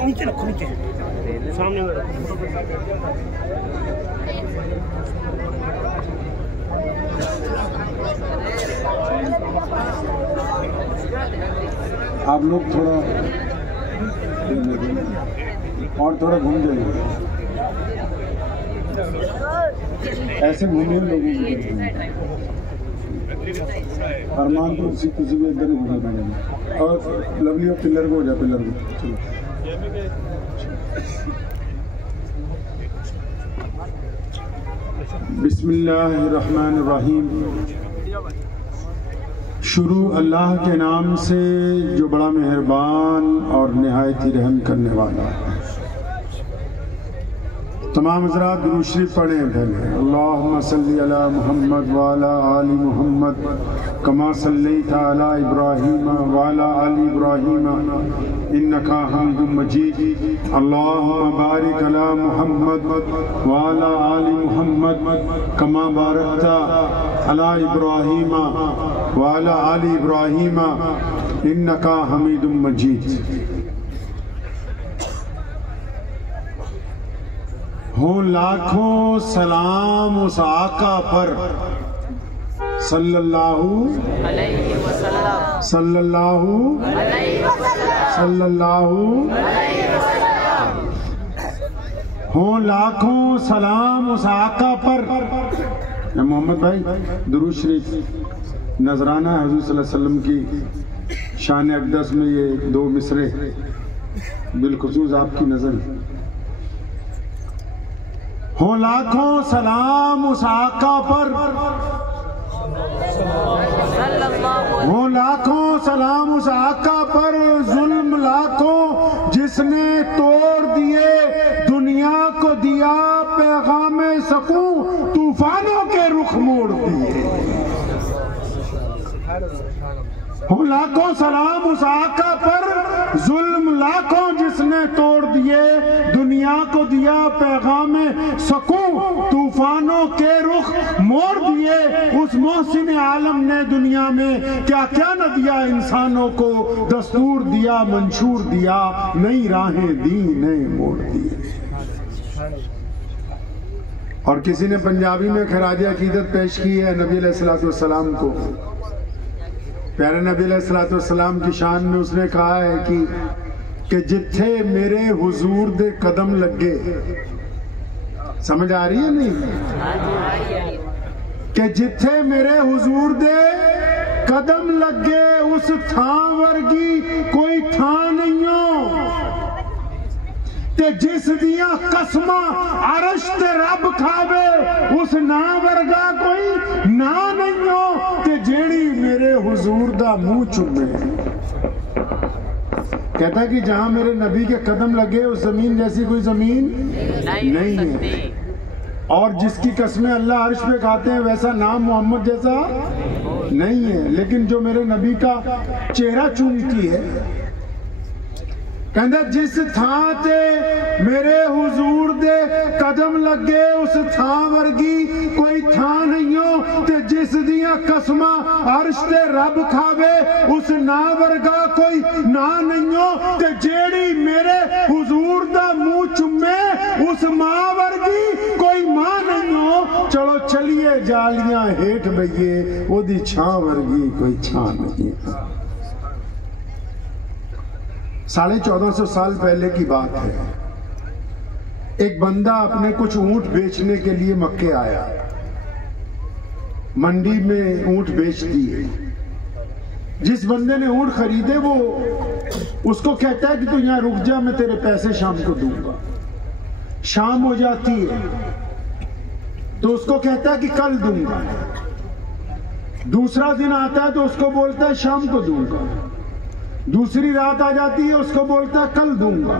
नीचे रखो, नीचे सामने में रखो। आप लोग थोड़ा और थोड़ा घूम जाइए, ऐसे घूमिए लोगों को। अरमान को किसी भी इधर घूमना पड़ेगा। और लवली और पिलर को हो जाए, पिलर को चलो। बिस्मिल्लाहिर्रहमानिर्रहीम। शुरू अल्लाह के नाम से जो बड़ा मेहरबान और निहायत ही रहम करने वाला है। तमाम हज़रात दुरूद शरीफ पढ़ें पहले। अल्लाहुम्मा सल्ली अला मुहम्मद व अला आलि मुहम्मद कमा सल्लैता अला इब्राहीम व अला आलि इब्राहीम इन्नका हमीदुम मजीद। अल्लाहुम्मा बारिक अला मुहम्मद व अला आलि मुहम्मद कमा बारकता अला इब्राहीम व अला आलि इब्राहीम इन्नका हमीदुम मजीद। हो लाखों सलाम उस आका पर सल्लल्लाहु अलैहि वसल्लम, सल्लल्लाहु अलैहि वसल्लम, सल्लल्लाहु अलैहि वसल्लम। हो लाखों सलाम उस आका पर। मोहम्मद भाई दुरूद शरीफ नजराना हुज़ूर सल्लल्लाहु अलैहि वसल्लम की शान अक़दस में ये दो मिसरे बिलखुसूस आपकी नजर। हो लाखों सलाम उस आका पर, हो लाखों सलाम उस आका पर, जुल्म लाखों जिसने तोड़ दिए, दुनिया को दिया पैगामे सकूं, तूफानों के रुख मोड़ दिए। हो लाखों सलाम उस आका पर, जुल्म लाखों जिसने तोड़ दिए, दुनिया को दिया पैगामे सकूं, तूफानों के रुख मोड़ दिए। उस मोहसिन आलम ने दुनिया में क्या क्या न दिया इंसानों को, दस्तूर दिया, मंशूर दिया, नई राहें दी, नए मोड़ दिए। और किसी ने पंजाबी में खराज अकीदत पेश की है नबी अलैहिस्सलातु वस्सलाम को। प्यारे नबी अलैहिस्सलाम की शान में उसने कहा है कि जिथे मेरे हुजूर दे कदम लगे। समझ आ रही है नहीं? कि जिथे मेरे हुजूर दे कदम लगे, उस थां वर्गी कोई थां नहीं हो, ते जिस दिया कसमां अरश ते रब खावे, उस ना वर्गा कोई ना नहीं हो, ते जेड़ी मेरे हुजूर दा मुंह चुमे। कहता है कि जहां मेरे नबी के कदम लगे उस जमीन जैसी कोई जमीन नहीं है। और जिसकी कसमें अल्लाह अर्श पे खाते हैं वैसा नाम मोहम्मद जैसा नहीं है। लेकिन जो मेरे नबी का चेहरा चूमती है, कहता जिस थां ते मेरे हुजूर दे कदम लगे, उस थां वर्गी कोई थां नहीं हो, ते जिस दियां कसमां अर्श ते रब खावे, उस ना वर्गा कोई ना नहीं हो, ते जेड़ी मेरे हुजूर दा मुंह चुमे, उस मां वर्गी कोई मां नहीं हो। चलो चलिए जालियां हेठ बइए, ओदी छां वर्गी कोई छां नहीं है। 1450 साल पहले की बात है। एक बंदा अपने कुछ ऊंट बेचने के लिए मक्के आया। मंडी में ऊंट बेच दिए। जिस बंदे ने ऊंट खरीदे वो उसको कहता है कि तू यहाँ रुक जा, मैं तेरे पैसे शाम को दूंगा। शाम हो जाती है तो उसको कहता है कि कल दूंगा। दूसरा दिन आता है तो उसको बोलता है शाम को दूंगा। दूसरी रात आ जाती है, उसको बोलता है कल दूंगा।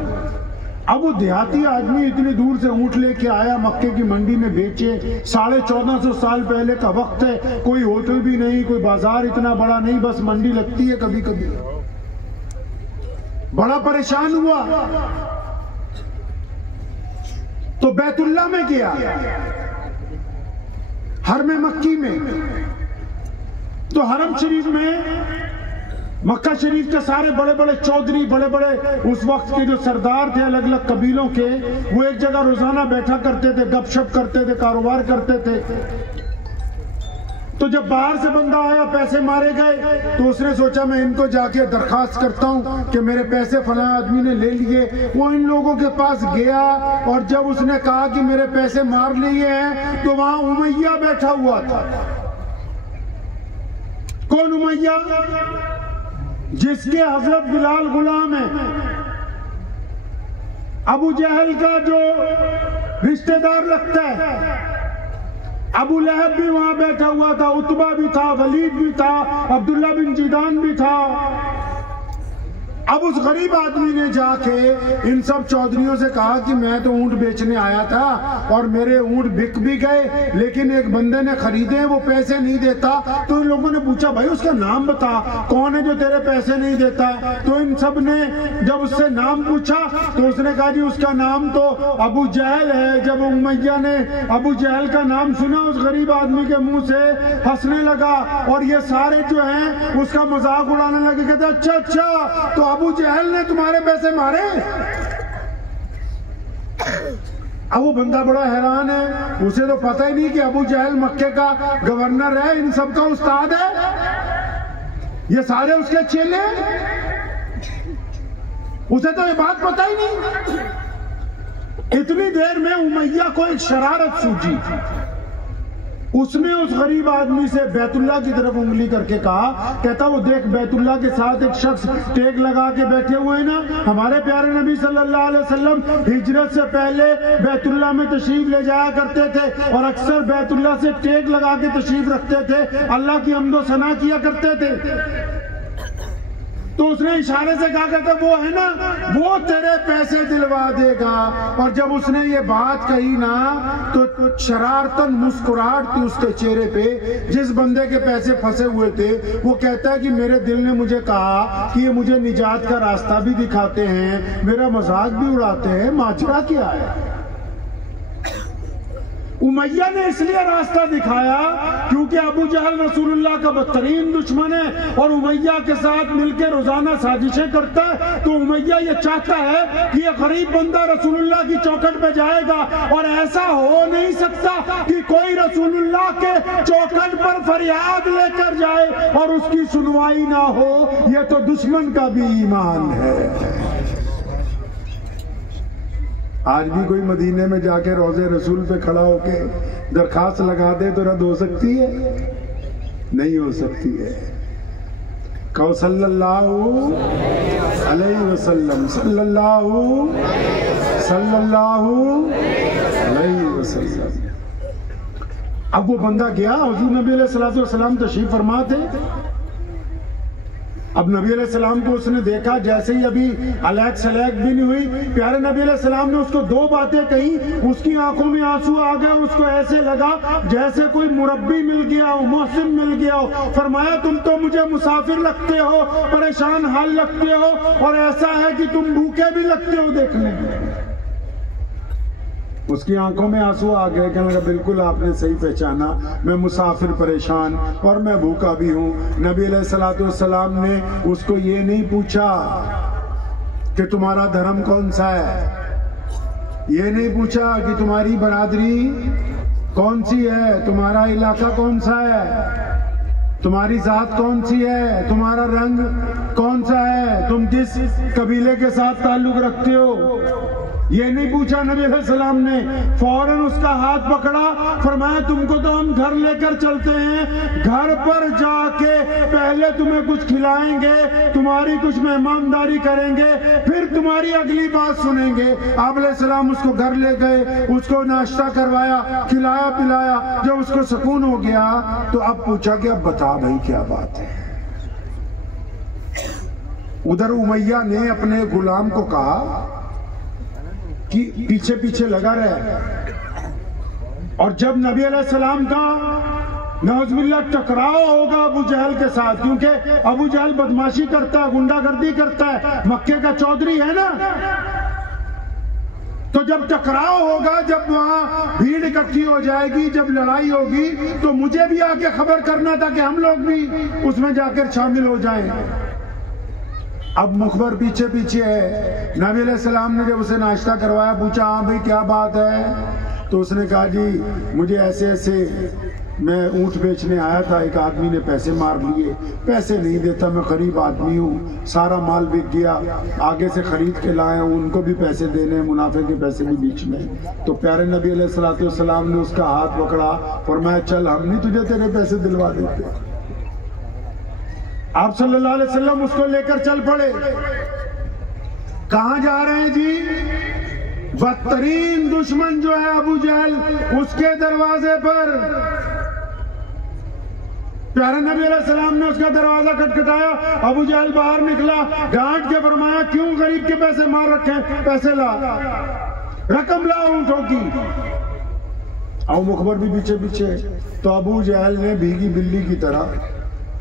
अब वो देहाती आदमी इतनी दूर से ऊंट लेके आया, मक्के की मंडी में बेचे। 1450 साल पहले का वक्त है, कोई होटल भी नहीं, कोई बाजार इतना बड़ा नहीं, बस मंडी लगती है कभी कभी। बड़ा परेशान हुआ तो बैतुल्ला में गया, हरम मक्की में। तो हरम शरीफ में, मक्का शरीफ के सारे बड़े बड़े चौधरी, बड़े बड़े उस वक्त के जो सरदार थे अलग अलग कबीलों के, वो एक जगह रोजाना बैठा करते थे, गपशप करते थे, कारोबार करते थे। तो जब बाहर से बंदा आया, पैसे मारे गए, तो उसने सोचा मैं इनको जाके दरखास्त करता हूं कि मेरे पैसे फलां आदमी ने ले लिए। वो इन लोगों के पास गया और जब उसने कहा कि मेरे पैसे मार लिए हैं, तो वहां उमैया बैठा हुआ था। कौन उमैया? जिसके हजरत बिलाल गुलाम है, अबू जहल का जो रिश्तेदार लगता है। अबू लहब भी वहां बैठा हुआ था, उतबा भी था, वलीद भी था, अब्दुल्ला बिन जिदान भी था। अब उस गरीब आदमी ने जाके इन सब चौधरियों से कहा कि मैं तो ऊंट बेचने आया था और मेरे ऊंट बिक भी गए, लेकिन एक बंदे ने खरीदे, वो पैसे नहीं देता। तो इन लोगों ने पूछा भाई उसका नाम बता, कौन है जो तेरे पैसे नहीं देता? तो इन सब ने जब उससे नाम पूछा तो उसने कहा जी उसका नाम तो अबू जहल है। जब उमैया ने अबू जहल का नाम सुना उस गरीब आदमी के मुंह से, हंसने लगा और ये सारे जो हैं उसका मजाक उड़ाने लगे। कहते अच्छा अच्छा, तो अबू जहल ने तुम्हारे पैसे मारे? अब वो बंदा बड़ा हैरान है, उसे तो पता ही नहीं कि अबू जहल मक्के का गवर्नर है, इन सब का उस्ताद है, ये सारे उसके चेले। उसे तो ये बात पता ही नहीं। इतनी देर में उमैया को एक शरारत सूझी। उसने उस गरीब आदमी से बैतुल्ला की तरफ उंगली करके कहा, कहता वो देख बैतुल्ला के साथ एक शख्स टेक लगा के बैठे हुए हैं ना, हमारे प्यारे नबी सल्लल्लाहु अलैहि वसल्लम हिजरत से पहले बैतुल्ला में तशरीफ ले जाया करते थे और अक्सर बैतुल्ला से टेक लगा के तशरीफ रखते थे, अल्लाह की हम्दो सना किया करते थे। तो उसने इशारे से कहा, कहता वो है ना, वो तेरे पैसे दिलवा देगा। और जब उसने ये बात कही ना तो शरारतन मुस्कुराहट थी उसके चेहरे पे। जिस बंदे के पैसे फंसे हुए थे वो कहता है कि मेरे दिल ने मुझे कहा कि ये मुझे निजात का रास्ता भी दिखाते हैं, मेरा मजाक भी उड़ाते हैं, माजरा क्या है? उमैया ने इसलिए रास्ता दिखाया क्योंकि अबू जहल रसूलुल्लाह का बदतरीन दुश्मन है और उमैया के साथ मिलकर रोजाना साजिशें करता है। तो उमैया ये चाहता है कि ये गरीब बंदा रसूलुल्लाह की चौखट पे जाएगा और ऐसा हो नहीं सकता कि कोई रसूलुल्लाह के चौखट पर फरियाद लेकर जाए और उसकी सुनवाई ना हो। ये तो दुश्मन का भी ईमान है। आज भी कोई मदीने में जाके रोजे रसूल पे खड़ा होके दरखास्त लगा दे तो रद्द हो सकती है? नहीं हो सकती है। कहो सल्लल्लाहु अलैहि वसल्लम, सल्लल्लाहु अलैहि वसल्लम। अब वो बंदा गया, हुजूर नबी अलैहिस्सलातु वस्सलाम तशरीफ फरमा थे। अब नबी अलैहिस्सलाम को उसने देखा, जैसे ही अभी अलैक सलैक भी नहीं हुई, प्यारे नबी अलैहिस्सलाम ने उसको दो बातें कही, उसकी आंखों में आंसू आ गए। उसको ऐसे लगा जैसे कोई मुरब्बी मिल गया हो, मोहसिन मिल गया हो। फरमाया तुम तो मुझे मुसाफिर लगते हो, परेशान हाल लगते हो और ऐसा है कि तुम भूखे भी लगते हो देखने में। उसकी आंखों में आंसू आ गए। कहने लगा बिल्कुल आपने सही पहचाना, मैं मुसाफिर, परेशान और मैं भूखा भी हूँ। नबी अलैहिस्सलातु वस्सलाम ने उसको ये नहीं पूछा कि तुम्हारा धर्म कौन सा है, ये नहीं पूछा कि तुम्हारी बरादरी कौन सी है, तुम्हारा इलाका कौन सा है, तुम्हारी जात कौन सी है, तुम्हारा रंग कौन सा है, तुम किस कबीले के साथ ताल्लुक रखते हो, ये नहीं पूछा। नबी अलैहिस्सलाम ने फौरन उसका हाथ पकड़ा, फरमाया तुमको तो हम घर लेकर चलते हैं, घर पर जाके पहले तुम्हें कुछ खिलाएंगे, तुम्हारी कुछ मेहमानदारी करेंगे, फिर तुम्हारी अगली बात सुनेंगे। आप अलैहिस्सलाम उसको घर ले गए, उसको नाश्ता करवाया, खिलाया पिलाया। जब उसको सुकून हो गया तो अब पूछा कि अब बता भाई क्या बात है। उधर उमैया ने अपने गुलाम को कहा कि पीछे पीछे लगा रहे। और जब नबी अलैहिस्सलाम का नौजुबिल्लाह टकराव होगा अबू जहल के साथ, क्योंकि अबू जहल बदमाशी करता है, गुंडागर्दी करता है, मक्के का चौधरी है ना, तो जब टकराव होगा, जब वहां भीड़ इकट्ठी हो जाएगी, जब लड़ाई होगी, तो मुझे भी आके खबर करना था कि हम लोग भी उसमें जाकर शामिल हो जाएं। अब मुखबर पीछे पीछे है। नबी अलैहिस्सलाम ने जब उसे नाश्ता करवाया, पूछा हाँ भाई क्या बात है, तो उसने कहा जी मुझे ऐसे ऐसे मैं ऊँट बेचने आया था, एक आदमी ने पैसे मार लिए, पैसे नहीं देता, मैं गरीब आदमी हूँ, सारा माल बिक गया, आगे से खरीद के लाया हूँ, उनको भी पैसे देने, मुनाफे के पैसे भी बीच में। तो प्यारे नबी अलैहिस्सलाम ने उसका हाथ पकड़ा, फरमाया चल हम नहीं तुझे तेरे पैसे दिलवा देते। आप सल्लल्लाहु अलैहि वसल्लम उसको लेकर चल पड़े। कहां जा रहे हैं जी? बदतरीन दुश्मन जो है अबू जहल, उसके दरवाजे पर। प्यारे नबी अलैहिस्सलाम ने उसका दरवाजा खटखटाया, अबू जहल बाहर निकला, डांट के फरमाया क्यों गरीब के पैसे मार रखे, पैसे ला, रकम ला ऊँटों की। और मुखबर भी पीछे पीछे। तो अबू जहल ने भीगी बिल्ली की तरह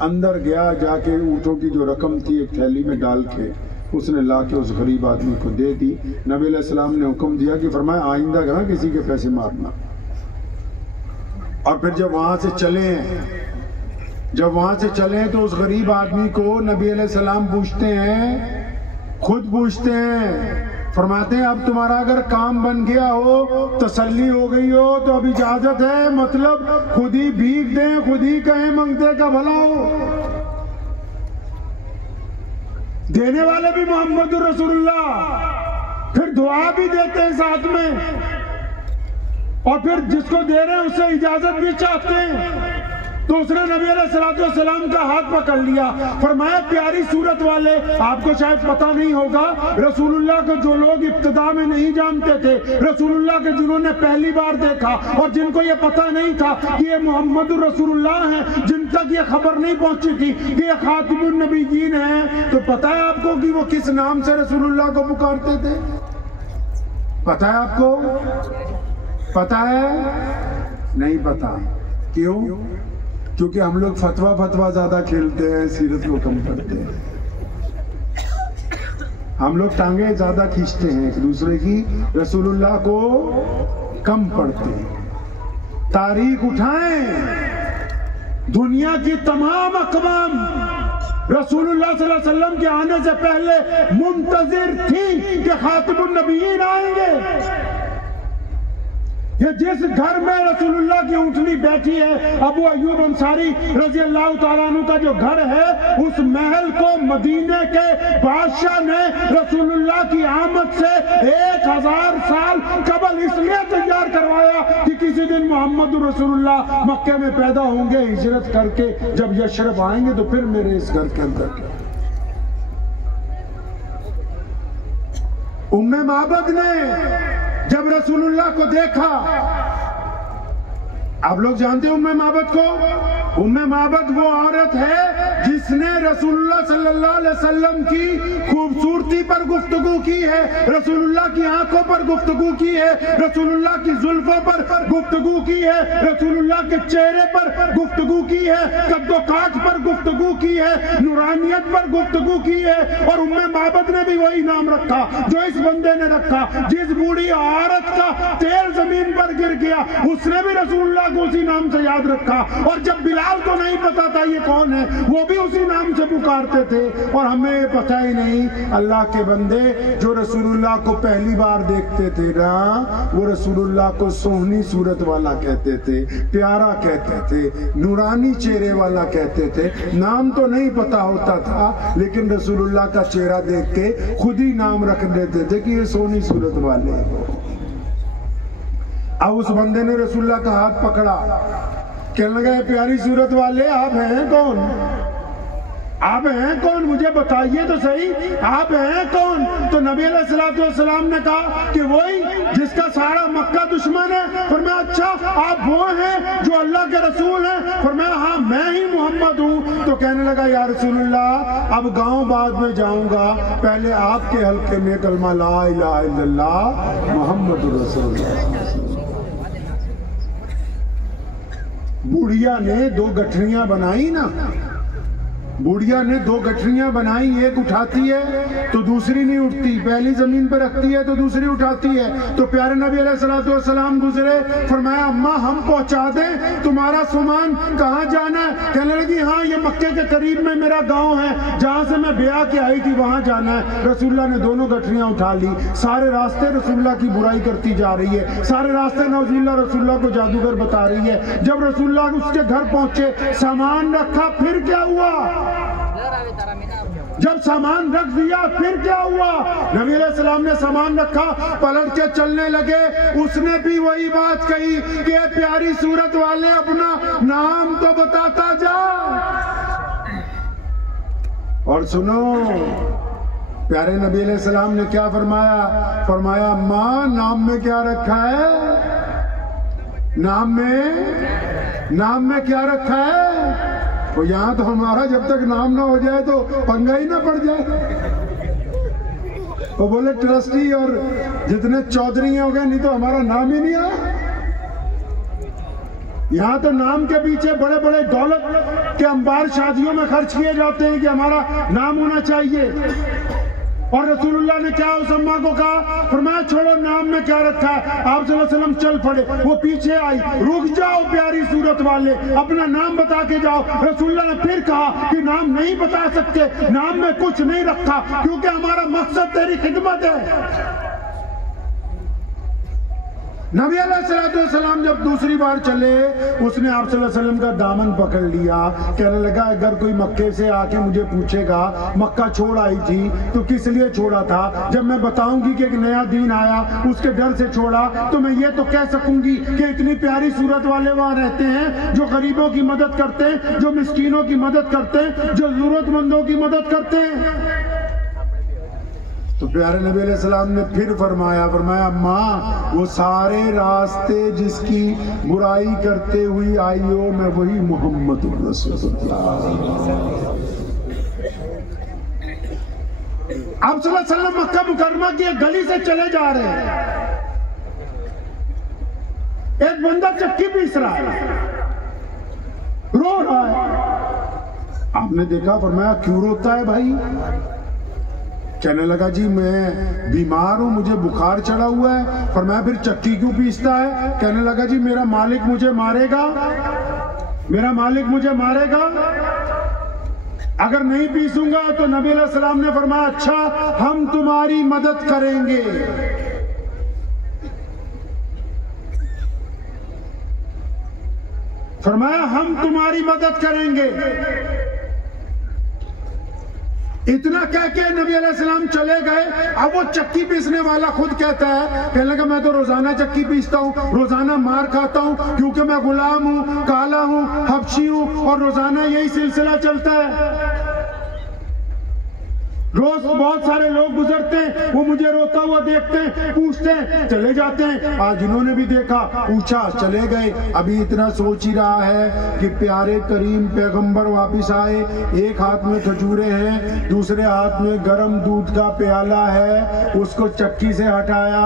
अंदर गया, जाके ऊँटों की जो रकम थी एक थैली में डाल के उसने ला के उस गरीब आदमी को दे दी। नबी अलैहिस्सलाम ने हुक्म दिया कि फरमाया आइंदा ना किसी के पैसे मारना। और फिर जब वहां से चले तो उस गरीब आदमी को नबी अलैहिस्सलाम पूछते हैं, खुद पूछते हैं, फरमाते हैं अब तुम्हारा अगर काम बन गया हो, तसल्ली हो गई हो, तो अब इजाजत है, मतलब खुद ही भीख दें, खुद ही कहें मंगते का भला हो। देने वाले भी मोहम्मद रसूलुल्लाह, फिर दुआ भी देते हैं साथ में, और फिर जिसको दे रहे हैं उससे इजाजत भी चाहते हैं। तो उसने नबी अलैहिस्सलाम का हाथ पकड़ लिया, फरमाया प्यारी सूरत वाले, आपको शायद पता नहीं होगा, रसूलुल्लाह को जो लोग इब्तिदा में नहीं जानते थे, रसूलुल्लाह के जिन्होंने पहली बार देखा और जिनको ये पता नहीं था कि ये मोहम्मद रसूलुल्लाह हैं, जिन तक ये खबर नहीं पहुंची थी कि ये खातिमुन नबीयीन हैं, तो पता है आपको कि वो किस नाम से रसूलुल्लाह को पुकारते थे? पता है आपको? पता है? नहीं पता। क्यों? क्योंकि हम लोग फतवा ज्यादा खेलते हैं, सीरत को कम करते हैं। हम लोग टांगे ज्यादा खींचते हैं एक दूसरे की, रसूलुल्लाह को कम पढ़ते हैं। तारीख उठाएं, दुनिया की तमाम अक़वाम रसूलुल्लाह सल्लल्लाहु अलैहि वसल्लम के आने से पहले मुंतजिर थी कि खातिमुन नबीयीन आएंगे। ये जिस घर में रसूलुल्लाह की ऊँटनी बैठी है, अबू अय्यूब अंसारी रजी अल्लाह ताला अन्हु का जो घर है, उस महल को मदीने के बादशाह ने रसूलुल्लाह की आमद से 1000 साल कबल इसलिए तैयार करवाया कि किसी दिन मोहम्मद रसूलुल्लाह मक्के में पैदा होंगे, हिजरत करके जब यशरफ आएंगे तो फिर मेरे इस घर के अंदर। उम्मे माबद ने जब रसूलुल्लाह को देखा, आप लोग जानते हैं उम्मे माबद को? उम्मे माबद वो औरत है जिसने रसूलुल्लाह सल्लल्लाहु अलैहि वसल्लम की खूबसूरती पर गुफ्तगू की है, रसूलुल्लाह की आंखों पर गुफ्तगू की है, रसूलुल्लाह की जुल्फों पर गुफ्तगू की है, रसूलुल्लाह के चेहरे पर गुफ्तगू की है, कद्दो-काट पर गुफ्तगू की है, नूरानियत पर गुफ्तगू की है। और उम्मे माबद ने भी वही नाम रखा जो इस बंदे ने रखा। जिस बूढ़ी औरत का तेल जमीन पर गिर गया, उसने भी रसूलुल्लाह को उसी नाम से याद रखा। और जब बिलाल को नहीं पता था ये कौन है, वो भी उसी नाम से पुकारते थे। और हमें पता ही नहीं, अल्लाह के बंदे जो रसूलुल्लाह को पहली बार देखते थे ना, वो रसूलुल्लाह को सोहनी सूरत वाला कहते थे, प्यारा कहते थे, नूरानी चेहरे वाला कहते थे। नाम तो नहीं पता होता था, लेकिन रसूलुल्लाह का चेहरा देख के खुद ही नाम रख देते थे कि ये सोहनी सूरत वाले हैं। अब उस बंदे ने रसूलुल्लाह का हाथ पकड़ा, कहने लगा प्यारी सूरत वाले, आप हैं कौन? आप हैं कौन? मुझे बताइए तो सही, आप हैं कौन? तो नबी अलैहिस्सलाम ने कहा कि वही जिसका सारा मक्का दुश्मन है। फरमाया अच्छा आप वो हैं जो अल्लाह के रसूल हैं? फरमाया हाँ मैं ही मोहम्मद हूँ। तो कहने लगा या रसूलुल्लाह अब गांव बाद में जाऊंगा, पहले आपके हल्के में कलमा ला इलाहा इल्लल्लाह मुहम्मदुर रसूलुल्लाह। बुढ़िया ने 2 गठरियां बनाई ना, बुढ़िया ने 2 गठरियां बनाई, एक उठाती है तो दूसरी नहीं उठती, पहली जमीन पर रखती है तो दूसरी उठाती है। तो प्यारे नबी अलैहिस्सलाम गुजरे, फरमाया अम्मा हम पहुंचा दें, तुम्हारा सामान कहाँ जाना है? कहने लगी हाँ ये मक्के के करीब में मेरा गांव है, जहां से मैं ब्याह के आई थी वहां जाना है। रसूलुल्लाह ने दोनों गठरियां उठा ली, सारे रास्ते रसूलुल्लाह की बुराई करती जा रही है, सारे रास्ते नौजुबिल्लाह रसूलुल्लाह को जादूगर बता रही है। जब रसूलुल्लाह उसके घर पहुंचे, सामान रखा, फिर क्या हुआ? जब सामान रख दिया फिर क्या हुआ? नबी अलैहिस्सलाम ने सामान रखा, पलट के चलने लगे, उसने भी वही बात कही कि प्यारी सूरत वाले अपना नाम तो बताता जा। और सुनो प्यारे नबी अलैहिस्सलाम ने क्या फरमाया? फरमाया माँ नाम में क्या रखा है? नाम में क्या रखा है? तो यहाँ तो हमारा जब तक नाम ना हो जाए तो पंगा ही ना पड़ जाए। वो बोले ट्रस्टी और जितने चौधरी हो गए, नहीं तो हमारा नाम ही नहीं आया। यहाँ तो नाम के पीछे बड़े बड़े दौलत के अंबार शादियों में खर्च किए जाते हैं कि हमारा नाम होना चाहिए। और रसूलुल्लाह ने क्या उस अम्मा को कहा? फरमाया छोड़ो नाम में क्या रखा है। आप सल्लल्लाहु अलैहि वसल्लम चल पड़े, वो पीछे आई, रुक जाओ प्यारी सूरत वाले, अपना नाम बता के जाओ। रसूलुल्लाह ने फिर कहा कि नाम नहीं बता सकते, नाम में कुछ नहीं रखा, क्योंकि हमारा मकसद तेरी खिदमत है। नबी अलैहिस्सलाम जब दूसरी बार चले, उसने आप सल्लल्लाहु अलैहि वसल्लम का दामन पकड़ लिया, कहने लगा अगर कोई मक्के से आके मुझे पूछेगा मक्का छोड़ आई थी तो किस लिए छोड़ा था, जब मैं बताऊंगी कि एक नया दीन आया उसके डर से छोड़ा, तो मैं ये तो कह सकूंगी कि इतनी प्यारी सूरत वाले वहां रहते हैं जो गरीबों की मदद करते हैं, जो मिस्कीनों की मदद करते हैं, जो जरूरतमंदों की मदद करते हैं। तो प्यारे नबी अलैहिस्सलाम ने फिर फरमाया माँ वो सारे रास्ते जिसकी बुराई करते हुई आई हो, मैं वही मोहम्मद रसूलुल्लाह। आप सल्लल्लाहु अलैहि वसल्लम मक्का मुकर्रमा की एक गली से चले जा रहे हैं, एक बंदा चक्की पीस रहा है, रो रहा है। आपने देखा, फरमाया क्यों रोता है भाई? कहने लगा जी मैं बीमार हूं, मुझे बुखार चढ़ा हुआ है। फरमाया फिर चक्की क्यों पीसता है? कहने लगा जी मेरा मालिक मुझे मारेगा, मेरा मालिक मुझे मारेगा अगर नहीं पीसूंगा। तो नबी अलैहि सलाम ने फरमाया अच्छा हम तुम्हारी मदद करेंगे। फरमाया हम तुम्हारी मदद करेंगे। इतना कह के नबी अलैहिस्सलाम चले गए। अब वो चक्की पीसने वाला खुद कहता है, कहने लगा मैं तो रोजाना चक्की पीसता हूँ, रोजाना मार खाता हूँ, क्योंकि मैं गुलाम हूँ, काला हूँ, हबशी हूँ, और रोजाना यही सिलसिला चलता है। रोज बहुत सारे लोग गुजरते हैं, वो मुझे रोता हुआ देखते हैं, पूछते हैं, चले जाते हैं। आज इन्होंने भी देखा, पूछा, चले गए। अभी इतना सोच ही रहा है कि प्यारे करीम पैगंबर वापिस आए, एक हाथ में खजूरें हैं, दूसरे हाथ में गर्म दूध का प्याला है, उसको चक्की से हटाया,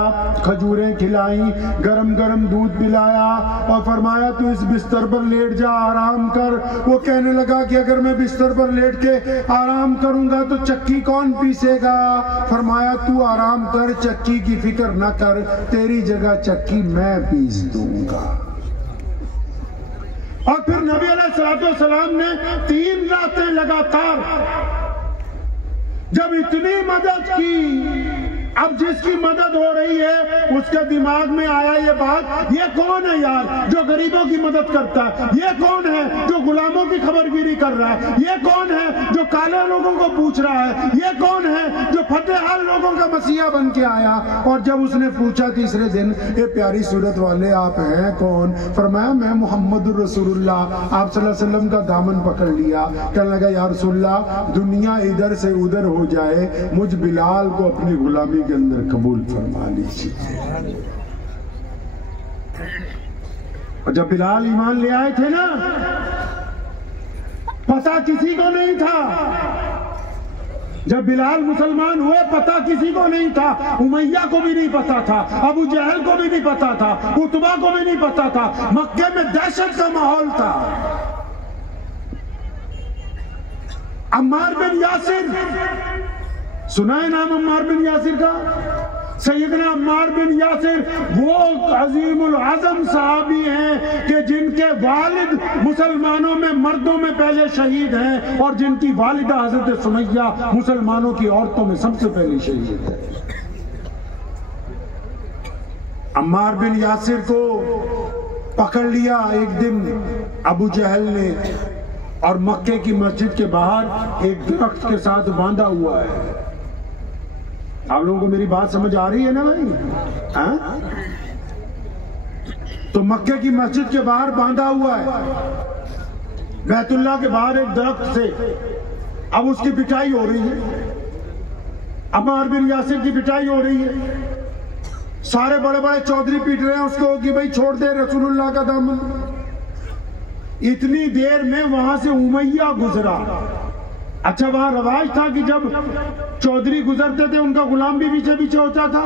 खजूरें खिलाई, गरम गरम दूध पिलाया और फरमाया तू इस बिस्तर पर लेट जा, आराम कर। वो कहने लगा कि अगर मैं बिस्तर पर लेट के आराम करूंगा तो चक्की कौन पीसेगा? फरमाया तू आराम कर, चक्की की फिक्र न कर, तेरी जगह चक्की मैं पीस दूंगा। और फिर नबी अलैहिस्सलाम ने 3 रातें लगातार जब इतनी मदद की, अब जिसकी मदद हो रही है उसके दिमाग में आया ये बात, ये कौन है यार जो गरीबों की मदद करता है? ये कौन है जो गुलामों की खबरगिरी कर रहा है? ये कौन है जो काले लोगों को पूछ रहा है? ये कौन है जो फतेहाल लोगों का मसीहा बन के आया? और जब उसने पूछा तीसरे दिन, ये प्यारी सूरत वाले आप हैं कौन? फरमाया मैं मोहम्मद रसूलुल्लाह। आप सल्लल्लाहु अलैहि वसल्लम का दामन पकड़ लिया, कहने लगा या रसूलल्लाह दुनिया इधर से उधर हो जाए, मुझ बिलाल को अपनी गुलामी के अंदर कबूल फरमा लीजिए। और जब बिलाल ईमान ले आए थे ना, पता किसी को नहीं था। जब बिलाल मुसलमान हुए पता किसी को नहीं था, उमैया को भी नहीं पता था, अबू जहल को भी नहीं पता था, उतबा को भी नहीं पता था। मक्के में दहशत का माहौल था। अम्मार बिन यासिर, सुना है नाम अम्मार बिन यासिर का? सैयदना अम्मार बिन यासिर वो अजीमुल आजम साहबी हैं कि जिनके वालिद मुसलमानों में मर्दों में पहले शहीद हैं और जिनकी वालिदा हजरत सुमैया मुसलमानों की औरतों में सबसे पहले शहीद है। अम्मार बिन यासिर को पकड़ लिया एक दिन अबू जहल ने और मक्के की मस्जिद के बाहर एक दरख्त के साथ बांधा हुआ है। आप लोगों को मेरी बात समझ आ रही है ना भाई? हाँ? तो मक्के की मस्जिद के बाहर बांधा हुआ है, बैतुल्लाह के बाहर एक दरख्त से। अब उसकी पिटाई हो रही है, अम्मार बिन यासिर की पिटाई हो रही है। सारे बड़े बड़े चौधरी पीट रहे हैं उसको कि भाई छोड़ दे रसूलुल्लाह का दामन। इतनी देर में वहां से उमैया गुजरा। अच्छा, वहां रवाज था कि जब चौधरी गुजरते थे उनका गुलाम भी पीछे पीछे होता था।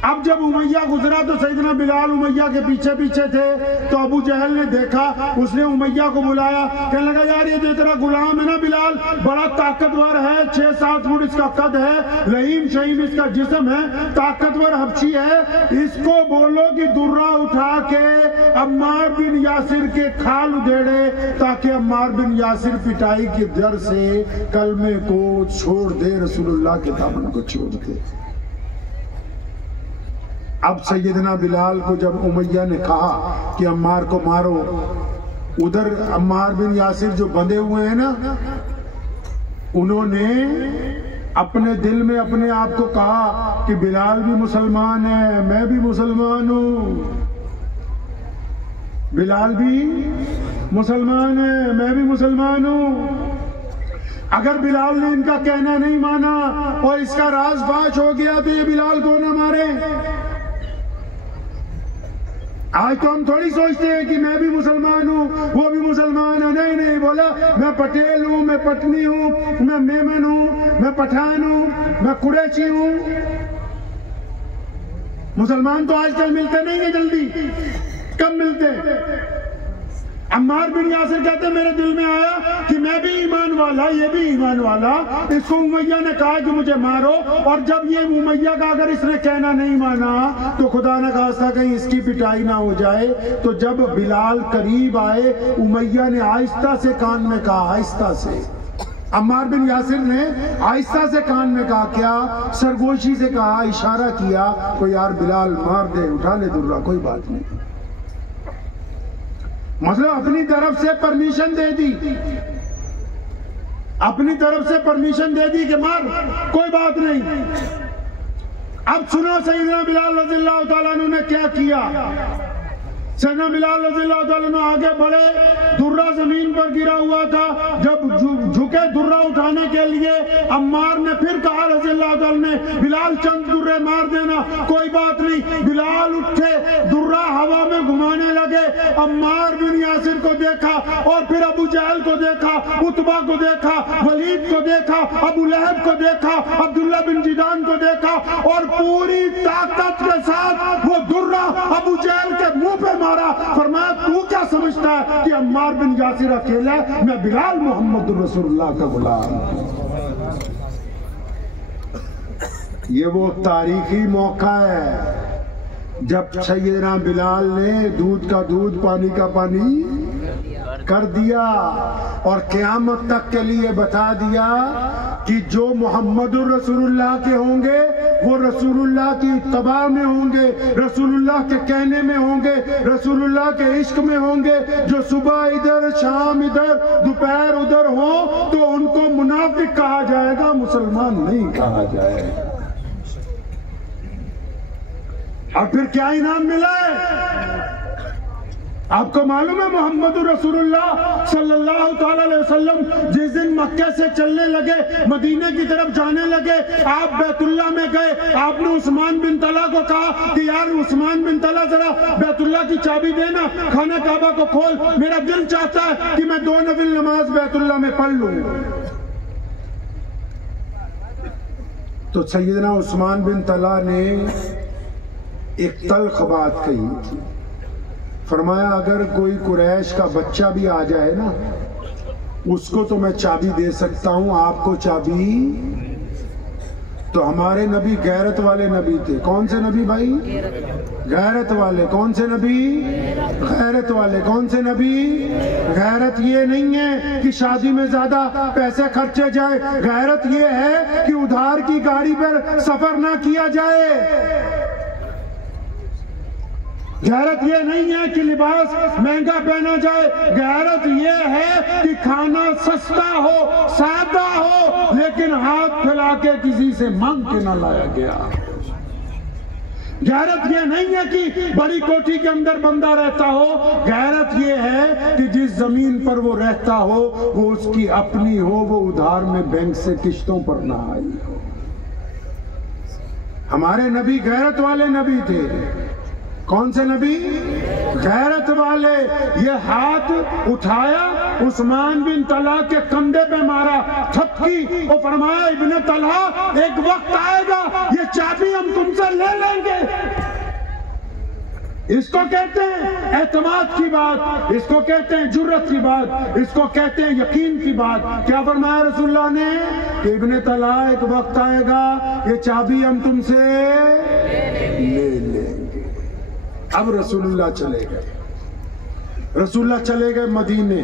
अब जब उमैया गुजरा तो सैयदना बिलाल उमैया के पीछे पीछे थे। तो अबू जहल ने देखा, उसने उमैया को बुलाया, कहने लगा यार ये जो तेरा गुलाम है ना बिलाल, बड़ा ताकतवर है, 6-7 फुट इसका कद है, रहीम शहीम इसका जिस्म है, ताकतवर हबशी है, इसको बोलो कि दुर्रा उठा के अम्मार बिन यासिर के खाल उधेड़े ताकि अम्मार बिन यासिर पिटाई के डर से कलमे को छोड़ दे, रसूलुल्लाह के दामन को छोड़ दे। अब सैयदना बिलाल को जब उमैया ने कहा कि अम्मार को मारो, उधर अम्मार बिन यासिर जो बंधे हुए हैं ना, उन्होंने अपने दिल में अपने आप को कहा कि बिलाल भी मुसलमान है, मैं भी मुसलमान हूं, बिलाल भी मुसलमान है, मैं भी मुसलमान हूं। अगर बिलाल ने इनका कहना नहीं माना और इसका राज फाश हो गया तो ये बिलाल को ना मारे। आज तो हम थोड़ी सोचते हैं कि मैं भी मुसलमान हूँ, वो भी मुसलमान है। नहीं नहीं, बोला मैं पटेल हूँ, मैं पटनी हूँ, मैं मेमन हूँ, मैं पठान हूँ, मैं कुरैशी हूँ। मुसलमान तो आजकल मिलते नहीं है जल्दी, कब मिलते। अम्मार बिन यासिर कहते मेरे दिल में आया कि मैं भी ईमान वाला, ये भी ईमान वाला। इसको उमैया ने कहा कि मुझे मारो, और जब ये उमैया का अगर इसने कहना नहीं माना तो खुदा न खास्ता कहीं इसकी पिटाई ना हो जाए। तो जब बिलाल करीब आए, उमैया ने आहिस्ता से कान में कहा, आहिस्ता से। अम्मार बिन यासिर ने आहिस्ता से कान में कहा, क्या? सरगोशी से कहा, इशारा किया तो यार बिलाल मार दे, उठा ले दुर्रा, कोई बात नहीं। मतलब अपनी तरफ से परमिशन दे दी, अपनी तरफ से परमिशन दे दी कि मार, कोई बात नहीं। अब सुनो सैयदना बिलाल रज़ियल्लाहु ताला अन्हु ने क्या किया। सैयदना बिलाल रज़ियल्लाहु ताला अन्हु आगे बढ़े, दुर्रा जमीन पर गिरा हुआ था। जब झुके दुर्रा उठाने के लिए, अम्मार ने फिर कहा रज़ियल्लाहु ताला ने, बिलाल चंद दुर्रे मार देना, कोई बात नहीं। बिलाल उठे, दुर्रा हवा में घुमाने लगे। अम्मार बिन यासिर को देखा और फिर अबू जहल को देखा, उतबा को देखा, वलीद को देखा, अबू लहब को देखा, अब्दुल्ला बिन जिदान को देखा, और पूरी ताकत के साथ वो दुर्रा अबू जहल के मुंह पे मारा। फरमाया तू क्या समझता है कि अम्मार बिन यासिर अकेला है? मैं बिलाल मोहम्मद रसूलुल्लाह का गुलाम। ये वो तारीखी मौका है जब सैयदना बिलाल ने दूध का दूध, पानी का पानी कर दिया और क़यामत तक के लिए बता दिया कि जो मोहम्मदुर रसूलुल्लाह के होंगे वो रसूलुल्लाह की इत्तबा में होंगे, रसूलुल्लाह के कहने में होंगे, रसूलुल्लाह के इश्क में होंगे। जो सुबह इधर, शाम इधर, दोपहर उधर हो तो उनको मुनाफिक कहा जाएगा, मुसलमान नहीं कहा जाएगा। और फिर क्या इनाम मिला है? आपको मालूम है मोहम्मद रसूलुल्लाह सल्लल्लाहु ताला अलैहि वसल्लम जिस दिन मक्के से चलने लगे, मदीने की तरफ जाने लगे, आप बैतुल्ला में गए। आपने उस्मान बिन तला को कहा कि यार उस्मान बिन तला जरा बैतुल्ला की चाबी देना, खाना काबा को खोल, मेरा दिल चाहता है कि मैं 2 नफिल नमाज बैतुल्ला में पढ़ लूं। तो सैयदना उस्मान बिन तला ने एक तल्ख बात कही। फरमाया अगर कोई कुरैश का बच्चा भी आ जाए ना, उसको तो मैं चाबी दे सकता हूं, आपको चाबी। तो हमारे नबी गैरत वाले नबी थे। कौन से नबी भाई? गैरत वाले। कौन से नबी? गैरत वाले। कौन से नबी? गैरत ये नहीं है कि शादी में ज्यादा पैसे खर्चे जाए, गैरत ये है कि उधार की गाड़ी पर सफर ना किया जाए। गैरत ये नहीं है कि लिबास महंगा पहना जाए, गैरत ये है कि खाना सस्ता हो, सादा हो, लेकिन हाथ फैला के किसी से मांग के ना लाया गया। गैरत ये नहीं है कि बड़ी कोठी के अंदर बंदा रहता हो, गैरत ये है कि जिस जमीन पर वो रहता हो वो उसकी अपनी हो, वो उधार में बैंक से किश्तों पर ना आई हो। हमारे नबी गैरत वाले नबी थे। कौन से नबी? गैरत वाले। ये हाथ उठाया, उस्मान बिन तला के कंधे पे मारा, थपकी और फरमाया इब्ने तला एक वक्त आएगा ये चाबी हम तुमसे ले लेंगे। इसको कहते हैं एतमाद की बात, इसको कहते हैं जुर्रत की बात, इसको कहते हैं यकीन की बात। क्या फरमाया रसूलुल्लाह ने कि इब्ने तला एक वक्त आएगा ये चाबी हम तुमसे ले लेंगे। अब रसूलुल्लाह चले गए। रसूलुल्लाह चले गए मदीने।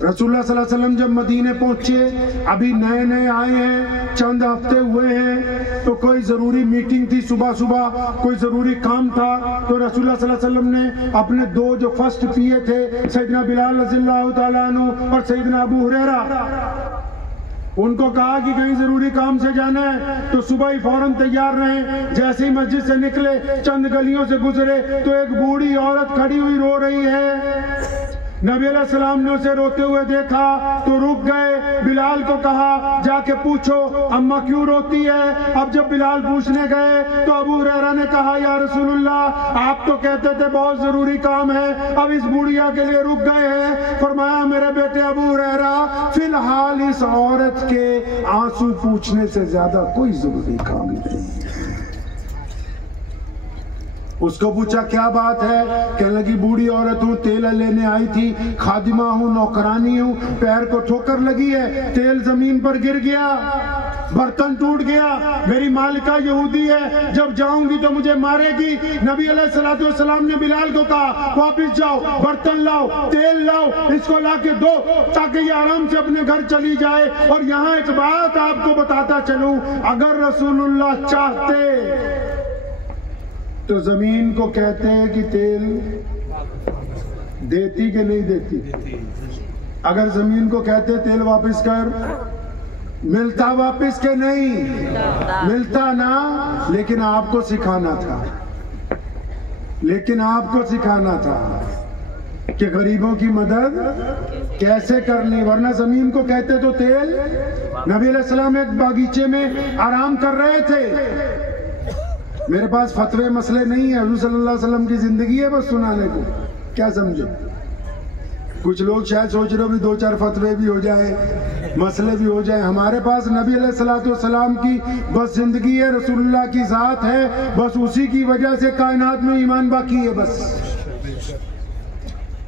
रसूलुल्लाह सल्लल्लाहु अलैहि वसल्लम जब मदीने पहुंचे, अभी नए नए आए हैं, चंद हफ्ते हुए हैं, तो कोई जरूरी मीटिंग थी, सुबह सुबह कोई जरूरी काम था। तो रसूलुल्लाह सल्लल्लाहु अलैहि वसल्लम ने अपने 2 जो फर्स्ट पिए थे, सैयदना बिलाल रज़ियल्लाहु ताला अन्हु और सैयदना अबू हुरैरा, उनको कहा कि कहीं जरूरी काम से जाना है तो सुबह ही फौरन तैयार रहें। जैसे ही मस्जिद से निकले, चंद गलियों से गुजरे तो एक बूढ़ी औरत खड़ी हुई रो रही है। नबी अलैहिस्सलाम ने उसे रोते हुए देखा तो रुक गए। बिलाल को कहा जाके पूछो अम्मा क्यों रोती है। अब जब बिलाल पूछने गए तो अबू हुरैरा ने कहा या रसूलुल्लाह आप तो कहते थे बहुत जरूरी काम है, अब इस बुढ़िया के लिए रुक गए हैं। फरमाया मेरे बेटे अबू हुरैरा, फिलहाल इस औरत के आंसू पूछने से ज्यादा कोई जरूरी काम नहीं। उसको पूछा क्या बात है? कहने लगी बूढ़ी औरत हूँ, तेल लेने आई थी, खादिमा हूँ, नौकरानी हूँ, पैर को ठोकर लगी है, तेल जमीन पर गिर गया, बर्तन टूट गया, मेरी मालिका यहूदी है, जब जाऊंगी तो मुझे मारेगी। नबी अलैहिस्सलाम ने बिलाल को कहा वापिस जाओ, बर्तन लाओ, तेल लाओ, इसको लाके दो ताकि ये आराम से अपने घर चली जाए। और यहाँ एक बात आपको बताता चलूं, अगर रसूलुल्लाह चाहते तो जमीन को कहते हैं कि तेल देती कि नहीं देती। अगर जमीन को कहते तेल वापस कर, मिलता वापस के नहीं मिलता ना। लेकिन आपको सिखाना था, लेकिन आपको सिखाना था कि गरीबों की मदद कैसे करनी, वरना जमीन को कहते तो तेल। नबी अलैहिस्सलाम एक बागीचे में आराम कर रहे थे। मेरे पास फतवे मसले नहीं है, हुज़ूर सल्लल्लाहु अलैहि वसल्लम की जिंदगी है बस सुनाने को, क्या समझे। कुछ लोग शायद सोच रहे हो भी 2-4 फतवे भी हो जाए, मसले भी हो जाए। हमारे पास नबी अलैहिस्सलाम की बस जिंदगी है, रसूलुल्लाह की जात है, बस उसी की वजह से कायनात में ईमान बाकी है। बस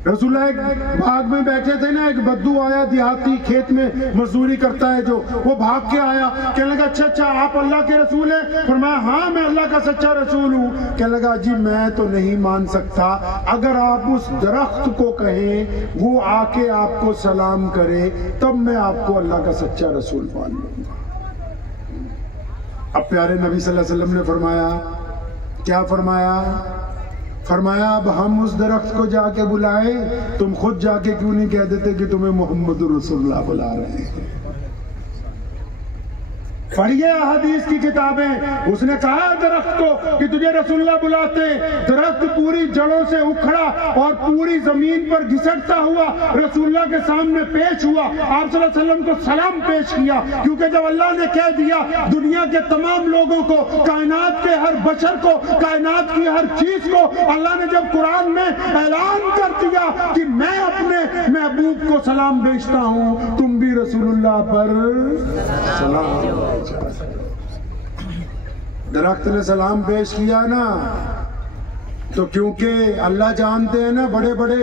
रसूलुल्लाह एक बाग में बैठे थे ना, एक बद्दू आया, देहाती खेत में मजदूरी करता है जो, वो भाग के आया, कहने लगा अच्छा आप अल्लाह के रसूल हैं? फरमाया हाँ मैं अल्लाह का सच्चा रसूल हूँ। कहने लगा जी मैं तो नहीं मान सकता, अगर आप उस दरख्त को कहें वो आके आपको सलाम करे तब मैं आपको अल्लाह का सच्चा रसूल मान लूंगा। अब प्यारे नबी सल्लल्लाहु अलैहि वसल्लम ने फरमाया, क्या फरमाया? फरमाया अब हम उस दरख्त को जाके बुलाए, तुम खुद जाके क्यों नहीं कह देते कि तुम्हें मोहम्मद रसूलुल्लाह बुला रहे हैं। पढ़िए हदीस की किताबें। उसने कहा दरख्त को कि तुझे रसूलुल्लाह बुलाते। दरख्त पूरी जड़ों से उखड़ा और पूरी जमीन पर घिसटता हुआ रसूलुल्लाह के सामने पेश हुआ। आप सल्लल्लाहु अलैहि वसल्लम को सलाम पेश किया, क्योंकि जब अल्लाह ने कह दिया दुनिया के तमाम लोगों को, कायनात के हर बशर को, कायनात की हर चीज को, अल्लाह ने जब कुरान में ऐलान कर दिया कि मैं अपने महबूब को सलाम भेजता हूं, तुम भी रसूलुल्लाह पर सलाम। दरख्त ने सलाम पेश किया ना, तो क्योंकि अल्लाह जानते हैं ना, बड़े बड़े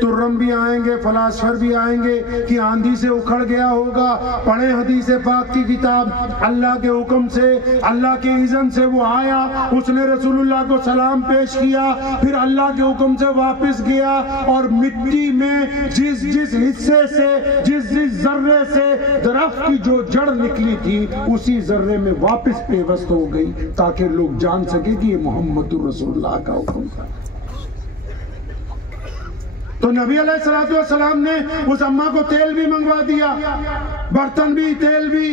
तुर्रम भी आएंगे, फलासफर भी आएंगे कि आंधी से उखड़ गया होगा। पढ़े हदीस पाक की किताब, अल्लाह के हुक्म से, अल्लाह के इज़्न से वो आया, उसने रसूलुल्लाह को सलाम पेश किया, फिर अल्लाह के हुक्म से वापस गया और मिट्टी में जिस जिस हिस्से से, जिस जिस जर्रे से दरख्त की जो जड़ निकली थी, उसी जर्रे में वापस पेवस्त हो गई, ताकि लोग जान सके कि ये मोहम्मदुर रसूलुल्लाह का हुक्म। तो नबी अलैहिस्सलातु वस्सलाम ने उस अम्मा को तेल भी मंगवा दिया, बर्तन भी, तेल भी।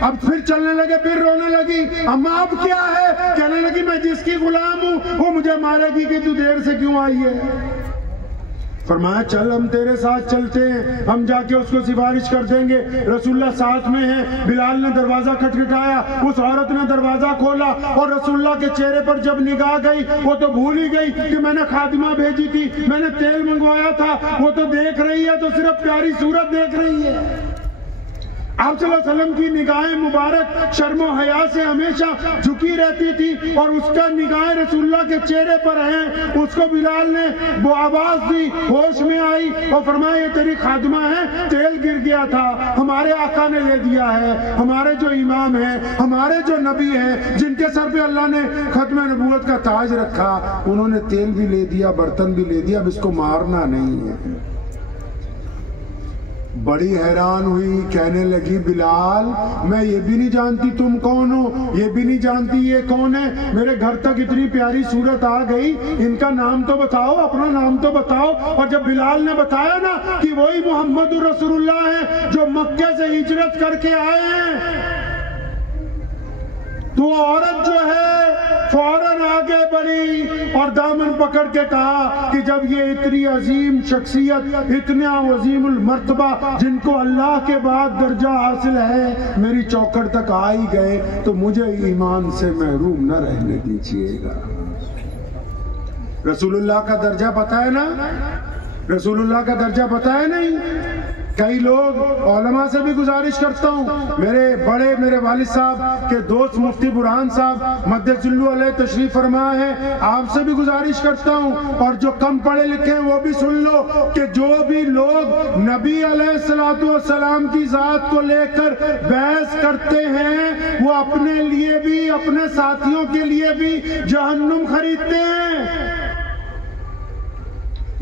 अब फिर चलने लगे, फिर रोने लगी। अम्मा अब क्या है? कहने लगी मैं जिसकी गुलाम हूं वो मुझे मारेगी कि तू देर से क्यों आई है। फरमाया चल हम तेरे साथ चलते हैं, हम जाके उसको सिफारिश कर देंगे। रसूलुल्लाह साथ में है। बिलाल ने दरवाजा खटखटाया, उस औरत ने दरवाजा खोला और रसूलुल्लाह के चेहरे पर जब निगाह गई, वो तो भूल ही गई कि मैंने खादिमा भेजी थी, मैंने तेल मंगवाया था। वो तो देख रही है, तो सिर्फ प्यारी सूरत देख रही है। आप सल्लल्लाहु अलैहि वसल्लम की निगाहें मुबारक शर्मो हया से हमेशा झुकी रहती थी और उसका निगाहें रसूलुल्लाह के चेहरे पर हैं। उसको बिलाल ने वो आवाज दी, होश में आई और फरमाया ये तेरी खादिमा है, तेल गिर गया था, हमारे आका ने ले दिया है। हमारे जो इमाम है, हमारे जो नबी है, जिनके सर पे अल्लाह ने खत्म नबूवत का ताज रखा, उन्होंने तेल भी ले दिया, बर्तन भी ले दिया, अब इसको मारना नहीं है। बड़ी हैरान हुई, कहने लगी बिलाल मैं ये भी नहीं जानती तुम कौन हो, ये भी नहीं जानती ये कौन है। मेरे घर तक इतनी प्यारी सूरत आ गई, इनका नाम तो बताओ, अपना नाम तो बताओ। और जब बिलाल ने बताया ना कि वही मोहम्मदुर रसूलुल्लाह है जो मक्के से हिजरत करके आए हैं, तो औरत जो है फौरन आगे बढ़ी और दामन पकड़ के कहा कि जब ये इतनी अजीम शख्सियत, इतना अजीमुल मर्तबा, जिनको अल्लाह के बाद दर्जा हासिल है, मेरी चौखट तक आ ही गए, तो मुझे ईमान से महरूम न रहने दीजिएगा। रसूलुल्लाह का दर्जा पता है ना? रसूलुल्लाह का दर्जा पता है नहीं? कई लोग, उलमा से भी गुजारिश करता हूँ, मेरे वालिद साहब के दोस्त मुफ्ती बुरहान साहब मद्दजिल्लु अलैह तशरीफ फरमा है, आपसे भी गुजारिश करता हूँ, और जो कम पढ़े लिखे हैं वो भी सुन लो कि जो भी लोग नबी अलैहिस्सलातु वस्सलाम की जात को लेकर बहस करते हैं, वो अपने लिए भी, अपने साथियों के लिए भी जहन्नुम खरीदते हैं।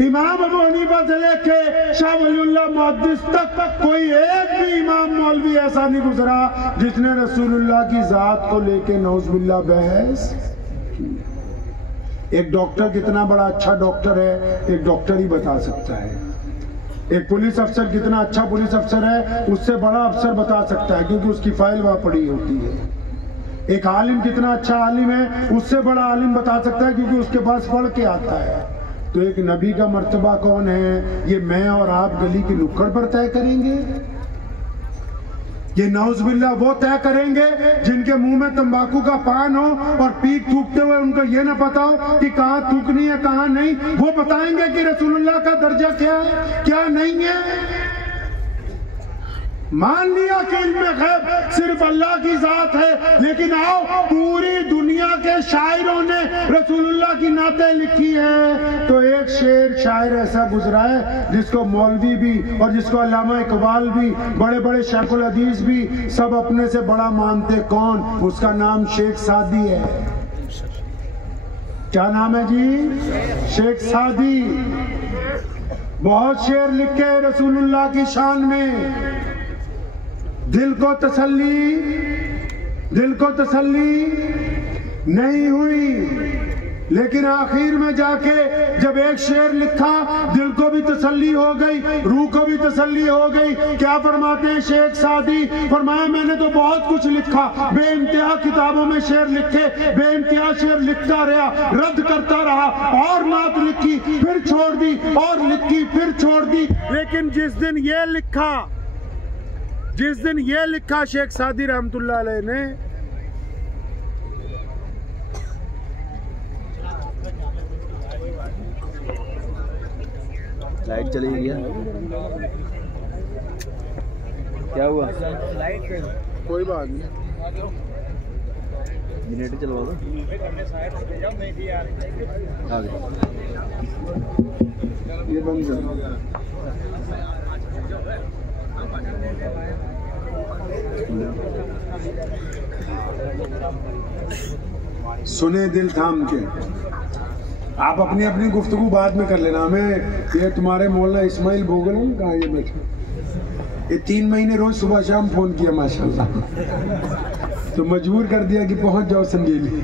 इमाम अबू हनीफा से लेके शाह वलीउल्लाह मुहद्दिस तक कोई एक भी इमाम मौलवी ऐसा नहीं गुजरा जिसने रसूलुल्लाह की जात को लेके नौज़ुबिल्लाह बहस की। एक डॉक्टर कितना बड़ा अच्छा डॉक्टर है, एक डॉक्टर ही बता सकता है। एक पुलिस अफसर कितना अच्छा पुलिस अफसर है, उससे बड़ा अफसर बता सकता है, क्योंकि उसकी फाइल वहां पड़ी होती है। एक आलिम कितना अच्छा आलिम है, उससे बड़ा आलिम बता सकता है, क्योंकि उसके पास पढ़ के आता है। तो एक नबी का मर्तबा कौन है, ये मैं और आप गली की नुक्कड़ पर तय करेंगे? ये नौज़ुबिल्लाह वो तय करेंगे जिनके मुंह में तंबाकू का पान हो और पीक थूकते हुए उनको ये ना पता हो कि कहाँ थूकनी है कहाँ नहीं। वो बताएंगे कि रसूलुल्लाह का दर्जा क्या है, क्या नहीं है। मान लिया कि इल्म गैब सिर्फ अल्लाह की जात है, लेकिन आओ पूरी दुनिया के शायरों ने रसूलुल्लाह की नाते लिखी है, तो एक शेर शायर ऐसा गुजरा है जिसको मौलवी भी और जिसको अल्लामा इकबाल भी, बड़े बड़े शेखुल हदीस भी सब अपने से बड़ा मानते। कौन? उसका नाम शेख सादी है। क्या नाम है जी? शेख सादी। बहुत शेर लिखे रसूलुल्लाह की शान में। दिल को तसल्ली नहीं हुई लेकिन आखिर में जाके जब एक शेर लिखा, दिल को भी तसल्ली हो गई, रूह को भी तसल्ली हो गई। क्या फरमाते हैं शेख सादी? फरमाया मैंने तो बहुत कुछ लिखा, बेइंतहा किताबों में शेर लिखे, बेइंतहा शेर लिखता रहा, रद्द करता रहा, और नात लिखी फिर छोड़ दी, और लिखी फिर छोड़ दी। लेकिन जिस दिन ये लिखा शेख सादी रहमतुल्लाह अलैह ने, लाइट चली गई है, क्या हुआ? कोई बात नहीं, जनरेटर चलवा दो। ये बंद कर। सुने दिल थाम के, आप अपनी अपनी गुफ्तगू बाद में कर लेना। हमें ये तुम्हारे मौलाना इस्माइल भोगल हैं, कहाँ ये बैठे, ये 3 महीने रोज सुबह शाम फोन किया माशाल्लाह, तो मजबूर कर दिया कि पहुंच जाओ संगेली।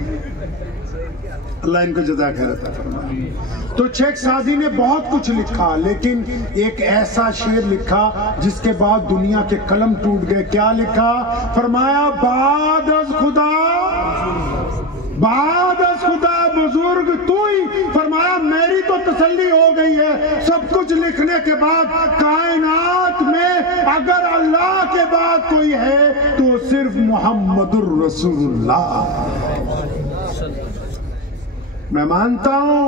अल्लाह इनको जज़ा खैर अता फरमाए। तो शेख सादी ने बहुत कुछ लिखा, लेकिन एक ऐसा शेर लिखा जिसके बाद दुनिया के कलम टूट गए। क्या लिखा? फरमाया बाद अज़ खुदा बुजुर्ग तू ही। फरमाया मेरी तो तसल्ली हो गई है सब कुछ लिखने के बाद, कायनात में अगर अल्लाह के बाद कोई है तो सिर्फ मोहम्मदुर रसूलुल्लाह। मैं मानता हूं,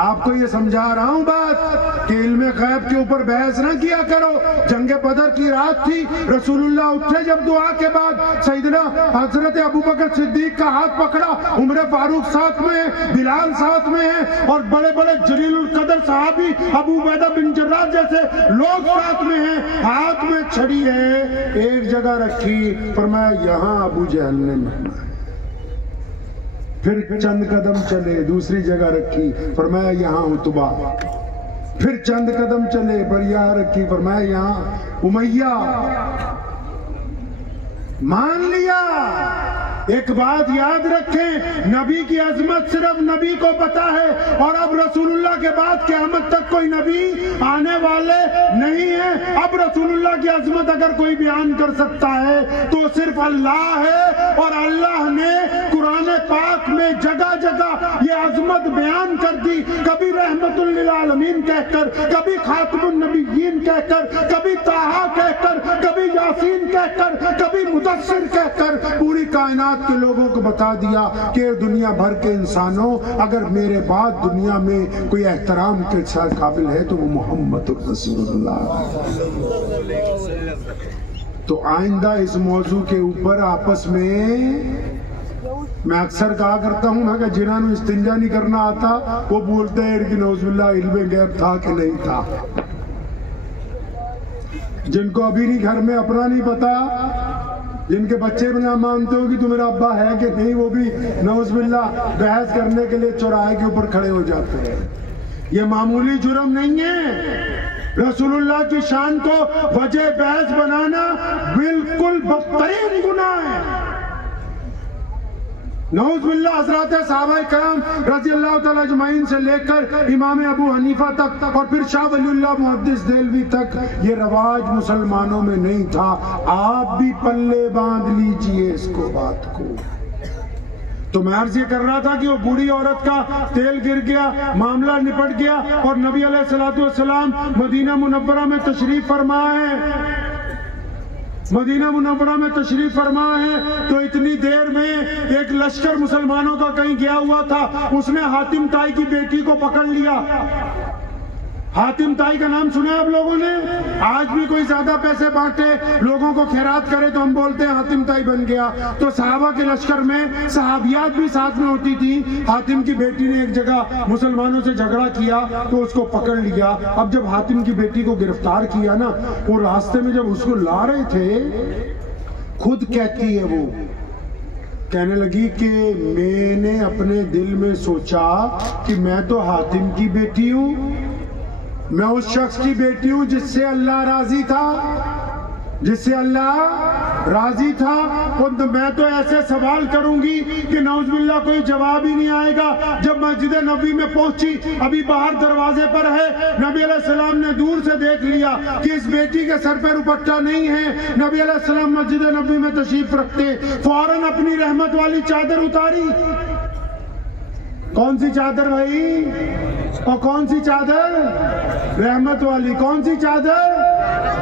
आपको ये समझा रहा हूं बात कि इल्मे गैब के ऊपर बहस ना किया करो। जंगे बदर की रात थी, रसूलुल्लाह उठे जब दुआ के बाद, सैयदना हजरत अबू बकर सिद्दीक का हाथ पकड़ा, उमर फारूक साथ में है, बिलाल साथ में है, और बड़े बड़े जलीलुल कदर साहबी अबू उबैदा बिन जर्राह जैसे लोग साथ में हैं। हाथ में छड़ी है, एक जगह रखी, फरमाया यहाँ अबू जहल ने मरना। फिर चंद कदम चले, दूसरी जगह रखी, फरमाया यहाँ उतबा। फिर चंद कदम चले, पर यहाँ रखी, फरमाया यहाँ उमैया। मान लिया। एक बात याद रखें, नबी की अजमत सिर्फ नबी को पता है, और अब रसूलुल्लाह के बाद क़यामत तक कोई नबी आने वाले नहीं है। अब रसूलुल्लाह की अजमत अगर कोई बयान कर सकता है तो सिर्फ अल्लाह है, और अल्लाह ने कुरान पाक में जगह जगह ये अजमत बयान कर दी। कभी रहमतुल लिल आलमीन कहकर, कभी खातमुन नबिय्यीन कहकर, कभी ताहा कहकर, कभी यासीन कहकर, कभी मुदस्सिर कहकर पूरी कायनात के लोगों को बता दिया कि दुनिया भर के इंसानों, अगर मेरे बाद दुनिया में कोई एहतराम के साथ काबिल है तो वो मोहम्मद रसूलुल्लाह। तो आइंदा इस मौजू के ऊपर आपस में, मैं अक्सर कहा करता हूं ना कि जिन्होंने इस्तिंजा नहीं करना आता वो बोलते हैं कि नौजुबिल्लाह इल्मे गैब था कि नहीं था। जिनको अभी नहीं घर में अपना नहीं पता, जिनके बच्चे भी ना मानते हो कि तू मेरा अब्बा है कि नहीं, वो भी नौजुबिल्लाह बहस करने के लिए चौराहे के ऊपर खड़े हो जाते हैं। ये मामूली जुर्म नहीं है। रसूलुल्लाह की शान को वजह बहस बनाना बिल्कुल बदतरीन गुनाह है। नऊज़ुबिल्लाह हज़रात सहाबाए किराम रज़ियल्लाहु तआला अजमाइन से लेकर इमाम अबू हनीफा तक और फिर शाह वलीउल्लाह मुहद्दिस देलवी तक ये रवाज मुसलमानों में नहीं था। आप भी पल्ले बांध लीजिए इसको, बात को। तो मैं अर्ज ये कर रहा था कि वो बूढ़ी औरत का तेल गिर गया, मामला निपट गया, और नबी अलैहिस्सलातु वस्सलाम मदीना मुनव्वरा में तशरीफ फरमा है। मदीना मुनव्वरा में तशरीफ फरमा है तो इतनी देर में एक लश्कर मुसलमानों का कहीं गया हुआ था, उसने हातिम ताई की बेटी को पकड़ लिया। हातिम ताई का नाम सुना आप लोगों ने? आज भी कोई ज्यादा पैसे बांटे, लोगों को खैरात करे तो हम बोलते हैं हातिम ताई बन गया। तो सहाबा के लश्कर में सहाबियात भी साथ में होती थी। हातिम की बेटी ने एक जगह मुसलमानों से झगड़ा किया तो उसको पकड़ लिया। अब जब हातिम की बेटी को गिरफ्तार किया ना, वो रास्ते में जब उसको ला रहे थे, खुद कहती है, वो कहने लगी कि मैंने अपने दिल में सोचा कि मैं तो हातिम की बेटी हूं, मैं उस शख्स की बेटी हूं जिससे अल्लाह राजी था, जिससे अल्लाह राजी था। और मैं तो ऐसे सवाल करूंगी कि नौजुबिल्ला कोई जवाब ही नहीं आएगा। जब मस्जिद नबी में पहुंची, अभी बाहर दरवाजे पर है, नबी अलैहिस्सलाम ने दूर से देख लिया कि इस बेटी के सर पे दुपट्टा नहीं है। नबी अलैहिस्सलाम मस्जिद नबी में तशरीफ रखते, फौरन अपनी रहमत वाली चादर उतारी। कौन सी चादर भाई? और कौन सी चादर? रहमत वाली। कौन सी चादर?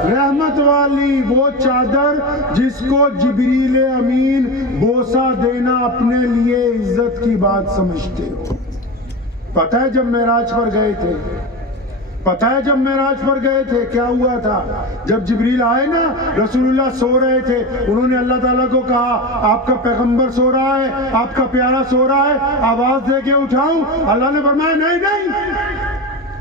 रहमत वाली। वो चादर जिसको जिब्रील अमीन बोसा देना अपने लिए इज्जत की बात समझते हो। पता है जब मेराज पर गए थे, पता है जब मेराज पर गए थे क्या हुआ था? जब जिब्रील आए ना, रसूलुल्लाह सो रहे थे, उन्होंने अल्लाह ताला को कहा आपका पैगंबर सो रहा है, आपका प्यारा सो रहा है, आवाज दे के उठाऊं? अल्लाह ने फरमाया नहीं नहीं,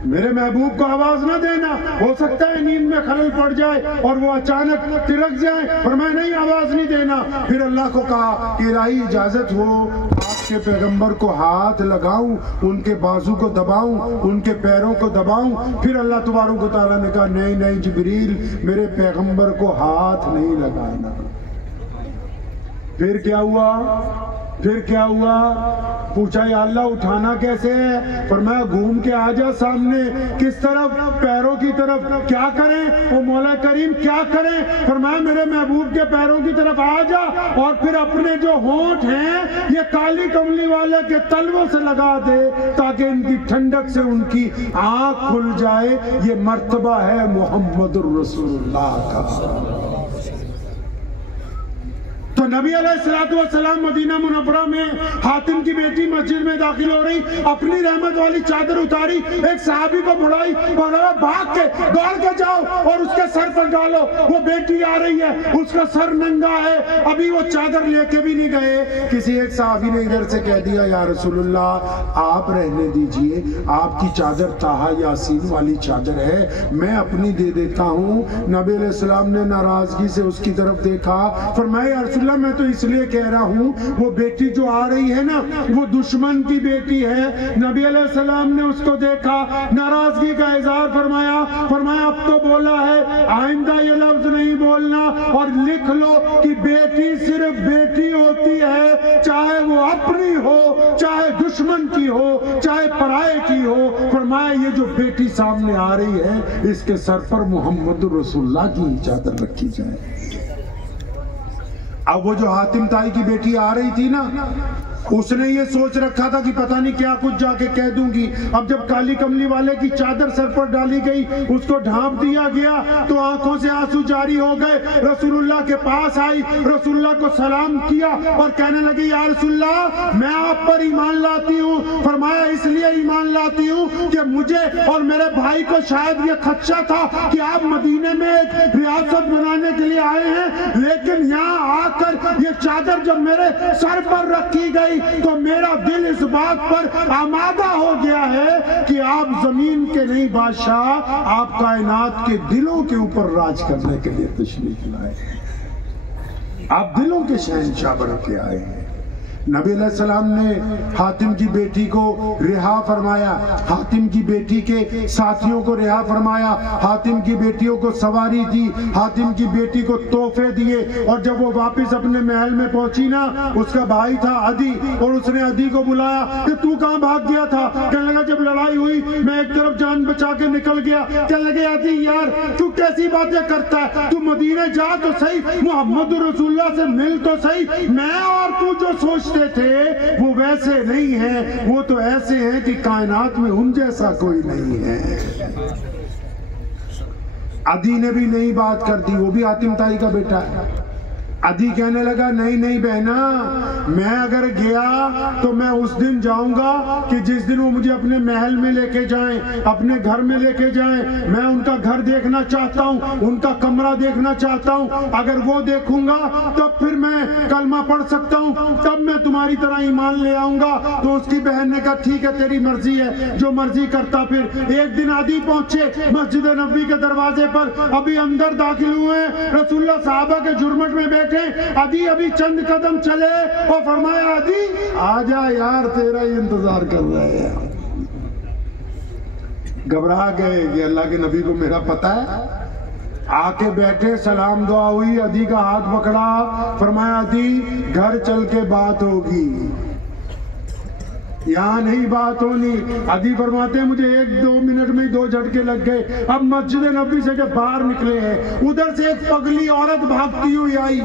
मेरे महबूब को आवाज ना देना, हो सकता है नींद में खलल पड़ जाए और वो अचानक तिरक जाए। फरमाया नहीं, आवाज नहीं देना। फिर अल्लाह को कहा कि इलाही इजाजत हो आपके पैगंबर को हाथ लगाऊं, उनके बाजू को दबाऊं, उनके पैरों को दबाऊं। फिर अल्लाह तबारक व तआला ने कहा नहीं नहीं जिब्रील, मेरे पैगंबर को हाथ नहीं लगाना। फिर क्या हुआ? फिर क्या हुआ? पूछा या अल्लाह उठाना कैसे है? फरमाया घूम के आ जा सामने। किस तरफ? पैरों की तरफ। क्या करें? ओ मौला करीम क्या करें? फरमाया मेरे महबूब के पैरों की तरफ आ जा और फिर अपने जो होंठ हैं ये काली कमली वाले के तलवों से लगा दे ताकि इनकी ठंडक से उनकी आंख खुल जाए। ये मर्तबा है मोहम्मदुर रसूलुल्लाह का। तो नबी अलैहिस्सलाम मदीना मुनव्वरा में हातिम की बेटी मस्जिद में दाखिल हो रही, अपनी रहमत वाली चादर उतारी, एक सहाबी को बुलाई, भाग के दौड़ के जाओ और उसके सर पर डालो, वो बेटी आ रही है, उसका सर नंगा है। अभी वो चादर लेके भी नहीं गए, किसी एक सहाबी ने इधर से कह दिया या रसूलुल्लाह आप रहने दीजिए, आपकी चादर ताहा यासीन वाली चादर है, मैं अपनी दे देता हूँ। नबी अलैहिस्सलाम ने नाराजगी से उसकी तरफ देखा, फरमाया मैं तो इसलिए कह रहा हूँ वो बेटी जो आ रही है ना वो दुश्मन की बेटी है। नबी अलैहिस्सलाम ने उसको देखा, नाराजगी का इजहार फरमाया, फरमाया अब तो बोला है आइंदा ये लफ्ज नहीं बोलना और लिख लो कि बेटी सिर्फ बेटी होती है, चाहे वो अपनी हो, चाहे दुश्मन की हो, चाहे पराये की हो। फरमाया ये जो बेटी सामने आ रही है इसके सर पर मोहम्मद रसूलुल्लाह की चादर रखी जाए। अब वो जो हातिम ताई की बेटी आ रही थी ना, उसने ये सोच रखा था कि पता नहीं क्या कुछ जाके कह दूंगी। अब जब काली कमली वाले की चादर सर पर डाली गई, उसको ढांप दिया गया तो आंखों से आंसू जारी हो गए। रसूलुल्लाह के पास आई, रसूलुल्लाह को सलाम किया और कहने लगी या रसूलुल्लाह मैं आप पर ईमान लाती हूँ। फरमाया इसलिए ईमान लाती हूँ कि मुझे और मेरे भाई को शायद ये खदशा था कि आप मदीने में एक रियासत बनाने के लिए आए हैं, लेकिन यहाँ आकर ये चादर जब मेरे सर पर रखी गई तो मेरा दिल इस बात पर आमादा हो गया है कि आप जमीन के नहीं बादशाह, आप कायनात के दिलों के ऊपर राज करने के लिए तशरीफ लाए, आप दिलों के शहंशाह बन के आए हैं। नबी अलैहिस्सलाम ने हातिम की बेटी को रिहा फरमाया, हातिम की बेटी के साथियों को रिहा फरमाया, हातिम की बेटियों को सवारी दी, हातिम की बेटी को तोहफे दिए। और जब वो वापस अपने महल में पहुंची ना, उसका भाई था अदी, और उसने अदी को बुलाया कि तू कहां भाग गया था? कहने लगा जब लड़ाई हुई मैं एक तरफ जान बचा के निकल गया। कहने लगे अदी यार तू कैसी बातें करता है, तू मदीने जा तो सही, मोहम्मद रसूलुल्लाह से मिल तो सही, मैं और तू जो सोचते थे वो वैसे नहीं है, वो तो ऐसे हैं कि कायनात में उन जैसा कोई नहीं है। अदी ने भी नई बात कर दी, वो भी हातिम ताई का बेटा है। अदी कहने लगा नहीं नहीं बहना, मैं अगर गया तो मैं उस दिन जाऊंगा कि जिस दिन वो मुझे अपने महल में लेके जाएं, अपने घर में लेके जाएं। मैं उनका घर देखना चाहता हूं, उनका कमरा देखना चाहता हूं। अगर वो देखूंगा तब फिर मैं कलमा पढ़ सकता हूं, तब मैं तुम्हारी तरह ईमान ले आऊंगा। तो उसकी बहन ने कहा ठीक है तेरी मर्जी है, जो मर्जी करता। फिर एक दिन अदी पहुंचे मस्जिद नबी के दरवाजे पर, अभी अंदर दाखिल हुए, रसूलुल्लाह साहबा के जुर्मट में बैठे। अदी अभी चंद कदम चले और फरमाया अदी आजा यार तेरा ही इंतजार कर रहे हैं। घबरा गए कि अल्लाह के नबी को मेरा पता है, आके बैठे, सलाम दुआ हुई, अदी का हाथ पकड़ा, फरमाया अदी घर चल के बात होगी, यहाँ नहीं बात होनी। अदी फरमाते मुझे 1-2 मिनट में 2 झटके लग गए। अब मस्जिद नबी से जब बाहर निकले हैं, उधर से एक पगली औरत भागती हुई आई।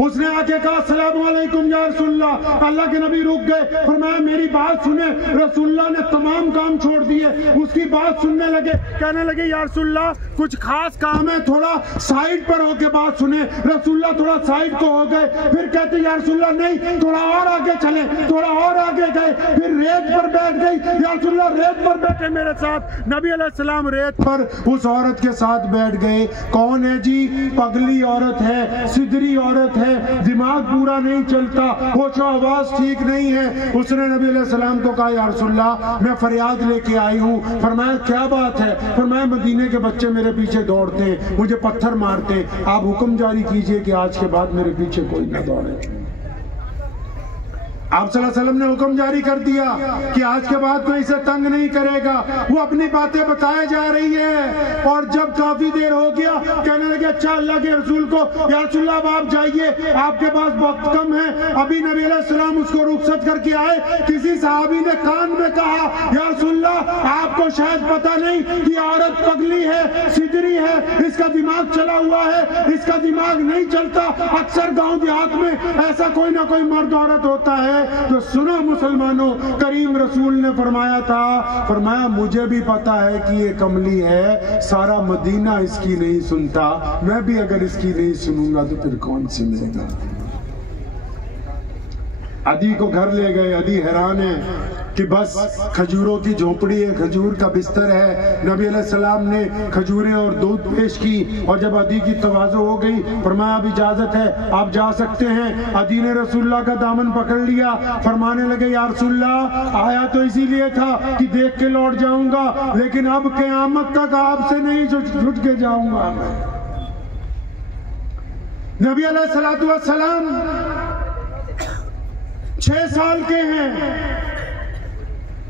उसने आके कहा अस्सलामु अलैकुम या रसूलल्लाह। अल्लाह के नबी रुक गए, फरमाया मेरी बात सुने। रसूलुल्लाह ने तमाम काम छोड़ दिए, उसकी बात सुनने लगे। कहने लगे या रसूलल्लाह कुछ खास काम है, थोड़ा साइड पर होके बात सुने। रसूलुल्लाह थोड़ा साइड को हो गए, फिर कहते या रसूलुल्लाह नहीं थोड़ा और आगे चले, थोड़ा और आगे गए, फिर रेत पर बैठ गई। या रसूलुल्लाह रेत पर बैठे मेरे साथ। नबी अलैहिस्सलाम रेत पर उस औरत के साथ बैठ गए। कौन है जी? पगली औरत है, सिदरी औरत है, दिमाग पूरा नहीं चलता, होशो आवाज ठीक नहीं है। उसने नबी अलैहिस्सलाम को कहा या रसूलल्लाह मैं फरियाद लेके आई हूँ। फरमाया क्या बात है? फरमाया मदीने के बच्चे मेरे पीछे दौड़ते हैं, मुझे पत्थर मारते हैं, आप हुक्म जारी कीजिए कि आज के बाद मेरे पीछे कोई ना दौड़े। आप सल्लल्लाहु अलैहि वसल्लम ने हुक्म जारी कर दिया कि आज के बाद कोई इसे तंग नहीं करेगा। वो अपनी बातें बताए जा रही है और जब काफी देर हो गया कहने लगे अच्छा अल्लाह के रसूल को या रसूलल्लाह अब आप जाइए, आपके पास वक्त कम है। अभी नबी अलैहिस्सलाम उसको रुखसत करके आए। किसी सहाबी ने कान में कहा या रसूलल्लाह आपको शायद पता नहीं कि औरत पगली है, सिदरी है, इसका दिमाग चला हुआ है, इसका दिमाग नहीं चलता। अक्सर गाँव देहात में ऐसा कोई ना कोई मर्द औरत होता है। तो सुनो मुसलमानों, करीम रसूल ने फरमाया था, फरमाया मुझे भी पता है कि ये कमली है, सारा मदीना इसकी नहीं सुनता, मैं भी अगर इसकी नहीं सुनूंगा तो फिर कौन सुनेगा। अदी को घर ले गए। अदी हैरान है कि बस खजूरों की झोपड़ी है, खजूर का बिस्तर है। नबी अलैहिस्सलाम ने खजूरें और दूध पेश की और जब अदी की तवाज़ो हो गई फरमाया अब इजाजत है, आप जा सकते हैं। अदी ने रसूलुल्लाह का दामन पकड़ लिया, फरमाने लगे या रसूलुल्लाह आया तो इसीलिए था कि देख के लौट जाऊंगा, लेकिन अब क़यामत तक आपसे नहीं छूट के जाऊंगा। नबी अलैहिस्सलाम 6 साल के हैं।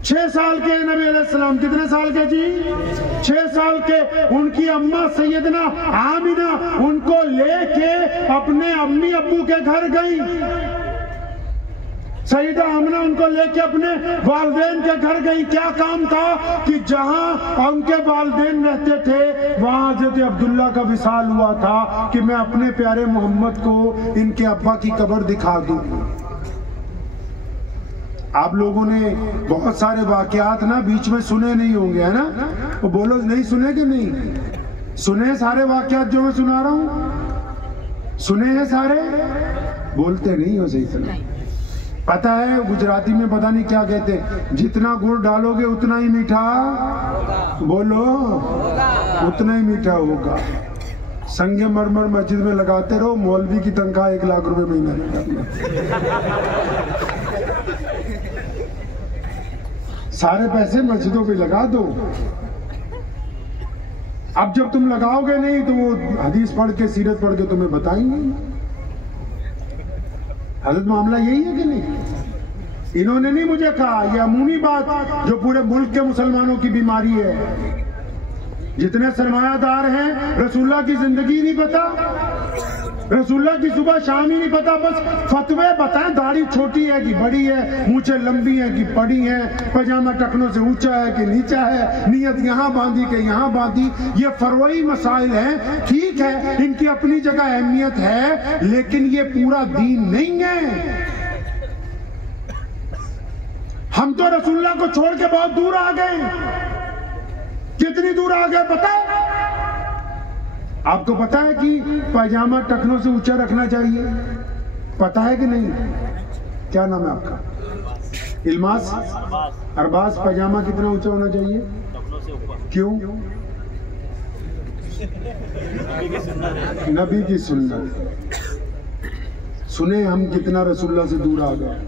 6 साल के नबी अलैहिस्सलाम। कितने साल के जी? 6 साल के। उनकी अम्मा सैयदना आमिना उनको लेके अपने अम्मी अब्बू के घर गई। सैयदा आमिना उनको लेके अपने वालिदैन के घर गई। क्या काम था कि जहां उनके वालिदैन रहते थे वहां हज़रत अब्दुल्ला का विसाल हुआ था कि मैं अपने प्यारे मोहम्मद को इनके अब्बा की कब्र दिखा दूं। आप लोगों ने बहुत सारे वाकयात ना बीच में सुने नहीं होंगे, है ना? वो बोलो नहीं सुने कि नहीं सुने? सारे वाकयात जो मैं सुना रहा हूँ सुने हैं सारे? बोलते नहीं हो सही तरह। पता है गुजराती में पता नहीं क्या कहते हैं, जितना गुड़ डालोगे उतना ही मीठा, बोलो उतना ही मीठा होगा। संगे मरमर मस्जिद में लगाते रहो, मौलवी की तनख्वाह 1 लाख रुपए महीना निकालना। सारे पैसे मस्जिदों पे लगा दो। अब जब तुम लगाओगे नहीं तो वो हदीस पढ़ के सीरत पढ़ के तुम्हें बताएंगे। हजरत मामला यही है कि नहीं? इन्होंने नहीं मुझे कहा, यह अमूमी बात जो पूरे मुल्क के मुसलमानों की बीमारी है। जितने सरमायादार हैं रसूलुल्लाह की जिंदगी नहीं पता, रसूलुल्लाह की सुबह शाम ही नहीं पता, बस फतवे बताएं दाढ़ी छोटी है कि बड़ी है, मूंछें लंबी है कि बड़ी है, पजामा टखनों से ऊंचा है कि नीचा है, नियत यहाँ बांधी कि यहाँ बांधी। ये फरवई मसाइल हैं, ठीक है इनकी अपनी जगह अहमियत है, लेकिन ये पूरा दीन नहीं है। हम तो रसूलुल्लाह को छोड़ के बहुत दूर आ गए। कितनी दूर आ गए पता है? आपको पता है कि पैजामा टखनों से ऊंचा रखना चाहिए? पता है कि नहीं? क्या नाम है आपका? इल्मास अरबाज। पैजामा कितना ऊंचा होना चाहिए? क्यों? नबी की सुन्नत। सुने हम कितना रसूलुल्लाह से दूर आ गए।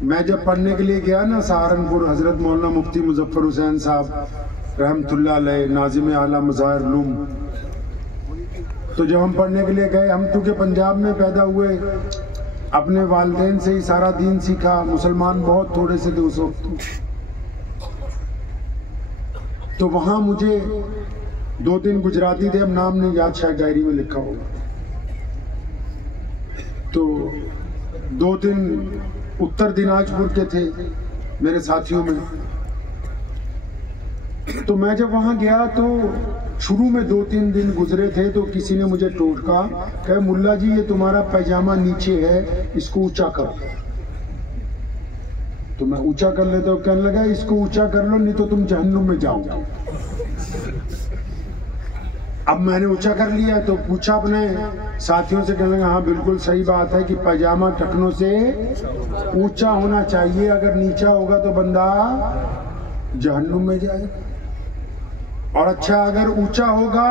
मैं जब पढ़ने के लिए गया ना सहारनपुर, हजरत मौलाना मुफ्ती मुजफ्फर हुसैन साहब रहमतुल्लाह अलैह नाज़िम आला मज़ाहिर उलूम, तो जब हम पढ़ने के लिए गए, हम चूँकि पंजाब में पैदा हुए, अपने वालिदैन से ही सारा दीन सीखा, मुसलमान बहुत थोड़े से थे उस वक्त। तो वहाँ मुझे 2-3 गुजराती थे, अब नाम नहीं याद, शायद डायरी में लिखा होगा। तो 2-3 उत्तर दिनाजपुर के थे मेरे साथियों में। तो मैं जब वहां गया तो शुरू में 2-3 दिन गुजरे थे तो किसी ने मुझे टोका, कहे मुल्ला जी ये तुम्हारा पैजामा नीचे है, इसको ऊंचा करो। तो मैं ऊंचा कर लेता हूँ, कहने लगा इसको ऊंचा कर लो नहीं तो तुम जहन्नुम में जाओगे। अब मैंने ऊंचा कर लिया तो पूछा अपने साथियों से, कहने लगा हाँ बिल्कुल सही बात है कि पैजामा टखनों से ऊंचा होना चाहिए, अगर नीचा होगा तो बंदा जहन्नुम में जाएगा। और अच्छा अगर ऊंचा होगा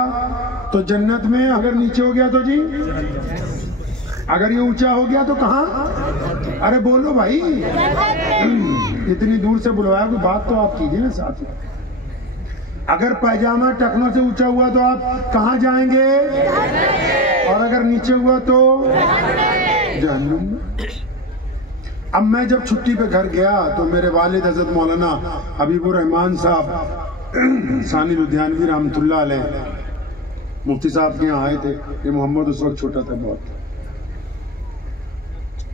तो जन्नत में, अगर नीचे हो गया तो जी, अगर ये ऊंचा हो गया तो कहाँ? अरे बोलो भाई, इतनी दूर से बुलवाया, कोई बात तो आप कीजिए ना साथ में। अगर पैजामा टखनों से ऊंचा हुआ तो आप कहाँ जाएंगे? और अगर नीचे हुआ तो जहन्नुम में। अब मैं जब छुट्टी पे घर गया तो मेरे वालिद हजरत मौलाना हबीबुर रहमान साहब सानी लुधियानवी रहमतुल्लाह अलैह मुफ्ती साहब के यहाँ आए थे। ये मोहम्मद उस वक्त छोटा था बहुत।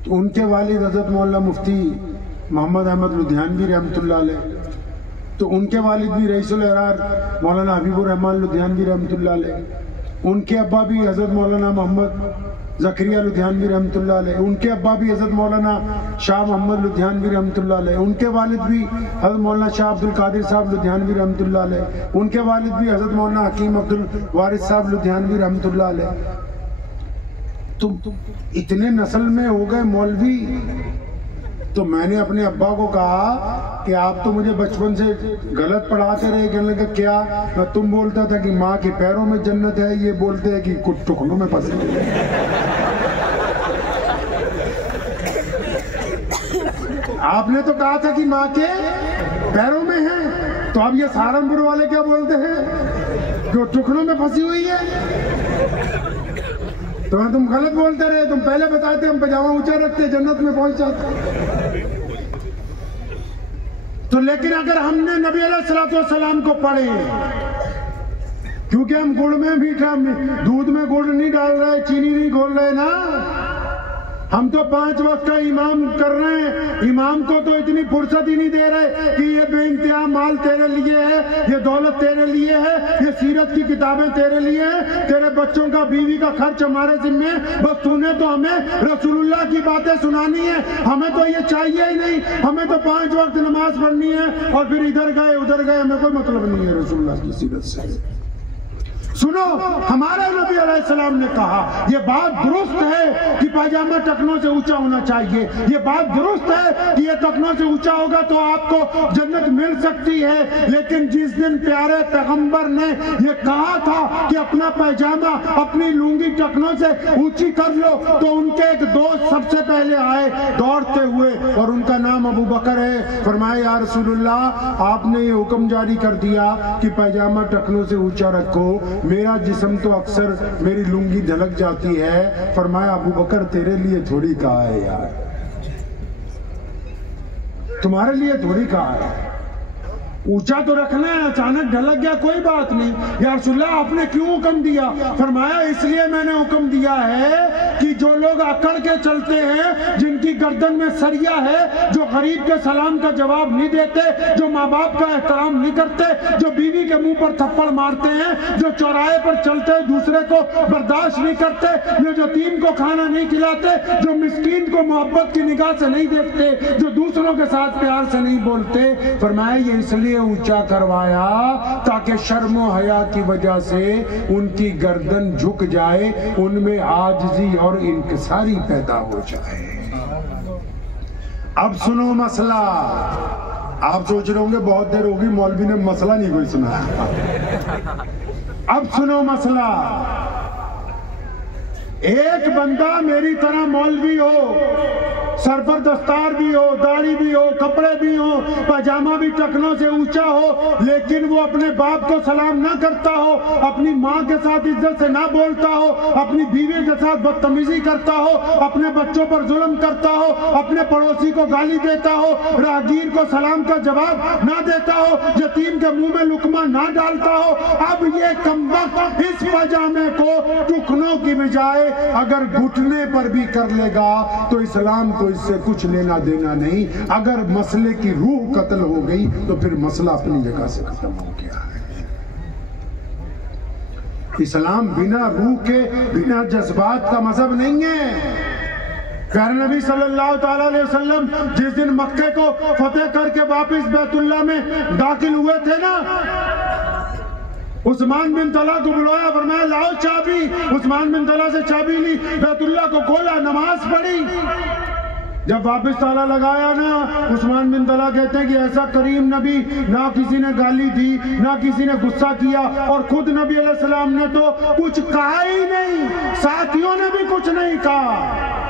तो उनके वालिद हजरत मौलाना मुफ्ती मोहम्मद अहमद लुधियानवी रहमतुल्लाह अलैह, तो उनके वालिद भी रईसुल अहरार मौलाना हबीबुर रहमान लुधियानवी रहमतुल्लाह अलैह, उनके अब्बा भी हजरत मौलाना मोहम्मद ज़करिया लुधियानवी रहमतुल्लाह अलैह, उनके अब्बा भी हजरत मौलाना शाह मोहम्मद लुधियानवी रहमतुल्लाह अलैह, उनके वालिद भी हजरत मौलाना शाह अब्दुल कादिर साहब लुधियानवी रहमतुल्लाह अलैह, उनके वालिद भी हजरत मौलाना हकीम अब्दुल वारिस साहब लुधियानवी रहमतुल्लाह अलैह। तुम इतने नस्ल में हो गए मौलवी। तो मैंने अपने अब्बा को कहा कि आप तो मुझे बचपन से गलत पढ़ाते रहे। कहने लगा क्या? मैं तुम बोलता था कि माँ के पैरों में जन्नत है, ये बोलते हैं कि कुछ टुकड़ों में फंसे। आपने तो कहा था कि माँ के पैरों में है, तो अब ये सहारनपुर वाले क्या बोलते हैं कि टुकड़ों में फंसी हुई है। तो तुम गलत बोलते रहे, तुम पहले बताते हम पैजामा ऊंचा रखते जन्नत में पहुंच जाते। तो लेकिन अगर हमने नबी अलैहिस्सलाम को पढ़े, क्योंकि हम गुड़ में मीठा, दूध में गुड़ नहीं डाल रहे, चीनी नहीं घोल रहे ना, हम तो 5 वक्त का इमाम कर रहे हैं। इमाम को तो इतनी फुर्सत ही नहीं दे रहे कि ये बेइंतहा माल तेरे लिए है, ये दौलत तेरे लिए है, ये सीरत की किताबें तेरे लिए है, तेरे बच्चों का बीवी का खर्च हमारे जिम्मे, बस तूने तो हमें रसूलुल्लाह की बातें सुनानी है, हमें तो ये चाहिए ही नहीं, हमें तो 5 वक्त नमाज पढ़नी है और फिर इधर गए उधर गए, हमें कोई मतलब नहीं है रसूलुल्लाह की सीरत से। सुनो, हमारे नबी अलैहिस्सलाम ने कहा, ये बात दुरुस्त है कि पैजामा टखनों से ऊंचा होना चाहिए, ये बात दुरुस्त है कि ये टखनों से ऊंचा होगा तो आपको जन्नत मिल सकती है। लेकिन जिस दिन प्यारे पैगंबर ने ये कहा था कि अपना पैजामा अपनी लुंगी टखनों से ऊंची कर लो, तो उनके एक दोस्त सबसे पहले आए दौड़ते हुए और उनका नाम अबू बकर है। फरमाया या रसूलुल्लाह, आपने ये हुक्म जारी कर दिया कि पैजामा टखनों से ऊंचा रखो, मेरा जिस्म तो अक्सर मेरी लुंगी ढलक जाती है। फरमाया अबू बकर तेरे लिए थोड़ी कहा है यार, तुम्हारे लिए थोड़ी कहा है, ऊंचा तो रखना है, अचानक ढलक गया कोई बात नहीं। या रसूलल्लाह आपने क्यों हुक्म दिया? फरमाया इसलिए मैंने हुक्म दिया है कि जो लोग अकड़ के चलते हैं, जिनकी गर्दन में सरिया है, जो गरीब के सलाम का जवाब नहीं देते, जो माँ बाप का एहतराम नहीं करते, जो बीवी के मुंह पर थप्पड़ मारते हैं, जो चौराहे पर चलते दूसरे को बर्दाश्त नहीं करते, जो यतीम को खाना नहीं खिलाते, जो मिस्कीन को मोहब्बत की निगाह से नहीं देखते, जो दूसरों के साथ प्यार से नहीं बोलते, फरमाया ये इसलिए ऊंचा करवाया ताकि शर्म और हया की वजह से उनकी गर्दन झुक जाए, उनमें आजिज़ी और इंकिसारी पैदा हो जाए। अब सुनो मसला। आप सोच रहे होंगे बहुत देर होगी मौलवी ने मसला नहीं कोई सुनाया। अब सुनो मसला। एक बंदा मेरी तरह मौलवी हो, सर पर दस्तार भी हो, दाढ़ी भी हो, कपड़े भी हो, पजामा भी टखनों से ऊंचा हो, लेकिन वो अपने बाप को सलाम ना करता हो, अपनी माँ के साथ इज्जत से ना बोलता हो, अपनी बीवी के साथ बदतमीजी करता हो, अपने बच्चों पर जुल्म करता हो, अपने पड़ोसी को गाली देता हो, राहगीर को सलाम का जवाब ना देता हो, यतीम के मुंह में लुकमा ना डालता हो, अब ये कमबख्त इस पजामे को टुकनों की बजाय अगर घुटने पर भी कर लेगा तो इस्लाम को इससे कुछ लेना देना नहीं। अगर मसले की रूह कत्ल हो गई तो फिर मसला अपनी जगह से खत्म हो गया है। इस्लाम बिना रूह के, बिना जज्बात का मजहब नहीं है। प्यारे नबी सल्लल्लाहु ताला अलैहि वसल्लम जिस दिन मक्के को फतेह करके वापस बैतुल्लाह में दाखिल हुए थे ना, उस्मान बिन तला को बुलाया, फरमाया लाओ चाबी। उस्मान बिन तला से चाबी ली, बैतुल्लाह को खोला, नमाज पढ़ी। जब वापस ताला लगाया ना, उस्मान बिन तला कहते हैं कि ऐसा करीम नबी ना किसी ने गाली दी, ना किसी ने गुस्सा किया, और खुद नबी अलैहि सलाम ने तो कुछ कहा ही नहीं, साथियों ने भी कुछ नहीं कहा।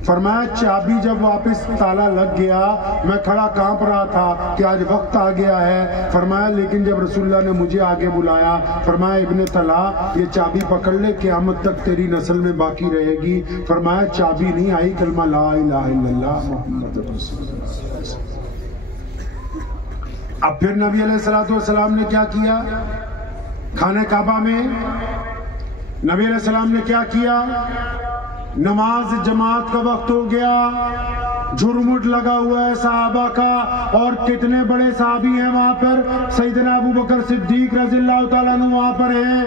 फरमाया चाबी जब वापस ताला लग गया, मैं खड़ा कांप रहा था कि आज वक्त आ गया है। फरमाया लेकिन जब रसूलुल्लाह ने मुझे आगे बुलाया, फरमाया इब्ने तला ये चाबी पकड़ ले, क़यामत तक तेरी नस्ल में बाकी रहेगी। फरमाया चाबी नहीं आई, कलमा ला इलाहा इल्लल्लाह मुहम्मद रसूलुल्लाह। अब फिर नबी अलैहिस्सलातु वस्सलाम ने क्या किया? खाने काबा में नबी अलैहिस्सलाम ने क्या किया? नमाज जमात का वक्त हो गया, झुरमुट लगा हुआ है सहाबा का, और कितने बड़े सहाबी हैं वहां पर। सैयदना अबू बकर सिद्दीक रज़ियल्लाहु ताला अन्हु वहां पर हैं।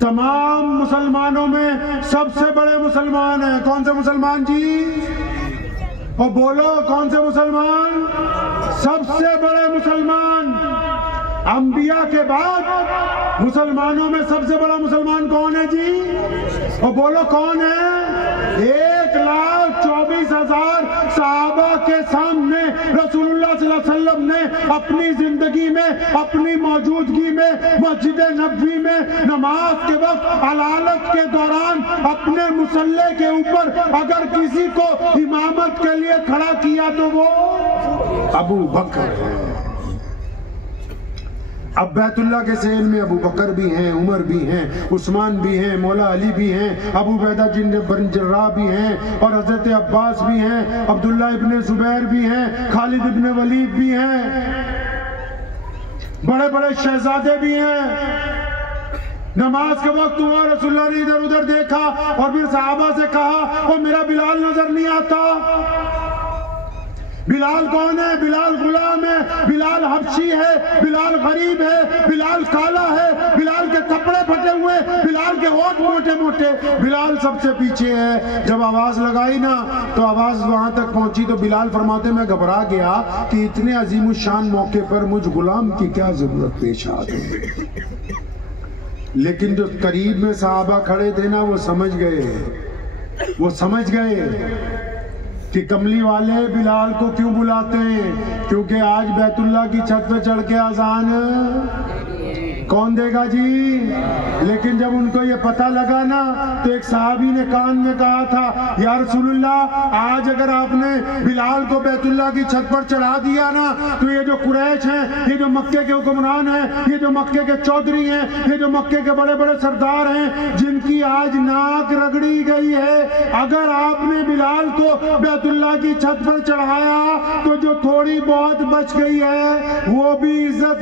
तमाम मुसलमानों में सबसे बड़े मुसलमान हैं। कौन से मुसलमान जी? और बोलो कौन से मुसलमान? सबसे बड़े मुसलमान। अंबिया के बाद मुसलमानों में सबसे बड़ा मुसलमान कौन है जी? और बोलो कौन है? 1,24,000 सहाबा के सामने रसूलुल्लाह सल्लल्लाहु अलैहि वसल्लम ने अपनी जिंदगी में, अपनी मौजूदगी में, मस्जिद नबवी में नमाज के वक्त अलालत के दौरान अपने मुसल्ले के ऊपर अगर किसी को इमामत के लिए खड़ा किया तो वो अबू बकर है। अब बैतुल्लाह के शहर में अबू बकर भी हैं, उमर भी हैं, उस्मान भी हैं, मौला अली भी हैं, अबू बैदा बिन जर्राह भी हैं, और हजरत अब्बास भी हैं, अब्दुल्ला इब्ने जुबैर भी हैं, खालिद इब्ने वलीद भी हैं, बड़े बड़े शहजादे भी हैं। नमाज के वक्त हुआ, रसूलुल्लाह ने इधर उधर देखा और फिर सहाबा से कहा, और मेरा बिलाल नजर नहीं आता। बिलाल कौन है? बिलाल गुलाम है, बिलाल हबशी है, बिलाल गरीब है, बिलाल काला है, बिलाल के कपड़े फटे हुए, बिलाल के होठ मोटे मोटे, बिलाल सबसे पीछे है। जब आवाज लगाई ना तो आवाज वहां तक पहुंची तो बिलाल फरमाते मैं घबरा गया कि इतने अजीमुशान मौके पर मुझ गुलाम की क्या जरूरत पेश आ गई। लेकिन जो करीब में सहाबा खड़े थे ना, वो समझ गए कि कमली वाले बिलाल को क्यों बुलाते हैं, क्योंकि आज बैतुल्लाह की छत पे चढ़ के अजान कौन देगा जी। लेकिन जब उनको ये पता लगा ना तो एक सहाबी ने कान में कहा था, या रसूलुल्लाह आज अगर आपने बिलाल को बैतुल्लाह की छत पर चढ़ा दिया ना तो ये जो कुरैश हैं, ये जो मक्के के हुक्मरान हैं, ये जो मक्के के चौधरी हैं, ये जो मक्के के बड़े बड़े सरदार हैं, जिनकी आज नाक रगड़ी गई है, अगर आपने बिलाल को बैतुल्लाह की छत पर चढ़ाया तो जो थोड़ी बहुत बच गई है वो भी इज्जत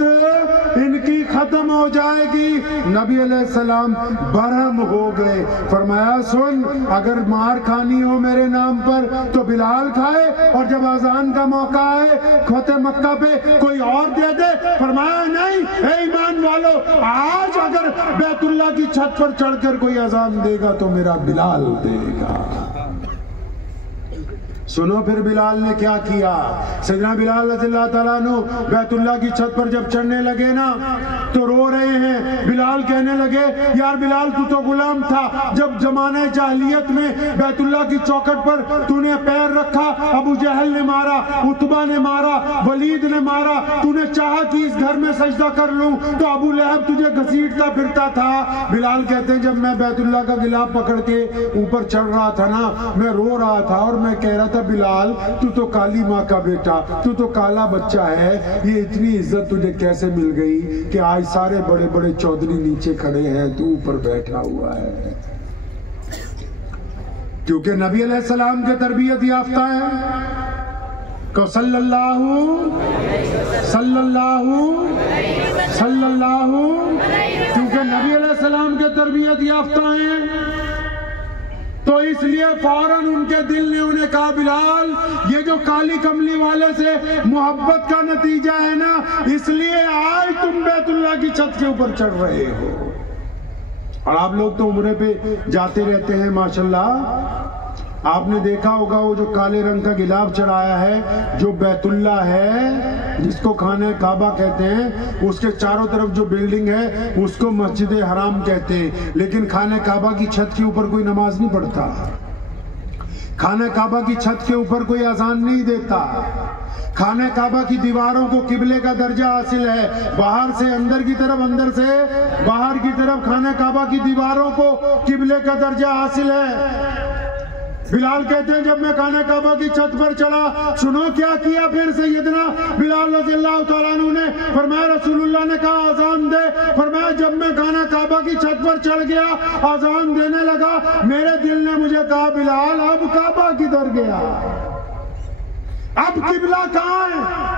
इनकी खत्म हो जाएगी। नबी अलैहिस्सलाम बरहम हो गए। फरमाया सुन, अगर मार खानी हो मेरे नाम पर तो बिलाल खाए, और जब अजान का मौका आए फतेह मक्का पे कोई और दे दे। फरमाया नहीं, ए ईमान वालो, आज अगर बैतुल्लाह की छत पर चढ़कर कोई अजान देगा तो मेरा बिलाल देगा। सुनो फिर बिलाल ने क्या किया। सैयदना बिलाल रज़ियल्लाहु ताला अन्हु बैतुल्लाह की छत पर जब चढ़ने लगे ना तो रो रहे हैं। बिलाल कहने लगे, यार बिलाल तू तो गुलाम था, जब जमाने जाहिलियत में बैतुल्लाह की चौखट पर तूने पैर रखा, अबू जहल ने मारा, उतबा ने मारा, वलीद ने मारा, तूने चाहा कि इस घर में सजदा कर लूं तो अबू लहब तुझे घसीटता फिरता था। बिलाल कहते हैं जब मैं बैतुल्लाह का गिलाफ पकड़ के ऊपर चढ़ रहा था ना, मैं रो रहा था और मैं कह रहा था बिलाल तू तो काली माँ का बेटा, तू तो काला बच्चा है, ये इतनी इज्जत तुझे कैसे मिल गई कि आज सारे बड़े बड़े चौधरी नीचे खड़े हैं, तू ऊपर बैठा हुआ है। क्योंकि नबी अलैहिस्सलाम के तरबियत याफ्ता है को सल्लल्लाहु क्योंकि नबी अलैहिस्सलाम के तरबियत याफ्ता हैं तो इसलिए फौरन उनके दिल ने उन्हें कहा, बिलाल ये जो काली कमली वाले से मोहब्बत का नतीजा है ना, इसलिए आज तुम बैतुल्लाह की छत के ऊपर चढ़ रहे हो। और आप लोग तो उम्रे पे जाते रहते हैं माशाल्लाह, आपने देखा होगा वो जो काले रंग का गिलाफ चढ़ाया है, जो बैतुल्लाह है जिसको खाने काबा कहते हैं, उसके चारों तरफ जो बिल्डिंग है उसको मस्जिद हराम कहते हैं। लेकिन खाने काबा की छत के ऊपर कोई नमाज नहीं पढ़ता, खाने काबा की छत के ऊपर कोई अजान नहीं देता, खाने काबा की दीवारों को किबले का दर्जा हासिल है, बाहर से अंदर की तरफ, अंदर से बाहर की तरफ खाने काबा की दीवारों को किबले का दर्जा हासिल है। बिलाल कहते हैं जब मैं खाने काबा की छत पर चढ़ा, सुनो क्या किया फिर सैयदना बिलाल रज़ियल्लाहु ताला अन्हु ने फरमाया, रसूलुल्लाह ने कहा आजान दे, फरमाया जब मैं खाने काबा की छत पर चढ़ गया, आजान देने लगा, मेरे दिल ने मुझे कहा बिलाल अब काबा किधर गया, अब किबला कहाँ है।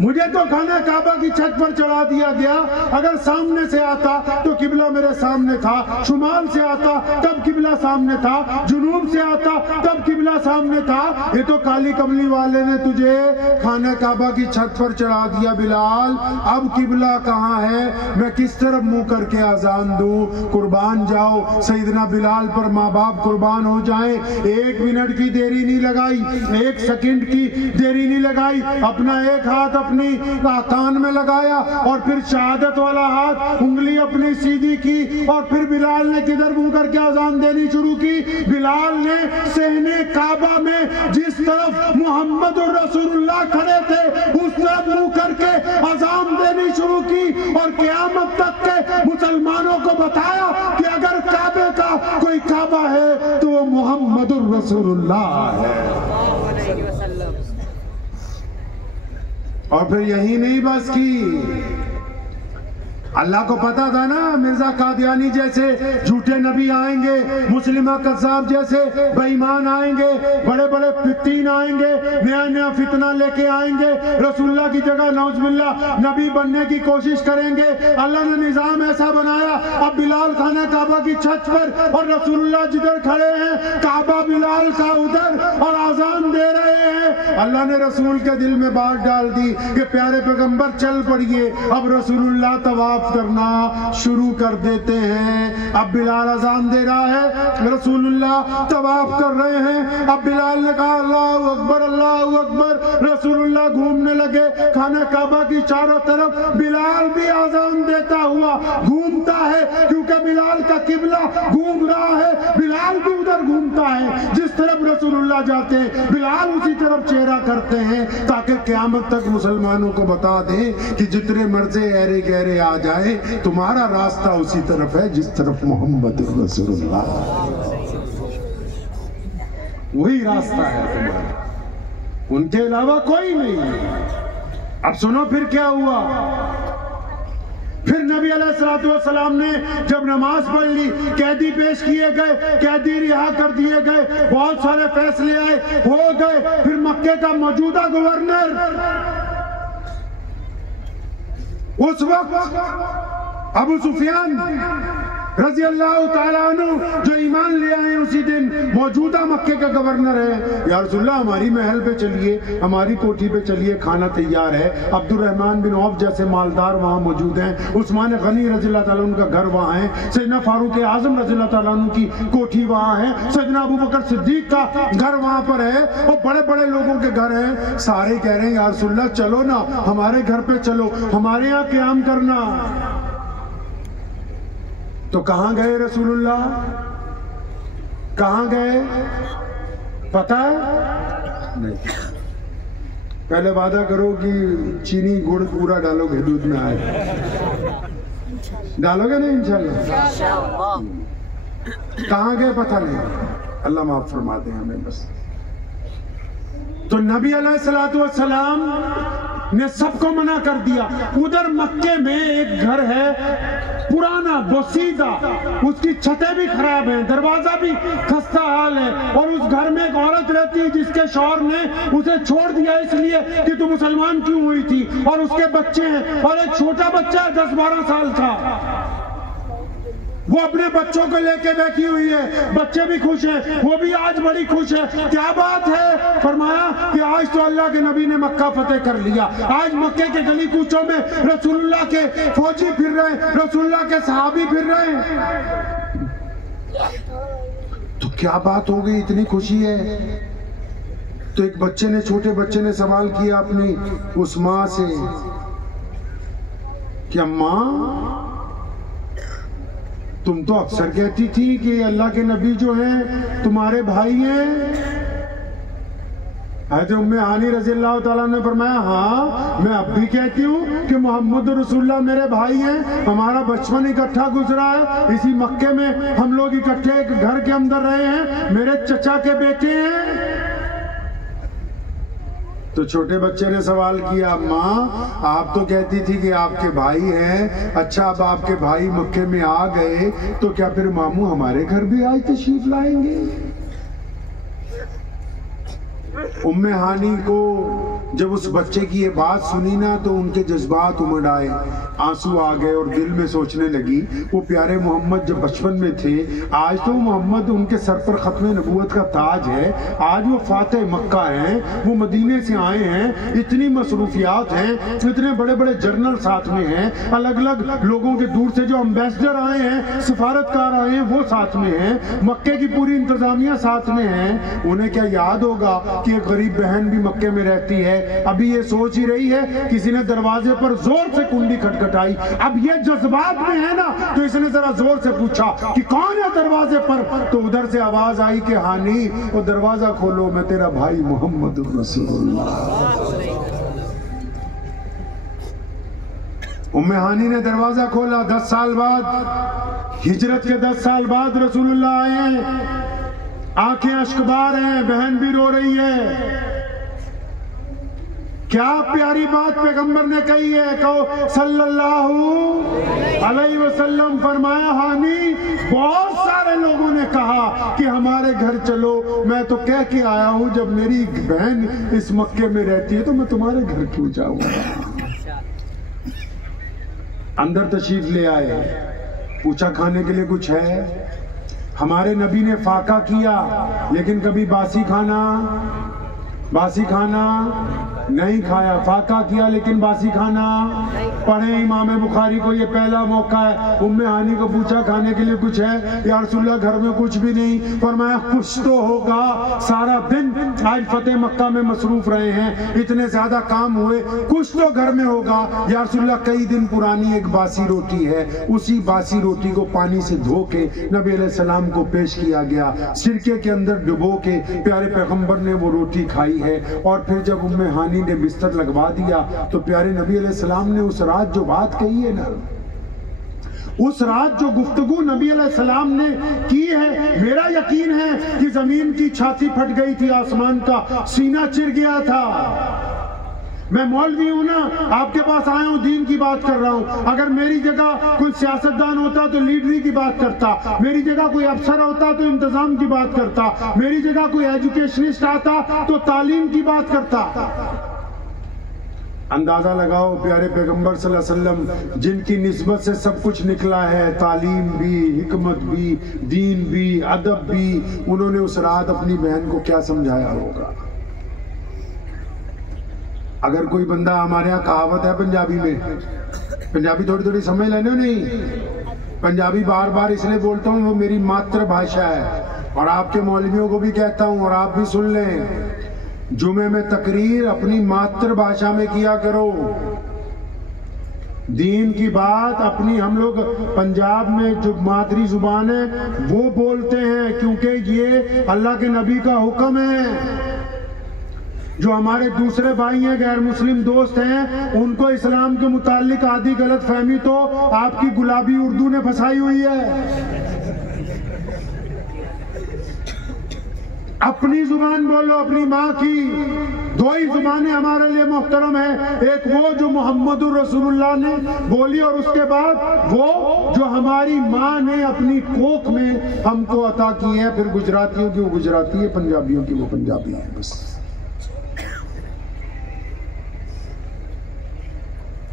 मुझे तो खाना काबा की छत पर चढ़ा दिया गया, अगर सामने से आता तो किबला मेरे सामने था, शुमाल से आता तब किबला सामने था, जुनूब से आता तब किबला सामने था। ये तो काली कमली वाले ने तुझे खाना काबा की छत पर चढ़ा दिया बिलाल, अब किबला कहाँ है, मैं किस तरफ मुंह करके आजान दूं। कुर्बान जाओ सैयदना बिलाल पर माँ बाप कुर्बान हो जाए, 1 मिनट की देरी नहीं लगाई, 1 सेकंड की देरी नहीं लगाई, अपना एक हाथ अपनी कान में लगाया और फिर शहादत वाला हाथ उंगली अपनी सीधी की और फिर बिलाल ने किधर मुंह करके आजान देनी शुरू की। बिलाल ने सहने काबा में जिस तरफ मोहम्मद और रसूलुल्लाह खड़े थे उस तरफ मुंह करके आजान देनी शुरू की और क़यामत तक के मुसलमानों को बताया कि अगर काबे का कोई काबा है तो वो मोहम्मद और रसूलुल्लाह है। और फिर यही नहीं बस की, अल्लाह को पता था ना मिर्जा कादियानी जैसे झूठे नबी आएंगे, मुस्लिमा कज़्ज़ाब जैसे बेईमान आएंगे, बड़े बड़े फित्तीन आएंगे, नया नया फितना लेके आएंगे, रसूलुल्लाह की जगह नौज़ुबिल्लाह नबी बनने की कोशिश करेंगे। अल्लाह ने निज़ाम ऐसा बनाया, अब बिलाल खाना काबा की छत पर और रसूलुल्लाह जिधर खड़े हैं काबा बिलाल का उधर और आजान दे रहे हैं। अल्लाह ने रसूल के दिल में बात डाल दी कि प्यारे पैगंबर चल पड़िए, अब रसूलुल्लाह तवाफ करना शुरू कर देते हैं। अब बिलाल अजान दे रहा है, रसूलुल्लाह तवाफ कर रहे हैं। अब बिलाल ने कहा अल्लाहु अकबर अल्लाहु अकबर, रसूलुल्लाह घूमने लगे खाना काबा की चारों तरफ, बिलाल भी अजान देता हुआ घूमता है क्योंकि बिलाल का किबला घूम रहा है, बिलाल भी उधर घूमता है, जिस तरफ रसूलुल्लाह जाते हैं बिलाल उसी तरफ चेहरा करते हैं, ताकि क़यामत तक मुसलमानों को बता दें कि जितने मर्ज़े ऐरे गहरे आ जाए तुम्हारा रास्ता उसी तरफ है जिस तरफ मोहम्मद रसूलुल्लाह, वही रास्ता है तुम्हारा, उनके अलावा कोई नहीं है। अब सुनो फिर क्या हुआ। फिर नबी अलैहिस्सलाम ने जब नमाज पढ़ ली, कैदी पेश किए गए, कैदी रिहा कर दिए गए, बहुत सारे फैसले आए हो गए। फिर मक्के का मौजूदा गवर्नर उस वक्त अबू सुफियान रजी अल्लाह ताला अन्हु जो ईमान ले आए उसी दिन मौजूदा मक्के का गवर्नर है, या रसूलल्लाह हमारी महल पे चलिए, हमारी कोठी पे चलिए, खाना तैयार है। अब्दुर्रहमान बिन औफ जैसे मालदार वहाँ मौजूद हैं, उस्मान गनी रजी अल्लाह ताला उनका घर वहाँ है, सैयदना फारूक आजम रजी अल्लाह ताला की कोठी वहाँ है, सैयदना अबू बकर सिद्दीक का घर वहाँ पर है, और बड़े बड़े लोगों के घर हैं। सारे कह रहे हैं या रसूलल्लाह चलो ना, हमारे घर पे चलो, हमारे यहाँ क़याम करना। तो कहां गए रसूलुल्लाह, कहां गए पता है? नहीं। पहले वादा करो कि चीनी गुड़ पूरा डालोगे दूध में आए, डालोगे नहीं इंशाल्लाह? कहां गए पता नहीं, अल्लाह माफ फरमा दे हमें बस। तो नबी अलैहिस्सलातु वस्सलाम ने सबको मना कर दिया। उधर मक्के में एक घर है पुराना बोसीदा, उसकी छतें भी खराब हैं, दरवाजा भी खस्ता हाल है, और उस घर में एक औरत रहती है जिसके शौहर ने उसे छोड़ दिया इसलिए कि तू मुसलमान क्यों हुई थी, और उसके बच्चे हैं, और एक छोटा बच्चा 10-12 साल का, वो अपने बच्चों को लेके बैठी हुई है, बच्चे भी खुश हैं, वो भी आज बड़ी खुश है। क्या बात है? फरमाया कि आज तो अल्लाह के नबी ने मक्का फतेह कर लिया, आज मक्के के गली कूचों में रसूलुल्लाह के फौजी फिर रहे हैं, रसूलुल्लाह के सहाबी फिर रहे हैं। तो क्या बात हो गई, इतनी खुशी है? तो एक बच्चे ने, छोटे बच्चे ने सवाल किया अपनी उस माँ से कि अम्मा तुम तो अक्सर कहती थी कि अल्लाह के नबी जो हैं तुम्हारे भाई हैं। हज़रत उम्मे हानी रज़ी अल्लाह ताला ने फरमाया हाँ मैं अब भी कहती हूँ कि मोहम्मद रसूलुल्लाह मेरे भाई हैं, हमारा बचपन इकट्ठा गुजरा है, इसी मक्के में हम लोग इकट्ठे एक घर के अंदर रहे हैं, मेरे चचा के बेटे हैं। तो छोटे बच्चे ने सवाल किया माँ आप तो कहती थी कि आपके भाई हैं, अच्छा अब आपके भाई मक्के में आ गए तो क्या फिर मामू हमारे घर भी आज तशरीफ लाएंगे? उम्मे हानी को जब उस बच्चे की ये बात सुनी ना तो उनके जज्बात उमड़ आए, आंसू आ गए, और दिल में सोचने लगी वो प्यारे मोहम्मद जब बचपन में थे, आज तो मोहम्मद उनके सर पर खत्म नबूवत का ताज है, आज वो फातिह मक्का हैं, वो मदीने से आए हैं, इतनी मसरूफियात हैं, इतने बड़े बड़े जर्नल साथ में हैं, अलग अलग लोगों के दूर से जो अम्बेसडर आए हैं, सिफारतकार आए हैं, वो साथ में हैं, मक्के की पूरी इंतजामिया साथ में है। उन्हें क्या याद होगा कि एक गरीब बहन भी मक्के में रहती है, अभी ये सोच ही रही है, किसी ने दरवाजे पर जोर से कुंडी खटखटाई, अब ये जज्बात में है ना तो इसने जरा जोर से पूछा कि कौन है दरवाजे पर, तो उधर से आवाज आई कि हानी वो दरवाजा खोलो, मैं तेरा भाई मोहम्मद रसूलुल्लाह। उम्मे हानी ने दरवाजा खोला, 10 साल बाद, हिजरत के 10 साल बाद रसूलुल्लाह आए हैं, आंखें अश्कबार हैं, बहन भी रो रही है। क्या प्यारी बात पैगंबर ने कही है, कहो सल्लल्लाहु अलैहि वसल्लम। फरमाया हानी बहुत सारे लोगों ने कहा कि हमारे घर चलो, मैं तो कह के आया हूं जब मेरी बहन इस मक्के में रहती है तो मैं तुम्हारे घर क्यों जाऊंगा। अंदर तशरीफ ले आए, पूछा खाने के लिए कुछ है? हमारे नबी ने फाका किया लेकिन कभी बासी खाना नहीं खाया, फाका किया लेकिन बासी खाना। पढ़े इमाम बुखारी को ये पहला मौका है। उम्मे हानी को पूछा खाने के लिए कुछ है? या रसूलुल्लाह घर में कुछ भी नहीं। फरमाया कुछ तो होगा, सारा दिन आज फतेह मक्का में मसरूफ रहे हैं, इतने ज्यादा काम हुए, कुछ तो घर में होगा। या रसूलुल्लाह कई दिन पुरानी एक बासी रोटी है, उसी बासी रोटी को पानी से धो के नबी अलैहि सलाम को पेश किया गया, सिरके के अंदर डुबो के प्यारे पैगंबर ने वो रोटी खाई है। और फिर जब उम्मे हानी ने बिस्तर लगवा दिया तो प्यारे नबी अलैहि सलाम ने उस रात जो बात कही है ना, उस रात जो गुफ्तगू नबी अलैहि सलाम ने की है, मेरा यकीन है कि जमीन की छाती फट गई थी, आसमान का सीना चिर गया था। मैं मौलवी हूं ना, आपके पास आया हूं, दीन की बात कर रहा हूं। अगर मेरी जगह कोई सियासतदान होता तो लीडरी की बात करता, मेरी जगह कोई अफसर होता तो इंतजाम की बात करता, मेरी जगह कोई एजुकेशनिस्ट आता तो तालीम की बात करता। अंदाजा लगाओ, प्यारे पैगंबर सल्लल्लाहु अलैहि वसल्लम जिनकी निस्बत से सब कुछ निकला है, तालीम भी, हिकमत भी, दीन भी, अदब भी, उन्होंने उस रात अपनी बहन को क्या समझाया होगा। अगर कोई बंदा, हमारे यहाँ कहावत है पंजाबी में, पंजाबी थोड़ी थोड़ी समझ लेने, नहीं पंजाबी बार बार इसलिए बोलता हूँ वो मेरी मातृभाषा है, और आपके मौलवियों को भी कहता हूँ और आप भी सुन लें, जुमे में तकरीर अपनी मातृभाषा में किया करो। दीन की बात अपनी, हम लोग पंजाब में जो मादरी जुबान है वो बोलते हैं, क्योंकि ये अल्लाह के नबी का हुक्म है। जो हमारे दूसरे भाई हैं, गैर मुस्लिम दोस्त हैं, उनको इस्लाम के मुतालिक आधी गलत फहमी तो आपकी गुलाबी उर्दू ने फंसाई हुई है। अपनी जुबान बोलो, अपनी माँ की। दो ही जुबानें हमारे लिए मुहतरम है, एक वो जो मोहम्मदुर रसूलुल्लाह ने बोली, और उसके बाद वो जो हमारी माँ ने अपनी कोख में हमको अता की है। फिर गुजरातियों की वो गुजराती है, पंजाबियों की वो पंजाबी है। बस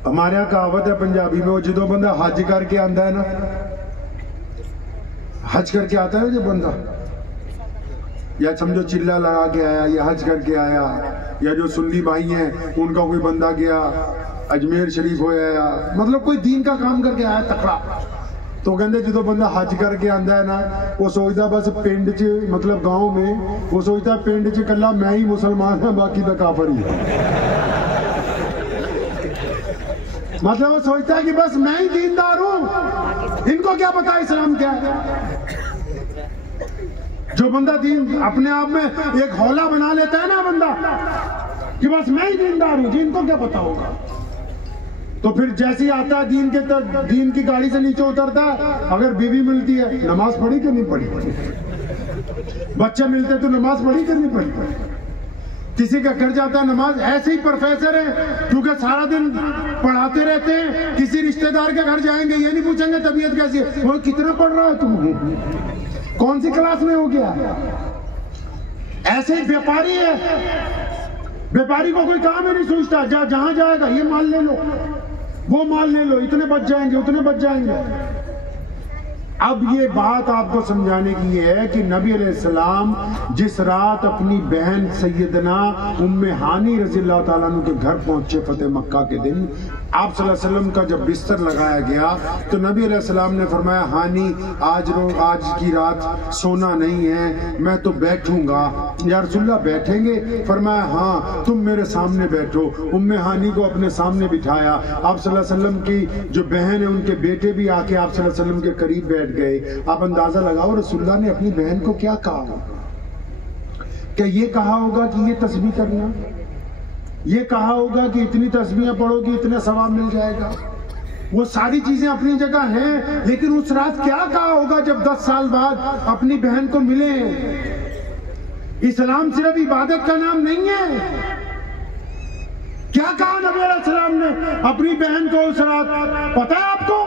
हमारे यहाँ कहावत है पंजाबी में, वो जो बंदा हज करके आता है ना, हज करके आता है जो बंदा, या समझो चिल्ला लगा के आया, या हज करके आया, या जो सुन्नी भाई हैं उनका कोई बंदा गया अजमेर शरीफ हो आया, मतलब कोई दीन का काम करके आया तकड़ा, तो कहते जो बंदा हज करके आंदा है ना, वो सोचता बस पिंड च, मतलब गांव में वो सोचता पिंड च कला मैं ही मुसलमान है, बाकी तो काफर ही है। मतलब वो सोचता है कि बस मैं ही दीनदार हूं, इनको क्या पता इस्लाम क्या है। जो बंदा दीन अपने आप में एक हौला बना लेता है ना बंदा कि बस मैं ही दीनदार हूं, जिनको क्या पता होगा। तो फिर जैसे ही आता है दीन की गाड़ी से नीचे उतरता है, अगर बीवी मिलती है नमाज पढ़ी कि नहीं पढ़ी, बच्चे मिलते तो नमाज पढ़ी कि नहीं पढ़ी, किसी का घर जाता है नमाज। ऐसे ही प्रोफेसर है, क्योंकि सारा दिन पढ़ाते रहते हैं, किसी रिश्तेदार के घर जाएंगे ये नहीं पूछेंगे तबीयत कैसी है, वो कितना पढ़ रहा है तुम, कौन सी क्लास में हो गया। ऐसे ही व्यापारी है, व्यापारी को कोई काम ही नहीं सोचता, जहां जाएगा ये माल ले लो, वो माल ले लो, इतने बच जाएंगे, उतने बच जाएंगे। अब ये बात आपको समझाने की है कि नबी अलैहिस्सलाम जिस रात अपनी बहन सैयदना उम्मे हानी रज़ियल्लाहु ताला अन्हा के घर पहुंचे फतेह मक्का के दिन, आप सल्लल्लाहु अलैहि वसल्लम का जब बिस्तर लगाया गया तो नबी अलैहिस्सलाम ने फरमाया, हानी आज की रात सोना नहीं है, मैं तो बैठूंगा। या रसूलल्लाह बैठेंगे? फरमाया हाँ, तुम मेरे सामने बैठो। उम्मे हानी को अपने सामने बिठाया। आप सल्लल्लाहु अलैहि वसल्लम की जो बहन है उनके बेटे भी आके आप सल्लल्लाहु अलैहि वसल्लम के करीब बैठ गए। आप अंदाजा लगाओ रसूलुल्लाह ने अपनी बहन को क्या कहा होगा। क्या ये कहा होगा कि ये तस्बीह करना, ये कहा होगा कि इतनी तस्बीहें पढ़ोगी इतना सवाब मिल जाएगा। वो सारी चीजें अपनी जगह हैं, लेकिन उस रात क्या कहा होगा जब 10 साल बाद अपनी बहन को मिले। इस्लाम सिर्फ इबादत का नाम नहीं है। क्या कहा नबी अलैहि सलाम ने अपनी बहन को उस रात, पता है आपको?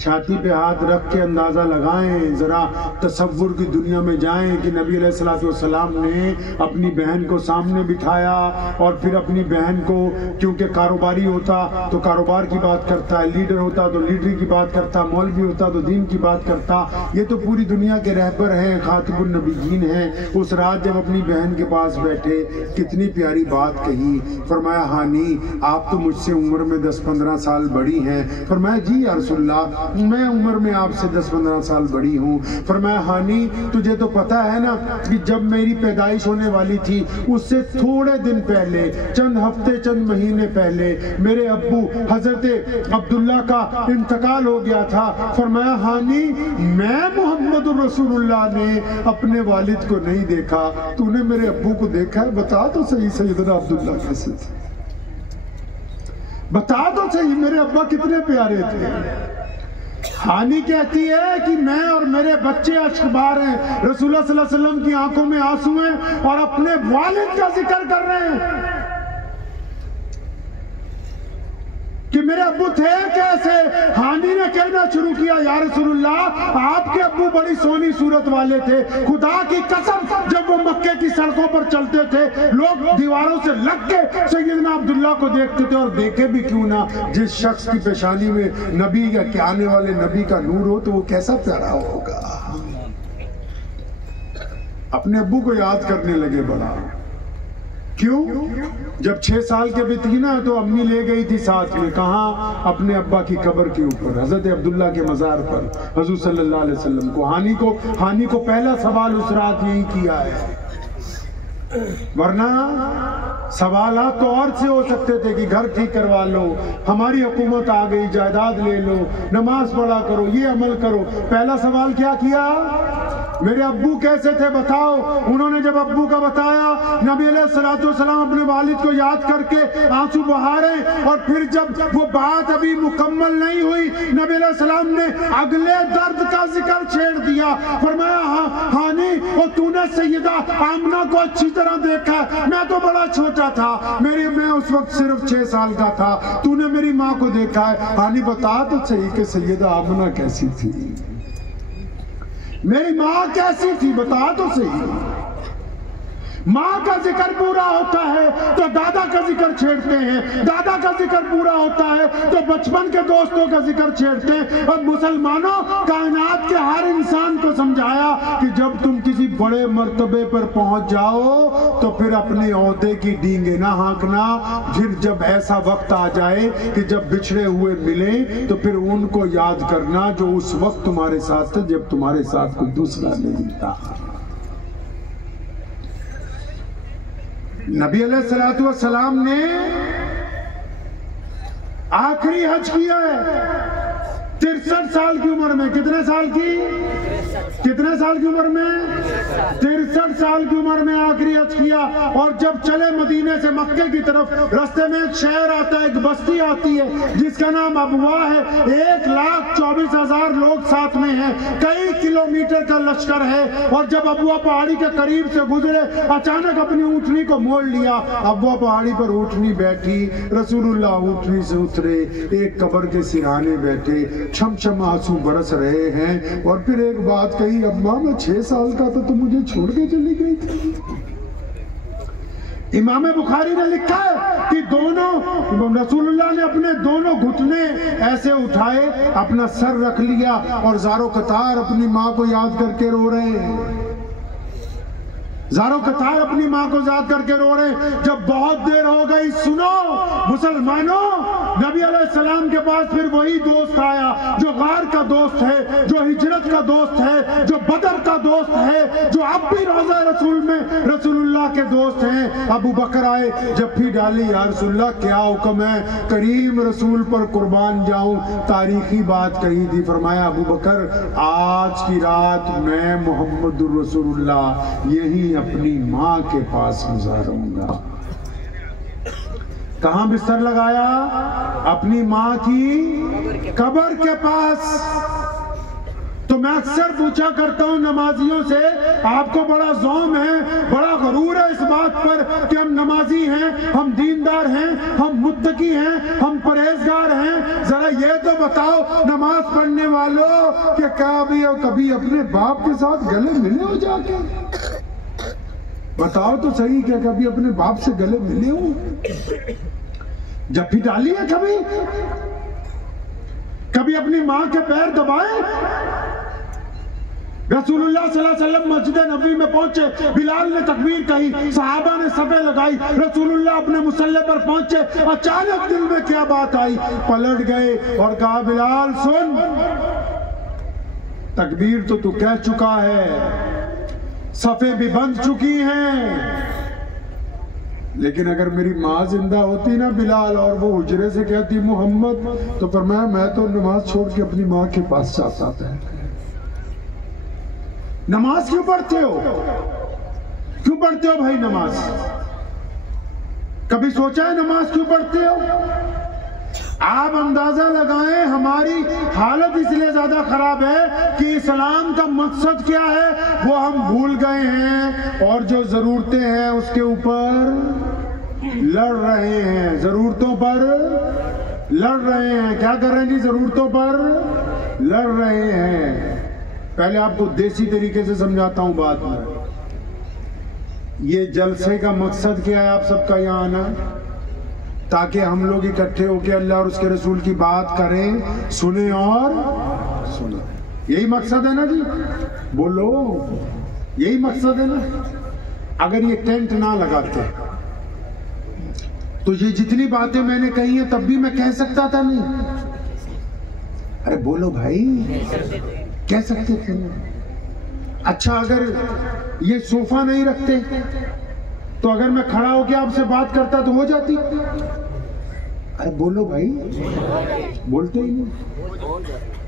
छाती पे हाथ रख के अंदाजा लगाएं, जरा तसव्वुर की दुनिया में जाएं कि नबी अलैहिस्सलाम ने अपनी बहन को सामने बिठाया और फिर अपनी बहन को, क्योंकि कारोबारी होता तो कारोबार की बात करता है, लीडर होता तो लीडरी की बात करता, मौलवी होता तो दीन की बात करता। ये तो पूरी दुनिया के रहबर हैं, खातिबुन नबीयीन हैं। उस रात जब अपनी बहन के पास बैठे, कितनी प्यारी बात कही। फरमाया, हानी आप तो मुझसे उम्र में 10-15 साल बड़ी हैं। फरमाया, जी या रसूलल्लाह, मैं उम्र में आपसे 10-15 साल बड़ी हूँ। फरमाया, हानी तुझे तो पता है ना कि जब मेरी पैदाइश होने वाली थी उससे थोड़े दिन पहले, चंद हफ्ते चंद महीने पहले मेरे अब्बू हजरत अब्दुल्ला का इंतकाल हो गया था। फरमाया, हानी मैं मोहम्मद रसूलुल्लाह ने अपने वालिद को नहीं देखा, तूने मेरे अब्बू को देखा है? बता तो सही सैयदना अब्दुल्ला कैसे थे, बता तो सही, मेरे अब्बा कितने प्यारे थे। हानी कहती है कि मैं और मेरे बच्चे अश्कबार हैं, रसूलुल्लाह सल्लल्लाहु अलैहि वसल्लम की आंखों में आंसू हैं और अपने वालिद का जिक्र कर रहे हैं कि मेरे अब्बू थे कैसे? हानी ने कहना शुरू किया, या रसूलुल्लाह, आपके अब्बू बड़ी सोनी सूरत वाले थे। खुदा की कसम, जब वो मक्के की सड़कों पर चलते थे, लोग दीवारों से लग के सैयदना अब्दुल्ला को देखते थे। और देखे भी क्यों ना, जिस शख्स की पेशानी में नबी या के आने वाले नबी का नूर हो तो वो कैसा प्यारा होगा। अपने अब्बू को याद करने लगे बड़ा। क्यों? जब 6 साल के भी थी ना तो अम्मी ले गई थी साथ में, कहा? अपने अब्बा की कब्र के ऊपर, हजरत अब्दुल्ला के मजार पर हुजूर सल्लल्लाहु अलैहि वसल्लम को। हानी को पहला सवाल उस रात यही किया है, वरना सवालात तो और से हो सकते थे कि घर ठीक करवा लो, हमारी हुकूमत आ गई, जायदाद ले लो, नमाज पढ़ा करो, ये अमल करो। पहला सवाल क्या किया? मेरे अब्बू कैसे थे बताओ। उन्होंने जब अब्बू का बताया, नबी अलैहिस्सलाम अपने वालिद को याद करके आंसू बहारे। और फिर जब वो बात अभी मुकम्मल नहीं हुई, नबी अलैहिस्सलाम ने अगले दर्द का जिक्र छेड़ दिया। फरमाया, हाँ हानी, और तूने सैयदा आमना को अच्छी तरह देखा? मैं तो बड़ा छोटा था, मैं उस वक्त सिर्फ 6 साल का था। तूने मेरी माँ को देखा है? हानी बता तो सही कि सैयदा आमना कैसी थी, मेरी माँ कैसी थी, बता तो सही। माँ का जिक्र पूरा होता है तो दादा का जिक्र छेड़ते हैं, दादा का जिक्र पूरा होता है तो बचपन के दोस्तों का जिक्र छेड़ते हैं। और मुसलमानों, कायनात के हर इंसान को समझाया कि जब तुम किसी बड़े मर्तबे पर पहुंच जाओ तो फिर अपने ओहदे की डींगे ना हाँकना। फिर जब ऐसा वक्त आ जाए कि जब बिछड़े हुए मिले तो फिर उनको याद करना जो उस वक्त तुम्हारे साथ थे, जब तुम्हारे साथ कोई दूसरा नहीं था। नबी अलैहिस्सलाम ने आखिरी हज किया है 63 साल की उम्र में। कितने साल की उम्र में? 63 साल की उम्र में आखिरी हज किया। और जब चले मदीने से मक्के की तरफ, रास्ते में एक शहर आता है, एक बस्ती आती है जिसका नाम अबवा है। 1,24,000 लोग साथ में हैं, कई किलोमीटर का लश्कर है। और जब अबवा पहाड़ी के करीब से गुजरे, अचानक अपनी ऊँटनी को मोड़ लिया। अबवा पहाड़ी पर ऊँटनी बैठी, रसूलुल्लाह ऊँटनी से उतरे, एक कब्र के सिरहाने बैठे, छम छम आंसू बरस रहे हैं। और फिर एक बात कही, अम्मा मैं 6 साल का था तो मुझे छोड़ के चली गई थी। इमाम बुखारी ने लिखा है कि दोनों रसूलुल्लाह ने अपने दोनों घुटने ऐसे उठाए, अपना सर रख लिया और ज़ारो कतार अपनी माँ को याद करके रो रहे हैं। ज़ारो कतार अपनी माँ को याद करके रो रहे हैं। जब बहुत देर हो गई, सुनो मुसलमानों, नबी अलैहिस्सलाम के पास फिर वही दोस्त आया जो गार का दोस्त है, जो हिजरत का दोस्त है, जो बदर का दोस्त है, जो अब भी रोज़ा रसूल में रसूलुल्लाह के दोस्त हैं। अबू बकर आए, जफ्फी डाली, या रसूलुल्लाह क्या हुक्म है? करीम रसूल पर कुर्बान जाऊं, तारीखी बात कही थी। फरमाया, अबू बकर आज की रात मैं मोहम्मदुर रसूलुल्लाह यही अपनी माँ के पास गुजारूंगा। कहां बिस्तर लगाया? अपनी माँ की कब्र के पास। तो मैं अक्सर पूछा करता हूं नमाजियों से, आपको बड़ा ज़ौम है, बड़ा गरूर है इस बात पर कि हम नमाजी हैं, हम दीनदार हैं, हम मुत्तकी हैं, हम परहेजगार हैं। जरा ये तो बताओ नमाज पढ़ने वालों कि कभी अपने बाप के साथ गले मिले हो जाके? बताओ तो सही, क्या कभी अपने बाप से गले मिले हो? जफ्फी डाली है कभी अपनी माँ के पैर दबाए? रसूलुल्लाह सल्लल्लाहु अलैहि वसल्लम मस्जिद नबी में पहुंचे, बिलाल ने तकबीर कही, सहाबा ने सफे लगाई, रसूलुल्लाह अपने मुसल्ले पर पहुंचे। अचानक दिल में क्या बात आई, पलट गए और कहा, बिलाल सुन, तकबीर तो तू कह चुका है, सफे भी बंद चुकी हैं, लेकिन अगर मेरी माँ जिंदा होती ना बिलाल, और वो हुजरे से कहती मोहम्मद, तो फरमाया मैं तो नमाज छोड़ के अपनी माँ के पास जाता था। नमाज क्यों पढ़ते हो? क्यों पढ़ते हो भाई नमाज? कभी सोचा है नमाज क्यों पढ़ते हो? आप अंदाजा लगाएं, हमारी हालत इसलिए ज्यादा खराब है कि इस्लाम का मकसद क्या है वो हम भूल गए हैं, और जो जरूरतें हैं उसके ऊपर लड़ रहे हैं, जरूरतों पर लड़ रहे हैं। क्या कर रहे हैं जी? जरूरतों पर लड़ रहे हैं। पहले आपको देसी तरीके से समझाता हूं बात में। ये जलसे का मकसद क्या है आप सबका यहाँ आना? ताकि हम लोग इकट्ठे होकर अल्लाह और उसके रसूल की बात करें, सुने और सुने। यही मकसद है ना जी? बोलो, यही मकसद है ना? अगर ये टेंट ना लगाते तो ये जितनी बातें मैंने कही हैं तब भी मैं कह सकता था नहीं? अरे बोलो भाई, कह सकते थे ना? अच्छा, अगर ये सोफा नहीं रखते तो अगर मैं खड़ा होकर आपसे बात करता तो हो जाती? अरे बोलो भाई, बोलते ही नहीं।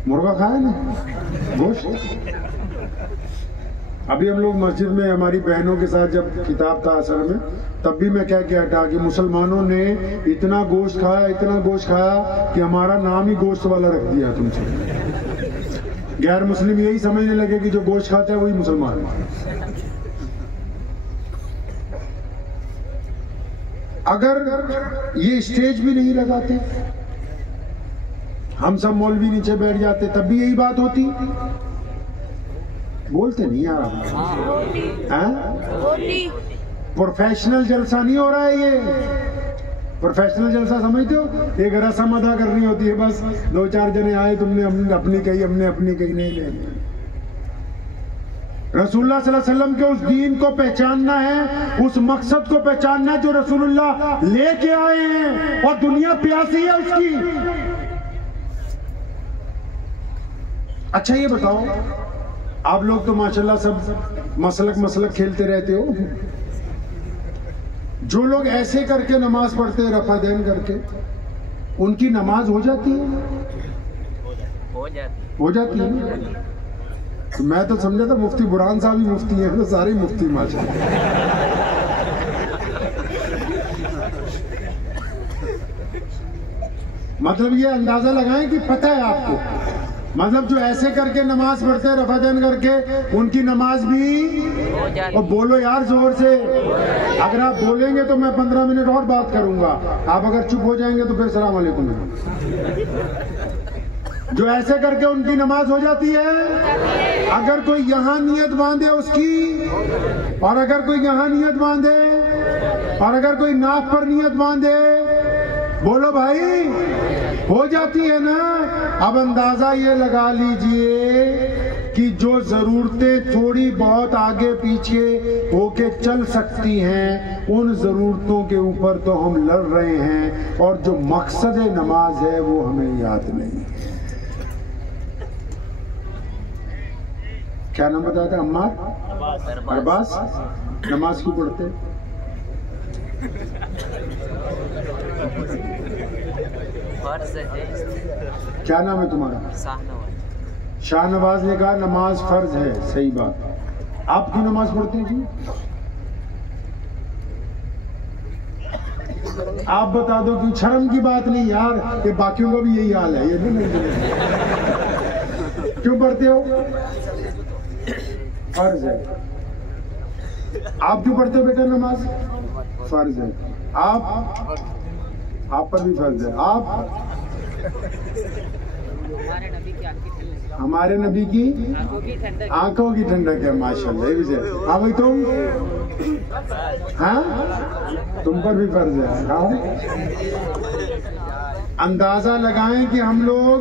मुर्गा खाया ना, गोश्त। अभी हम लोग मस्जिद में हमारी बहनों के साथ जब किताब था असर में, तब भी मैं क्या क्या हटा कि मुसलमानों ने इतना गोश्त खाया कि हमारा नाम ही गोश्त वाला रख दिया तुमसे। गैर मुस्लिम यही समझने लगे कि जो गोश्त खाता है वही मुसलमान है। अगर ये स्टेज भी नहीं लगाते, हम सब मौलवी नीचे बैठ जाते, तब भी यही बात होती? बोलते नहीं यार आप। प्रोफेशनल जलसा नहीं हो रहा है ये। प्रोफेशनल जलसा समझते हो? एक रस्म अदा करनी होती है, बस 2-4 जने आए, तुमने अपनी कही, हमने अपनी कही। नहीं। रसूलुल्लाह सल्लल्लाहु अलैहि वसल्लम के उस दीन को पहचानना है, उस मकसद को पहचानना है जो रसूलुल्लाह लेके आए हैं, और दुनिया प्यासी है उसकी। अच्छा ये बताओ, आप लोग तो माशाल्लाह सब मसलक खेलते रहते हो। जो लोग ऐसे करके नमाज पढ़ते हैं, रफादैन करके, उनकी नमाज हो जाती है? हो जाती है। तो मैं तो समझा था मुफ्ती बुरहान साहब ही मुफ्ती हैं, तो सारे मुफ्ती माशाल्लाह। मतलब ये अंदाजा लगाएं कि पता है आपको, मतलब जो ऐसे करके नमाज पढ़ते हैं, रफादैन करके, उनकी नमाज भी और बोलो यार जोर से। अगर आप बोलेंगे तो मैं 15 मिनट और बात करूंगा, आप अगर चुप हो जाएंगे तो फिर सलाम अलैकुम। जो ऐसे करके उनकी नमाज हो जाती है। अगर कोई यहाँ नियत बांधे उसकी, और अगर कोई यहाँ नियत बांधे, और अगर कोई नाक पर नियत बांधे, बोलो भाई, हो जाती है ना? अब अंदाजा ये लगा लीजिए कि जो जरूरतें थोड़ी बहुत आगे पीछे होके चल सकती हैं, उन जरूरतों के ऊपर तो हम लड़ रहे हैं, और जो मकसद नमाज है वो हमें याद नहीं है। क्या नाम बताया था? अम्मार अरबाज। नमाज क्यों पढ़ते? क्या नाम है तुम्हारा? शाहनवाज ने कहा नमाज फर्ज है। सही बात। आप क्यों नमाज पढ़ते हैं जी? आप बता दो कि शर्म की बात नहीं यार, ये बाकियों का भी यही हाल है। ये नहीं क्यों पढ़ते हो? फर्ज है। आप क्यों पढ़ते हो बेटा नमाज? फर्ज है। आप पर भी फर्ज है। आप हमारे नबी की आंखों की ठंडक है माशाल्लाह। हाँ भाई तुम, हाँ तुम पर भी फर्ज है। हाँ, अंदाजा लगाएं कि हम लोग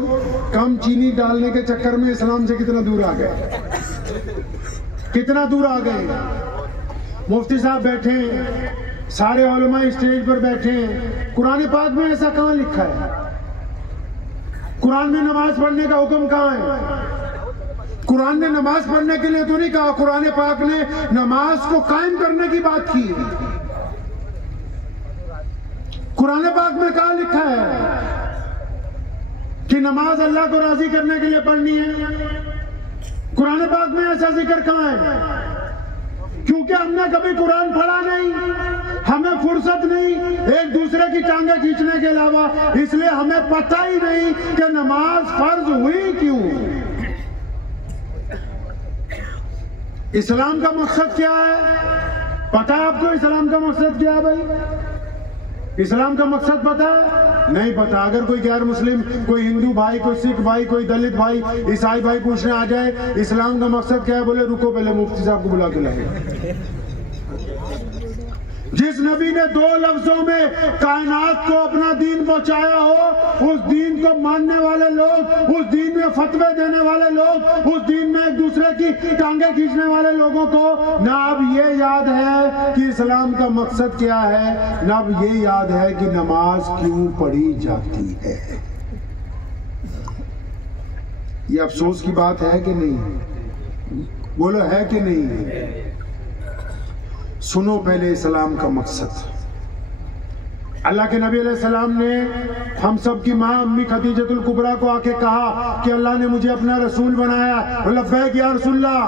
कम चीनी डालने के चक्कर में इस्लाम से कितना दूर आ गए, कितना दूर आ गए। मुफ्ती साहब बैठे, सारे उलमा स्टेज पर बैठे। कुरान पाक में ऐसा कहाँ लिखा है? कुरान में नमाज पढ़ने का हुक्म कहाँ है? कुरान ने नमाज पढ़ने के लिए तो नहीं कहा, कुरान पाक ने नमाज को कायम करने की बात की। कुरान पाक में कहाँ लिखा है कि नमाज अल्लाह को राजी करने के लिए पढ़नी है? कुरान पाक में ऐसा जिक्र कहाँ है? क्योंकि हमने कभी कुरान पढ़ा नहीं, हमें फुर्सत नहीं एक दूसरे की टांगे खींचने के अलावा, इसलिए हमें पता ही नहीं कि नमाज फर्ज हुई क्यों। इस्लाम का मकसद क्या है? पता है आपको इस्लाम का मकसद क्या है भाई? इस्लाम का मकसद पता है? नहीं पता। अगर कोई गैर मुस्लिम, कोई हिंदू भाई, कोई सिख भाई, कोई दलित भाई, ईसाई भाई पूछने आ जाए इस्लाम का मकसद क्या है, बोले रुको पहले मुफ्ती साहब को बुला के लाए। जिस नबी ने 2 लफ्जों में कायनात को अपना दीन पहुंचाया हो, उस दीन को मानने वाले लोग, उस दीन में फतवे देने वाले लोग, उस दीन में एक दूसरे की टांगे खींचने वाले लोगों को ना अब ये याद है कि इस्लाम का मकसद क्या है, ना अब ये याद है कि नमाज क्यों पढ़ी जाती है। ये अफसोस की बात है कि नहीं? बोलो है कि नहीं? सुनो पहले इस्लाम का मकसद। अल्लाह के नबी अलैहिस्सलाम ने हम सब की माँ अम्मी खदीजतुल कुबरा को आके कहा कि अल्लाह ने मुझे अपना रसूल बनाया। लब्बैक या रसूलल्लाह।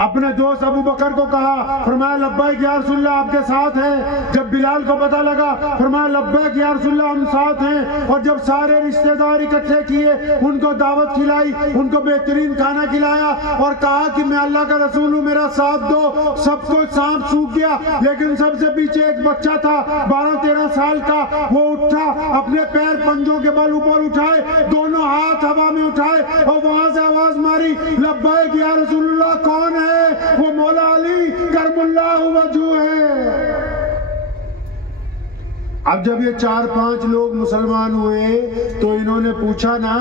अपने दोस्त अबू बकर को कहा, फरमाया लब्बैक या रसूलल्लाह आपके साथ हैं। जब बिलाल को पता लगा, फरमाया लब्बैक या रसूलल्लाह हम साथ हैं। और जब सारे रिश्तेदार इकट्ठे किए, उनको दावत खिलाई, उनको बेहतरीन खाना खिलाया और कहा कि मैं अल्लाह का रसूल हूँ, मेरा साथ दो। सबको सांप सूख गया, लेकिन सबसे पीछे एक बच्चा था 12-13 साल का। वो उठा, अपने पैर पंजों के बल ऊपर उठाए, दोनों हाथ हवा में उठाए और वहां से आवाज मारी, लब्बैक या रसूलल्लाह। कौन है? वो मौला अली करमुल्लाहु वजहू है। अब जब ये 4-5 लोग मुसलमान हुए तो इन्होंने पूछा ना,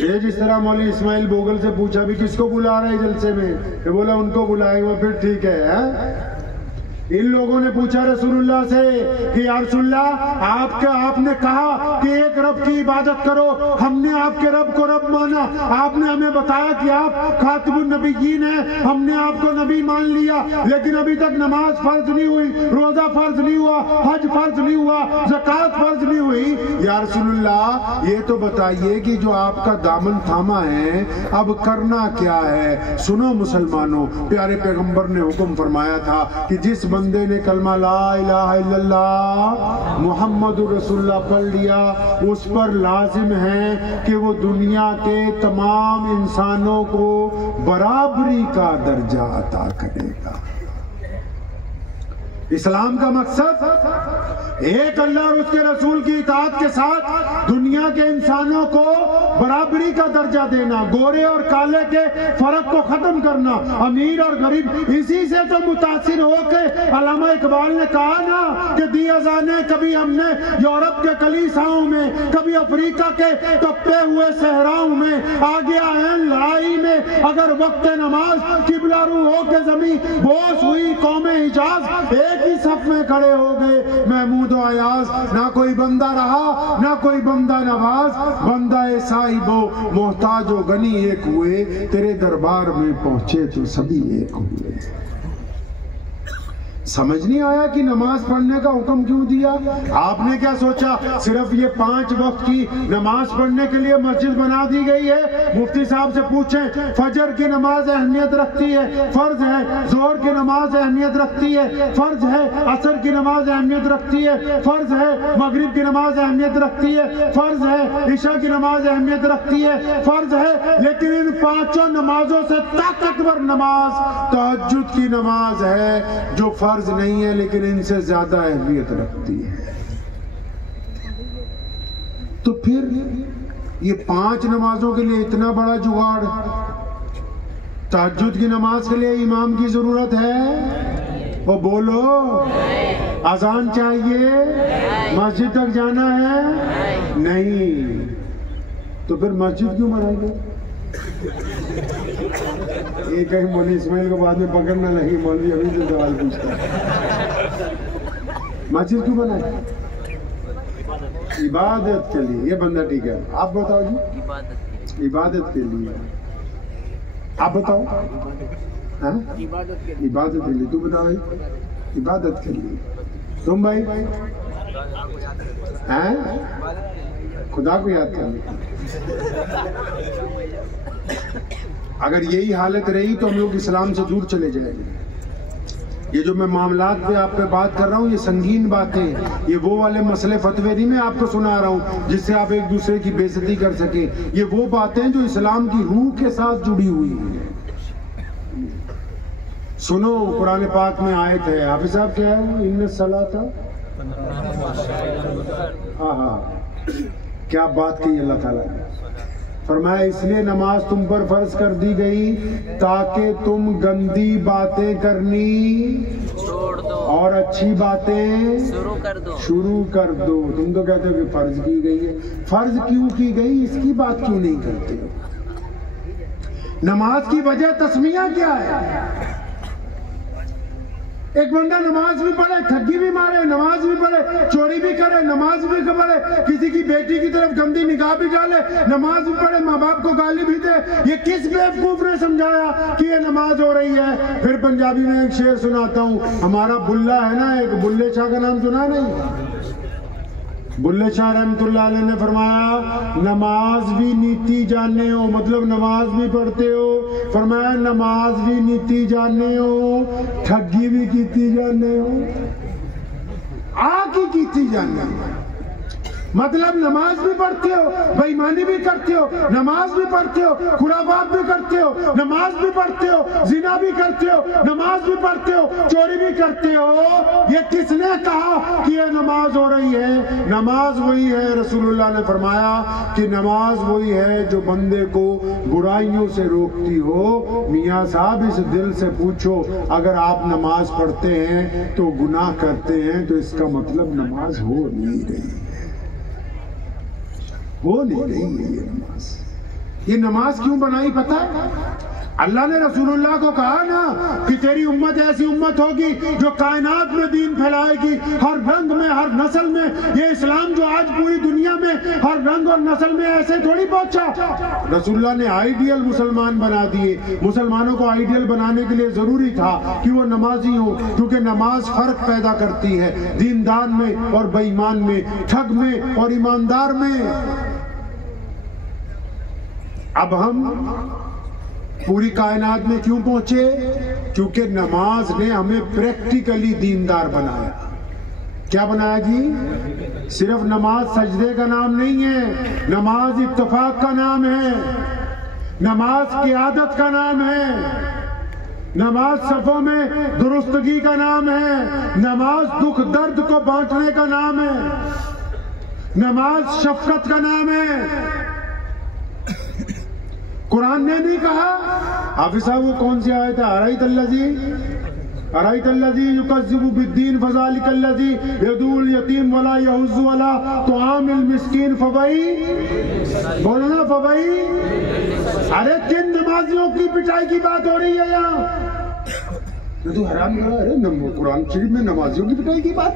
ये जिस तरह मौलवी इस्माइल बोगल से पूछा भी किसको बुला रहे जलसे में, ये बोला उनको बुलाएंगे। फिर ठीक है। इन लोगों ने पूछा रसूलुल्लाह से कि या रसूलल्लाह आपने कहा कि एक रब की इबादत करो, हमने आपके रब को रब माना। आपने हमें बताया कि आप खातिमुन नबिय्यीन हैं, हमने आपको नबी मान लिया, लेकिन अभी तक नमाज फर्ज नहीं हुई, रोजा फर्ज नहीं हुआ, हज फर्ज नहीं हुआ, ज़कात फर्ज नहीं हुई। या रसूलुल्लाह ये तो बताइए कि जो आपका दामन थामा है अब करना क्या है। सुनो मुसलमानों, प्यारे पैगंबर ने हुक्म फरमाया था कि जिस बंदे ने कलमा ला इलाहा इल्लल्लाह मुहम्मदुर रसूलुल्लाह पढ़ लिया, उस पर लाजिम है कि वो दुनिया के तमाम इंसानों को बराबरी का दर्जा अता करेगा। इस्लाम का मकसद एक अल्लाह और उसके रसूल की इताअत के साथ दुनिया के इंसानों को बराबरी का दर्जा देना, गोरे और काले के फर्क को खत्म करना, अमीर और गरीब। इसी से तो मुतासिर होकर अल्लामा इकबाल ने कहा ना कि दी अज़ाने कभी हमने यूरोप के कलीसाओं में, कभी अफ्रीका के तपते हुए सहराओं में, आ गया है लड़ाई में अगर वक्त नमाज किबला रू हो के जमीन बोस हुई कौमे हिजाज, एक ही सफ में खड़े हो गए महमूद और अयाज। ना कोई बंदा रहा ना कोई बंदा नवाज, बंदा साहिबो मोहताजो गनी एक हुए, तेरे दरबार में पहुंचे तो सभी एक हुए। समझ नहीं आया कि नमाज पढ़ने का हुक्म क्यों दिया? आपने क्या सोचा सिर्फ ये 5 वक्त की नमाज पढ़ने के लिए मस्जिद बना दी गई है? मुफ्ती साहब से पूछें, फजर की नमाज अहमियत रखती है, फर्ज है। जोहर की नमाज अहमियत रखती है, फर्ज है। असर की नमाज अहमियत रखती है, फर्ज है। मगरिब की नमाज अहमियत रखती है, फर्ज है। इशा की नमाज अहमियत रखती है, फर्ज है। लेकिन इन 5 नमाजों से ताकतवर नमाज तहज्जुद की नमाज है, जो फर्ज नहीं है लेकिन इनसे ज्यादा अहमियत रखती है। तो फिर ये 5 नमाजों के लिए इतना बड़ा जुगाड़, तहज्जुद की नमाज के लिए इमाम की जरूरत है? वो बोलो, अजान चाहिए, मस्जिद तक जाना है? नहीं। तो फिर मस्जिद क्यों बनाएंगे? एक कहीं मौलवी इस्माइल को बाद में पकड़ना लगी, मौलवी अभी से सवाल पूछता है, मस्जिद क्यों बनाए? इबादत के लिए। ये बंदा ठीक है, आप बताओ जी। इबादत के लिए। आप बताओ। इबादत के लिए। तू बता भाई। इबादत के लिए। तुम भाई हैं? खुदा को याद करने। अगर यही हालत रही तो हम लोग इस्लाम से दूर चले जाएंगे। ये जो मैं मामलात पे आप पे बात कर रहा हूँ, ये संगीन बातें, ये वो वाले मसले फतवे नहीं मैं आपको सुना रहा हूँ जिससे आप एक दूसरे की बेइज्जती कर सके। ये वो बातें जो इस्लाम की रूह के साथ जुड़ी हुई है। सुनो, कुरान पाक में आयत है, हाफिज साहब क्या है? इन्ना सलाता हाँ, क्या बात की अल्लाह ताला ने। फरमाया इसलिए नमाज तुम पर फर्ज कर दी गई ताकि तुम गंदी बातें करनी छोड़ दो और अच्छी बातें शुरू कर दो। तुम तो कहते हो कि फर्ज की गई है, फर्ज क्यों की गई इसकी बात क्यों नहीं करते हो? नमाज की वजह तस्मिया क्या है? एक बंदा नमाज भी पढ़े, ठगी भी मारे, नमाज भी पढ़े, चोरी भी करे, नमाज भी पढ़े, किसी की बेटी की तरफ गंदी निगाह भी डाले, नमाज भी पढ़े, माँ बाप को गाली भी दे। ये किस बेवकूफ ने समझाया कि ये नमाज हो रही है? फिर पंजाबी में एक शेर सुनाता हूँ। हमारा बुल्ला है ना, एक बुल्ले शाह का नाम सुना नहीं? बुल्ले शाह रहमतुल्लाह अलैह ने फरमाया नमाज भी नीति जानने हो, मतलब नमाज भी पढ़ते हो। फरमाया नमाज भी नीति जानने हो, ठगी भी कीती जानने हो, आकी कीती जानने हो। मतलब नमाज भी पढ़ते हो, बेईमानी भी करते हो, नमाज भी पढ़ते हो, खुराफात भी करते हो, नमाज भी पढ़ते हो, जिना भी करते हो, नमाज भी पढ़ते हो, चोरी भी करते हो। ये किसने कहा कि ये नमाज हो रही है? नमाज वही है, रसूलुल्लाह ने फरमाया कि नमाज वही है जो बंदे को बुराइयों से रोकती हो। मियाँ साहब इस दिल से पूछो, अगर आप नमाज पढ़ते हैं तो गुनाह करते हैं, तो इसका मतलब नमाज हो नहीं रही, हो नहीं रही है ये नमाज। ये नमाज क्यों बनाई पता है? अल्लाह ने रसूलुल्लाह को कहा ना कि तेरी उम्मत ऐसी उम्मत होगी जो कायनात में दीन फैलाएगी, हर रंग में, हर नस्ल में। ये इस्लाम जो आज पूरी दुनिया में हर रंग और नस्ल में ऐसे थोड़ी पहुंचा। रसूलुल्लाह ने आइडियल मुसलमान बना दिए। मुसलमानों को आइडियल बनाने के लिए जरूरी था कि वो नमाजी हो, क्योंकि नमाज फर्क पैदा करती है दीनदार में और बेईमान में, ठग में और ईमानदार में। अब हम पूरी कायनात में क्यों पहुंचे? क्योंकि नमाज ने हमें प्रैक्टिकली दीनदार बनाया। क्या बनाया जी? सिर्फ नमाज सजदे का नाम नहीं है, नमाज इत्तफाक का नाम है, नमाज क़ियादत का नाम है, नमाज सफों में दुरुस्तगी का नाम है, नमाज दुख दर्द को बांटने का नाम है, नमाज शफकत का नाम है। कुरान ने नहीं कहा? हाफिज साहब वो कौन सी आयत है? अराइतल्लज़ी युकज़्ज़िबु बिद्दीन फ़ज़ालिकल्लज़ी यदूल यतीम वला यहुज़्ज़ु अला तुआमिल मिस्कीन फवई, बोलो ना फवई। अरे किन नमाजियों की पिटाई की बात हो रही है यहाँ? तो हैरान हो रहा है, अरे कुरान शरीफ में नमाजियों की पिटाई की बात?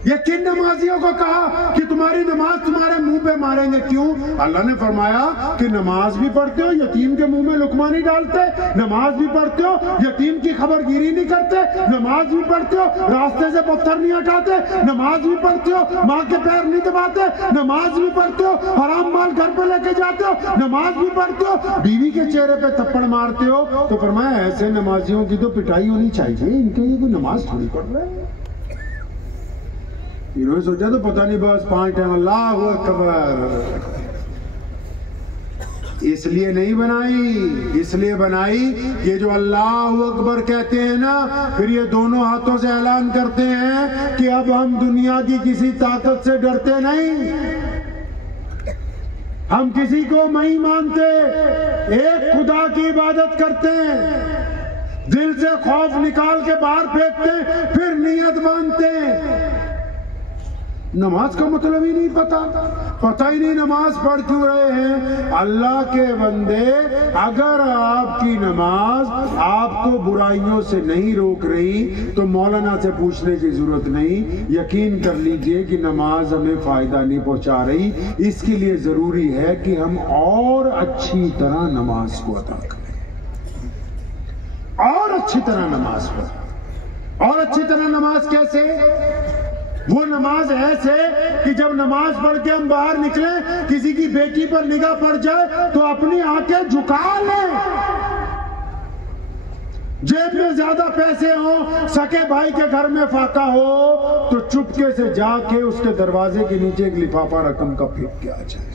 ये किन नमाजियों को कहा कि तुम्हारी नमाज तुम्हारे मुंह पे मारेंगे? क्यों? अल्लाह ने फरमाया कि नमाज भी पढ़ते हो, यतीम के मुंह में लुकमा नहीं डालते, नमाज भी पढ़ते हो, यतीम की खबरगिरी नहीं करते, नमाज भी पढ़ते हो, रास्ते से पत्थर नहीं हटाते, नमाज भी पढ़ते हो, माँ के पैर नहीं दबाते, नमाज भी पढ़ते हो, हराम माल घर पे लेके जाते हो, नमाज भी पढ़ते हो, बीवी के चेहरे पे थप्पड़ मारते हो। तो फरमाया ऐसे नमाजियों की तो पिटाई होनी चाहिए, इनके ये कोई नमाज थोड़ी पढ़ रहे हैं। इन्होंने सोचा तो पता नहीं बस 5 टाइम अल्लाहु अकबर। इसलिए नहीं बनाई, इसलिए बनाई ये जो अल्लाहु अकबर कहते हैं ना, फिर ये दोनों हाथों से ऐलान करते हैं कि अब हम दुनिया की किसी ताकत से डरते नहीं, हम किसी को नहीं मानते, एक खुदा की इबादत करते हैं, दिल से खौफ निकाल के बाहर फेंकते हैं, फिर नियत बांधते हैं। नमाज का मतलब ही नहीं पता ही नहीं नमाज पढ़ क्यों रहे हैं। अल्लाह के बंदे, अगर आपकी नमाज आपको बुराइयों से नहीं रोक रही तो मौलाना से पूछने की जरूरत नहीं, यकीन कर लीजिए कि नमाज हमें फायदा नहीं पहुंचा रही। इसके लिए जरूरी है कि हम और अच्छी तरह नमाज को अदा करें, और अच्छी तरह नमाज पढ़ें। और अच्छी तरह नमाज कैसे? वो नमाज ऐसे कि जब नमाज पढ़ के हम बाहर निकले, किसी की बेटी पर निगाह पड़ जाए तो अपनी आंखें झुका लें, जेब में ज्यादा पैसे हो, सके भाई के घर में फाका हो तो चुपके से जाके उसके दरवाजे के नीचे एक लिफाफा रकम का फेंक के आ जाए।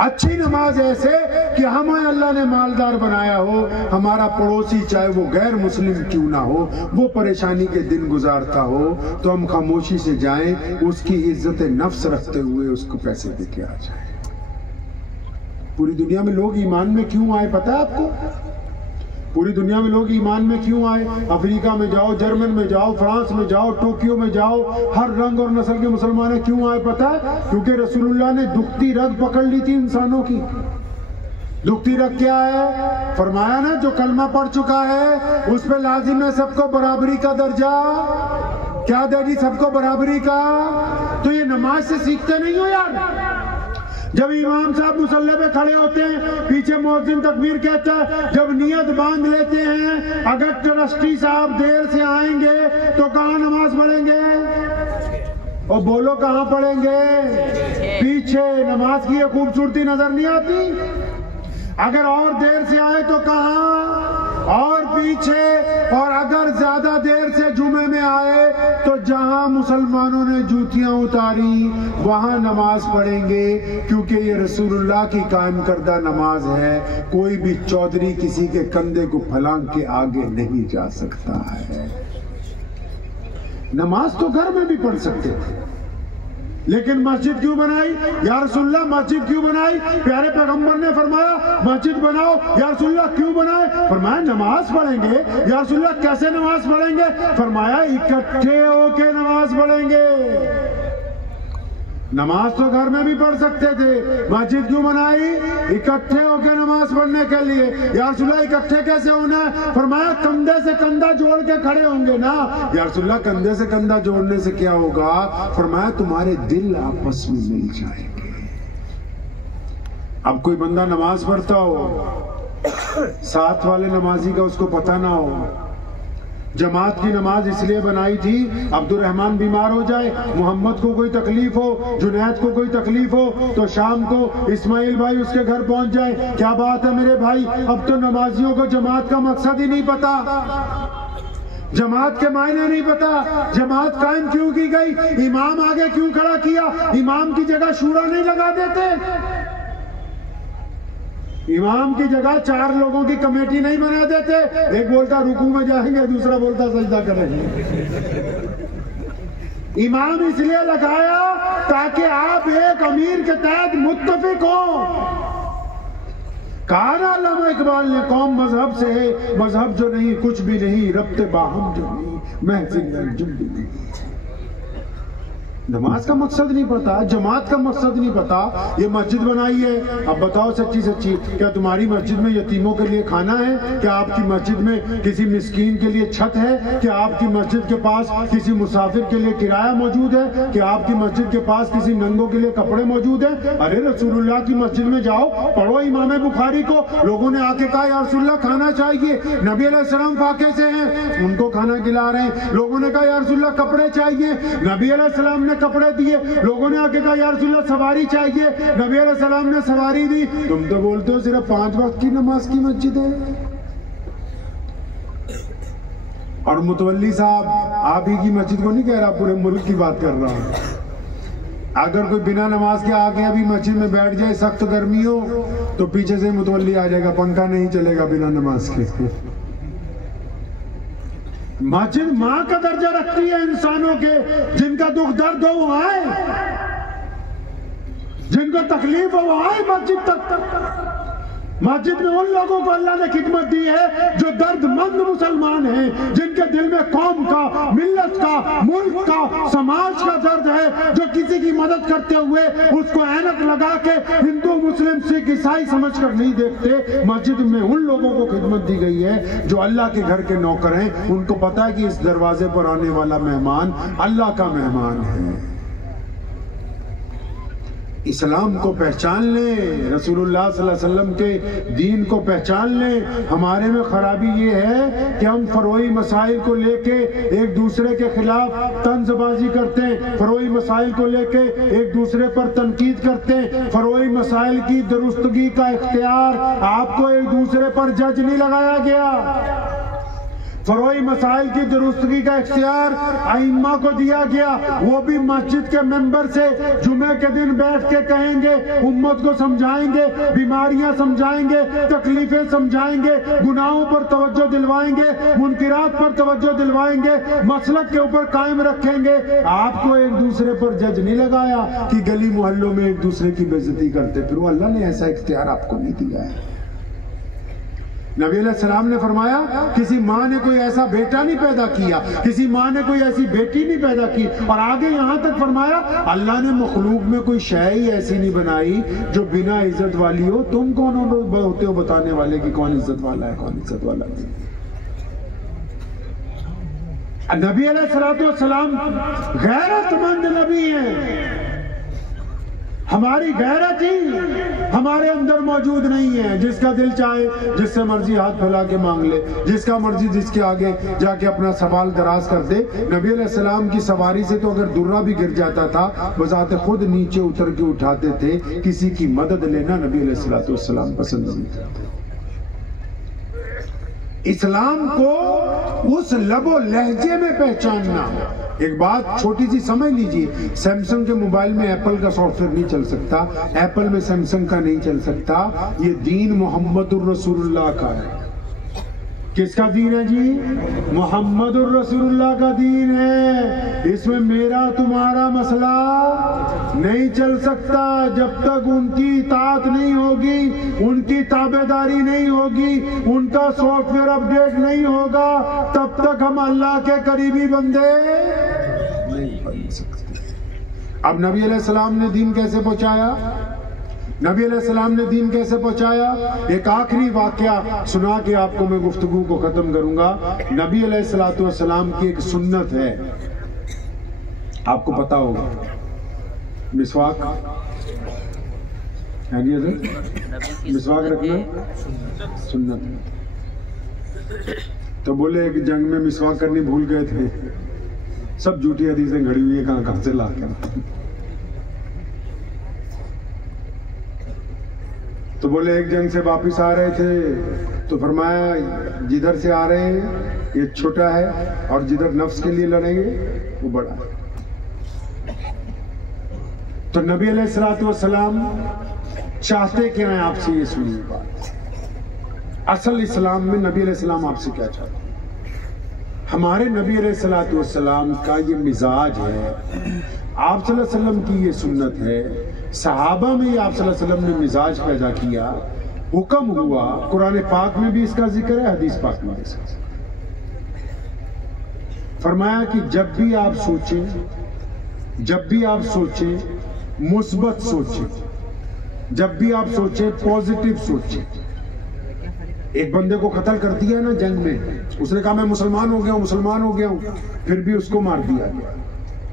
अच्छी नमाज ऐसे कि हमें अल्लाह ने मालदार बनाया हो, हमारा पड़ोसी चाहे वो गैर मुस्लिम क्यों ना हो, वो परेशानी के दिन गुजारता हो तो हम खामोशी से जाएं, उसकी इज्जत नफ्स रखते हुए उसको पैसे देके आ जाएं। पूरी दुनिया में लोग ईमान में क्यों आए पता है आपको? पूरी दुनिया में लोग ईमान में क्यों आए? अफ्रीका में जाओ, जर्मन में जाओ, फ्रांस में जाओ, टोक्यो में जाओ, हर रंग और नस्ल के मुसलमान क्यों आए पता है? क्योंकि रसूलुल्लाह ने दुखती रग पकड़ ली थी इंसानों की। दुखती रग क्या है? फरमाया ना, जो कलमा पढ़ चुका है उस पे लाजिम है सबको बराबरी का दर्जा। क्या देगी? सबको बराबरी का। तो ये नमाज से सीखते नहीं हो यार? जब इमाम साहब मुसल्ले पे खड़े होते हैं, पीछे मुअज्जिन तकबीर कहता है, जब नियत बांध लेते हैं, अगर ट्रस्टी साहब देर से आएंगे तो कहाँ नमाज पढ़ेंगे? और बोलो कहाँ पढ़ेंगे? पीछे। नमाज की ये खूबसूरती नजर नहीं आती? अगर और देर से आए तो कहाँ? और पीछे। और अगर ज्यादा देर से जुमे में आए तो जहां मुसलमानों ने जूतियां उतारी वहां नमाज पढ़ेंगे, क्योंकि ये रसूलुल्लाह की कायम करदा नमाज है। कोई भी चौधरी किसी के कंधे को फलांग के आगे नहीं जा सकता है। नमाज तो घर में भी पढ़ सकते थे, लेकिन मस्जिद क्यों बनाई? या रसूलुल्लाह मस्जिद क्यों बनाई? प्यारे पैगंबर ने फरमाया मस्जिद बनाओ। या रसूलुल्लाह क्यों बनाए? फरमाया नमाज पढ़ेंगे। या रसूलुल्लाह कैसे नमाज पढ़ेंगे? फरमाया इकट्ठे होके नमाज पढ़ेंगे। नमाज तो घर में भी पढ़ सकते थे, मस्जिद क्यों बनाई? इकट्ठे होकर नमाज पढ़ने के लिए। या रसूलुल्लाह इकट्ठे कैसे होना है? फरमाया कंधे से कंधा जोड़ के खड़े होंगे ना। या रसूलुल्लाह कंधे से कंधा जोड़ने से क्या होगा? फरमाया तुम्हारे दिल आपस में मिल जाएंगे। अब कोई बंदा नमाज पढ़ता हो, साथ वाले नमाजी का उसको पता ना हो। जमात की नमाज इसलिए बनाई थी, अब्दुल रहमान बीमार हो जाए, मोहम्मद को कोई तकलीफ हो, जुनैद को कोई तकलीफ हो, तो शाम को इस्माइल भाई उसके घर पहुंच जाए। क्या बात है मेरे भाई? अब तो नमाजियों को जमात का मकसद ही नहीं पता, जमात के मायने नहीं पता, जमात कायम क्यों की गई, इमाम आगे क्यों खड़ा किया, इमाम की जगह शूरा नहीं लगा देते, इमाम की जगह 4 लोगों की कमेटी नहीं बना देते। एक बोलता रुकू में जाएंगे, दूसरा बोलता सजदा करेंगे। इमाम इसलिए लगाया ताकि आप एक अमीर के तहत मुत्तफिक हो। कहा ना अल्लामा इकबाल ने, कौम मजहब से है, मजहब जो नहीं कुछ भी नहीं, रब्ते बाहम जो नहीं, महफिल अंजुम भी नहीं। नमाज का मकसद नहीं पता, जमात का मकसद नहीं पता। ये मस्जिद बनाई है, अब बताओ सच्ची सच्ची, क्या तुम्हारी मस्जिद में यतीमों के लिए खाना है? क्या आपकी मस्जिद में किसी मिस्कीन के लिए छत है? क्या आपकी मस्जिद के पास किसी मुसाफिर के लिए किराया मौजूद है? क्या आपकी मस्जिद के पास किसी नंगों के लिए कपड़े मौजूद है? अरे रसूलुल्लाह की मस्जिद में जाओ, पढ़ो इमाम बुखारी को। लोगों ने आके कहा या रसूलुल्लाह खाना चाहिए, नबी अलैहिस्सलाम फाके से हैं, उनको खाना खिला रहे हैं। लोगों ने कहा या रसूलुल्लाह कपड़े चाहिए, नबी अलैहिस्सलाम ने कपड़े दिए। लोगों ने आके कहा या रसूलुल्लाह सवारी चाहिए, नबी अलैहिस्सलाम ने सवारी दी। तुम तो बोलते हो सिर्फ 5 वक्त की नमाज की मस्जिद है। और मुतवल्ली साहब, आप ही की मस्जिद को नहीं कह रहा, पूरे मुल्क की बात कर रहा हूं। अगर कोई बिना नमाज के आके अभी मस्जिद में बैठ जाए, सख्त गर्मी हो, तो पीछे से मुतवल्ली आ जाएगा, पंखा नहीं चलेगा बिना नमाज के। मस्जिद मां का दर्जा रखती है इंसानों के, जिनका दुख दर्द हो वो आए, जिनको तकलीफ हो वो आए मस्जिद तक। मस्जिद में उन लोगों को अल्लाह ने खिदमत दी है जो दर्दमंद मुसलमान हैं, जिनके दिल में कौम का, मिल्लत का, मुल्क का, समाज का दर्द है, जो किसी की मदद करते हुए उसको ऐनक लगा के हिंदू मुस्लिम सिख ईसाई समझकर नहीं देखते। मस्जिद में उन लोगों को खिदमत दी गई है जो अल्लाह के घर के नौकर हैं। उनको पता है कि इस दरवाजे पर आने वाला मेहमान अल्लाह का मेहमान है। इस्लाम को पहचान लें, रसूलुल्लाह सल्लल्लाहु अलैहि वसल्लम के दीन को पहचान लें। हमारे में खराबी ये है कि हम फरोई मसाइल को लेके एक दूसरे के खिलाफ तंजबाजी करते हैं, फरोई मसाइल को लेके एक दूसरे पर तनकीद करते हैं। फरोई मसाइल की दुरुस्तगी का इख्तियार आपको एक दूसरे पर जज नहीं लगाया गया। फरोई मसाइल की दुरुस्तगी का इख्तियार आइम्मा को दिया गया, वो भी मस्जिद के मेंबर से जुमे के दिन बैठ के कहेंगे, उम्मत को समझाएंगे, बीमारियां समझाएंगे, तकलीफें समझाएंगे, गुनाहों पर तवज्जो दिलवाएंगे, मुनकिरात पर तवज्जो दिलवाएंगे, मसलक के ऊपर कायम रखेंगे। आपको एक दूसरे पर जज नहीं लगाया कि गली मोहल्लों में एक दूसरे की बेइज्जती करते फिर, अल्लाह ने ऐसा इख्तियार आपको नहीं दिया है। नबी अलैहिस्सलाम ने फरमाया किसी माँ ने कोई ऐसा बेटा नहीं पैदा किया, किसी माँ ने कोई ऐसी बेटी नहीं पैदा की, और आगे यहां तक फरमाया अल्लाह ने मखलूक में कोई शय ही ऐसी नहीं बनाई जो बिना इज्जत वाली हो। तुम कौन होते हो बताने वाले कि कौन इज्जत वाला है कौन इज्जत वाला नहीं। नबी अलैहिस्सलाम गैरतमंद नबी हैं। हमारी गैरत ही हमारे अंदर मौजूद नहीं है। जिसका दिल चाहे जिससे मर्जी हाथ फैला के मांग ले, जिसका मर्जी जिसके आगे जाके अपना सवाल दराज कर दे। नबी अलैहिस्सलाम की सवारी से तो अगर दुर्रा भी गिर जाता था बजाते खुद नीचे उतर के उठाते थे। किसी की मदद लेना नबी अलैहिस्सलाम पसंद नहीं करते। इस्लाम को उस लबो लहजे में पहचानना। एक बात छोटी सी समझ लीजिए, सैमसंग के मोबाइल में एप्पल का सॉफ्टवेयर नहीं चल सकता, एप्पल में सैमसंग का नहीं चल सकता। ये दीन मोहम्मदुर रसूलुल्लाह का है। किसका दीन है जी? मोहम्मदुर रसूलुल्लाह का दीन है। इसमें मेरा तुम्हारा मसला नहीं चल सकता। जब तक उनकी इताअत नहीं होगी, उनकी ताबेदारी नहीं होगी, उनका सॉफ्टवेयर अपडेट नहीं होगा, तब तक हम अल्लाह के करीबी बंदे नहीं बन सकते। अब नबी अलैहिस्सलाम ने दीन कैसे पहुंचाया? नबी अलैहिस्सलाम ने दीन कैसे पहुंचाया? एक आखिरी वाकया सुना के आपको मैं गुफ्तगू को खत्म करूंगा। नबी अलैहिस्सलाम की एक सुन्नत है, आपको पता होगा, मिसवाक है नहीं? मिसवाक रखना सुन्नत है। तो बोले एक जंग में मिसवाक करनी भूल गए थे। सब झूठी हदीसें घड़ी हुई है, कहां से ला कर। तो बोले एक जंग से वापिस आ रहे थे तो फरमाया जिधर से आ रहे हैं ये छोटा है और जिधर नफ्स के लिए लड़ेंगे वो बड़ा है। तो नबी अलैहिस्सलाम चाहते क्या हैं आपसे, ये सुनिए बात। असल इस्लाम में नबी अलैहिस्सलाम आपसे क्या चाहते हैं? हमारे नबी अलैहिस्सलाम का ये मिजाज है, आप सल्लल्लाहु अलैहि वसल्लम की ये सुन्नत है। सहाबा में ही आप सल्लल्लाहु अलैहि वसल्लम ने मिजाज पैदा किया, हुक्म हुआ। कुरान पाक में भी इसका जिक्र है, हदीस पाक में भी इसका जिक्र है। फरमाया कि जब भी आप सोचें मुस्बत सोचें, जब भी आप सोचें पॉजिटिव सोचें। एक बंदे को कत्ल कर दिया ना जंग में, उसने कहा मैं मुसलमान हो गया हूं, फिर भी उसको मार दिया गया।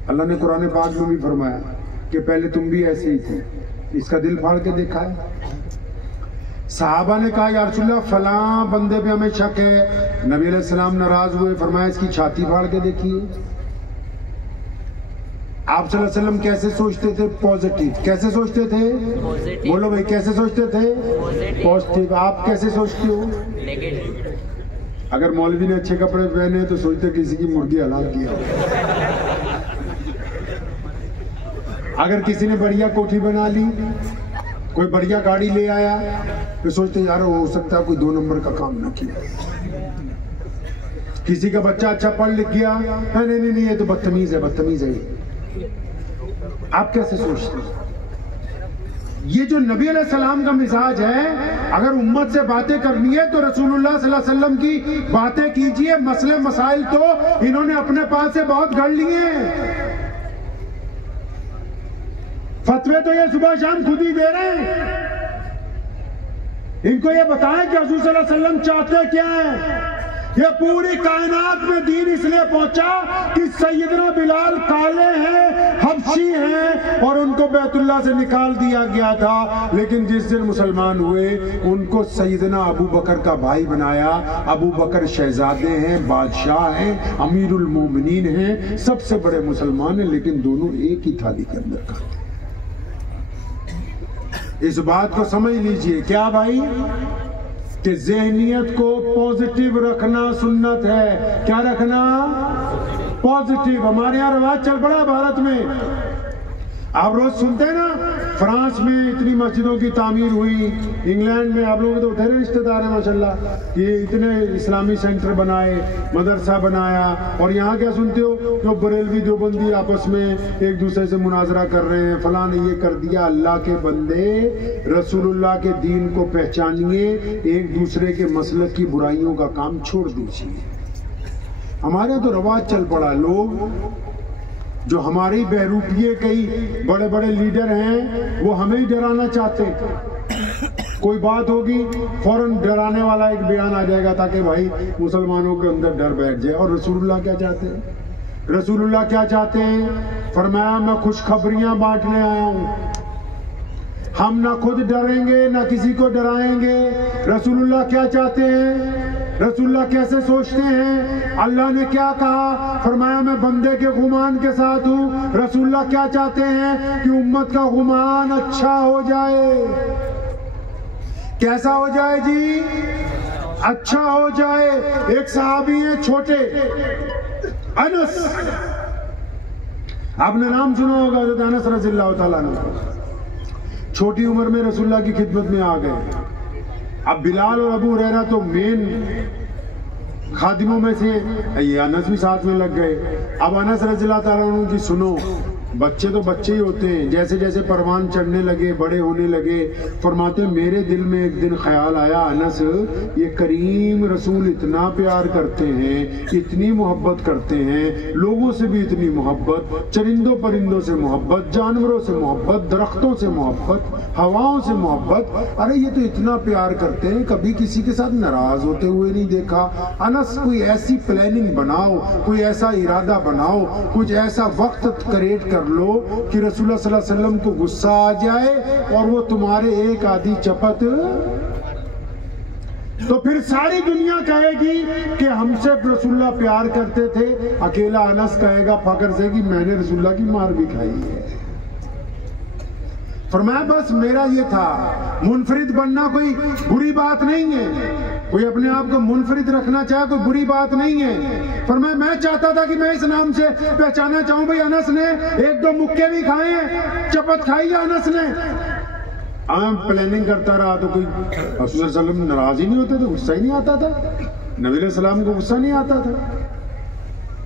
अल्लाह ने कुरान पाक में भी फरमाया कि पहले तुम भी ऐसे ही थे, इसका दिल फाड़ के देखा है। सहाबा ने कहा या रसूलल्लाह फलां बंदे पे हमें शक है। नबी अलैहिस्सलाम नाराज हुए, फरमाया इसकी छाती फाड़ के देखिए। आप सल्लल्लाहु अलैहि वसल्लम कैसे सोचते थे? पॉजिटिव। कैसे सोचते थे? पॉजिटिव। बोलो भाई कैसे सोचते थे? पॉजिटिव। आप कैसे सोचते हो? नेगेटिव। अगर मौलवी ने अच्छे कपड़े पहने तो सोचते किसी की मुर्गी हलाल किया। अगर किसी ने बढ़िया कोठी बना ली, कोई बढ़िया गाड़ी ले आया, तो सोचते यार हो सकता है कोई 2 नंबर का काम ना किया। किसी का बच्चा अच्छा पढ़ लिख गया, नहीं ये तो बदतमीज है। आप कैसे सोचते हैं? ये जो नबी अलैहिस्सलाम का मिजाज है, अगर उम्मत से बातें करनी है तो रसूलुल्लाह सल्लल्लाहु अलैहि वसल्लम की बातें कीजिए। मसले मसाइल तो इन्होंने अपने पास से बहुत गढ़ लिए हैं। फतवे तो ये सुबह शाम खुद ही दे रहे हैं। इनको ये बताएं कि हुजूर सल्लल्लाहु अलैहि वसल्लम चाहते क्या है। ये पूरी कायनात में दीन इसलिए पहुंचा कि सैयदना बिलाल काले हैं, हबशी हैं, और उनको बैतुल्लाह से निकाल दिया गया था। लेकिन जिस दिन मुसलमान हुए उनको सैयदना अबू बकर का भाई बनाया। अबू बकर शहजादे हैं, बादशाह हैं, अमीरुल मोमिनीन हैं, सबसे बड़े मुसलमान हैं, लेकिन दोनों एक ही थाली के अंदर खाते। इस बात को समझ लीजिए। क्या भाई? कि ज़हनियत को पॉजिटिव रखना सुन्नत है। क्या रखना? पॉजिटिव। हमारे यहाँ रवाज चल पड़ा भारत में, आप रोज सुनते हैं ना, फ्रांस में इतनी मस्जिदों की तामीर हुई, इंग्लैंड में आप लोग तो बथेरे रिश्तेदार हैं माशाल्लाह, ये इतने इस्लामी सेंटर बनाए, मदरसा बनाया, और यहाँ क्या सुनते हो जो बरेलवी देवबंदी आपस में एक दूसरे से मुनाजरा कर रहे हैं, फलां ने ये कर दिया। अल्लाह के बंदे, रसूलुल्लाह के दीन को पहचानिए, एक दूसरे के मसलक की बुराइयों का काम छोड़ दीजिए। हमारे यहाँ तो रवाज चल पड़ा, लोग जो हमारी बहरूपिये कई बड़े बड़े लीडर हैं वो हमें ही डराना चाहते हैं। कोई बात होगी फौरन डराने वाला एक बयान आ जाएगा ताकि भाई मुसलमानों के अंदर डर बैठ जाए। और रसूलुल्लाह क्या चाहते हैं? रसूलुल्लाह क्या चाहते हैं? फरमाया मैं खुशखबरियां बांटने आया हूं, हम ना खुद डरेंगे ना किसी को डराएंगे। रसूलुल्लाह क्या चाहते हैं? रसूलुल्लाह कैसे सोचते हैं? अल्लाह ने क्या कहा? फरमाया मैं बंदे के गुमान के साथ हूं। रसूलुल्लाह क्या चाहते हैं? कि उम्मत का गुमान अच्छा हो जाए। कैसा हो जाए जी? अच्छा हो जाए। एक सहाबी है छोटे, अनस, आपने नाम सुना होगा, हज़रत अनस रज़ियल्लाहु ताला अन्हु। छोटी उम्र में रसूलुल्लाह की खिदमत में आ गए। अब बिलाल और अबू हुरैरा तो मेन खादिमों में से, ये अनस भी साथ में लग गए। अब अनस रज़ियल्लाहु ताला अन्हु की सुनो, बच्चे तो बच्चे ही होते हैं, जैसे जैसे परवान चढ़ने लगे, बड़े होने लगे, फरमाते मेरे दिल में एक दिन ख्याल आया, अनस ये करीम रसूल इतना प्यार करते हैं, इतनी मोहब्बत करते हैं, लोगों से भी इतनी मोहब्बत, चरिंदों परिंदों से मोहब्बत, जानवरों से मोहब्बत, दरख्तों से मोहब्बत, हवाओं से मोहब्बत, अरे ये तो इतना प्यार करते हैं, कभी किसी के साथ नाराज होते हुए नहीं देखा। अनस कोई ऐसी प्लानिंग बनाओ, कोई ऐसा इरादा बनाओ, कुछ ऐसा वक्त क्रिएट कर लो कि रसूलुल्लाह सल्लल्लाहु अलैहि वसल्लम को गुस्सा आ जाए और वो तुम्हारे एक आधी चपत, तो फिर सारी दुनिया कहेगी कि हमसे रसूलुल्लाह प्यार करते थे। अकेला अनस कहेगा फख्र से कि मैंने रसूलुल्लाह की मार भी खाई है। फरमाया बस मेरा ये था, मुनफरिद बनना कोई बुरी बात नहीं है, कोई अपने आप को मुनफरिद रखना चाहे कोई बुरी बात नहीं है। फरमाया मैं चाहता था कि मैं इस नाम से पहचाना चाहूं, भाई अनस ने एक दो मुक्के भी खाए हैं, चपत खाई है अनस ने। प्लानिंग करता रहा तो कोई रसूल सल्लल्लाहु अलैहि वसल्लम नाराज ही नहीं होते थे, गुस्सा ही नहीं आता था, नबी अलैहि सलाम को गुस्सा नहीं आता था।